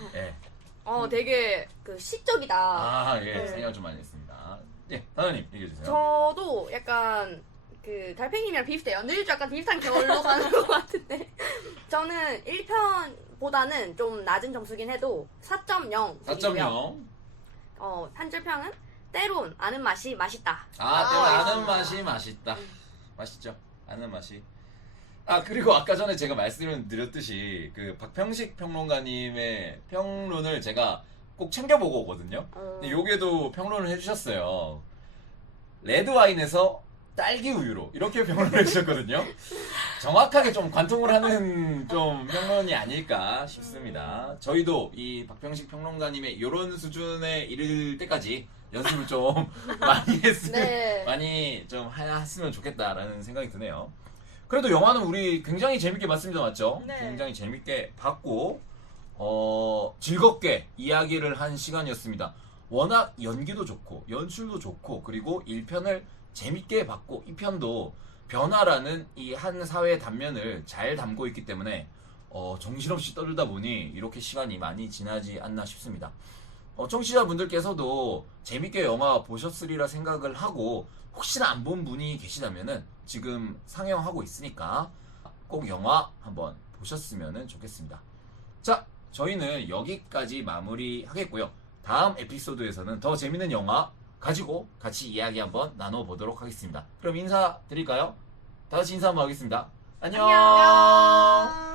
되게 그 시적이다. 네. 생각을 좀 많이 했습니다. 다나님 얘기해 주세요. 저도 약간 그 달팽이님이랑 비슷해요. 늘 약간 비슷한 결로 가는 것 같은데 저는 1편보다는 좀 낮은 점수긴 해도 4.0 드리고요. 4.0. 한 줄 평은 때론 아는 맛이 맛있다. 아는 맛이 맛있다. 맛있죠? 아는 맛이. 그리고 아까 전에 제가 말씀을 드렸듯이 그 박평식 평론가님의 평론을 제가 꼭 챙겨보고 오거든요. 근데 요게도 평론을 해주셨어요. 레드와인에서 딸기 우유로 이렇게 평론을 해주셨거든요. 정확하게 좀 관통을 하는 좀 평론이 아닐까 싶습니다. 저희도 이 박평식 평론가님의 이런 수준에 이를 때까지 연습을 좀 많이 좀 했으면 좋겠다라는 생각이 드네요. 그래도 영화는 우리 굉장히 재밌게 봤습니다. 맞죠? 네. 굉장히 재밌게 봤고 즐겁게 이야기를 한 시간이었습니다. 워낙 연기도 좋고 연출도 좋고, 그리고 1편을 재밌게 봤고 2편도 변화라는 이 한 사회의 단면을 잘 담고 있기 때문에 정신없이 떠들다 보니 이렇게 시간이 많이 지나지 않나 싶습니다. 청취자분들께서도 재밌게 영화 보셨으리라 생각을 하고, 혹시나 안 본 분이 계시다면은 지금 상영하고 있으니까 꼭 영화 한번 보셨으면 좋겠습니다. 자, 저희는 여기까지 마무리하겠고요. 다음 에피소드에서는 더 재밌는 영화 가지고 같이 이야기 한번 나눠보도록 하겠습니다. 그럼 인사드릴까요? 다 같이 인사 한번 하겠습니다. 안녕.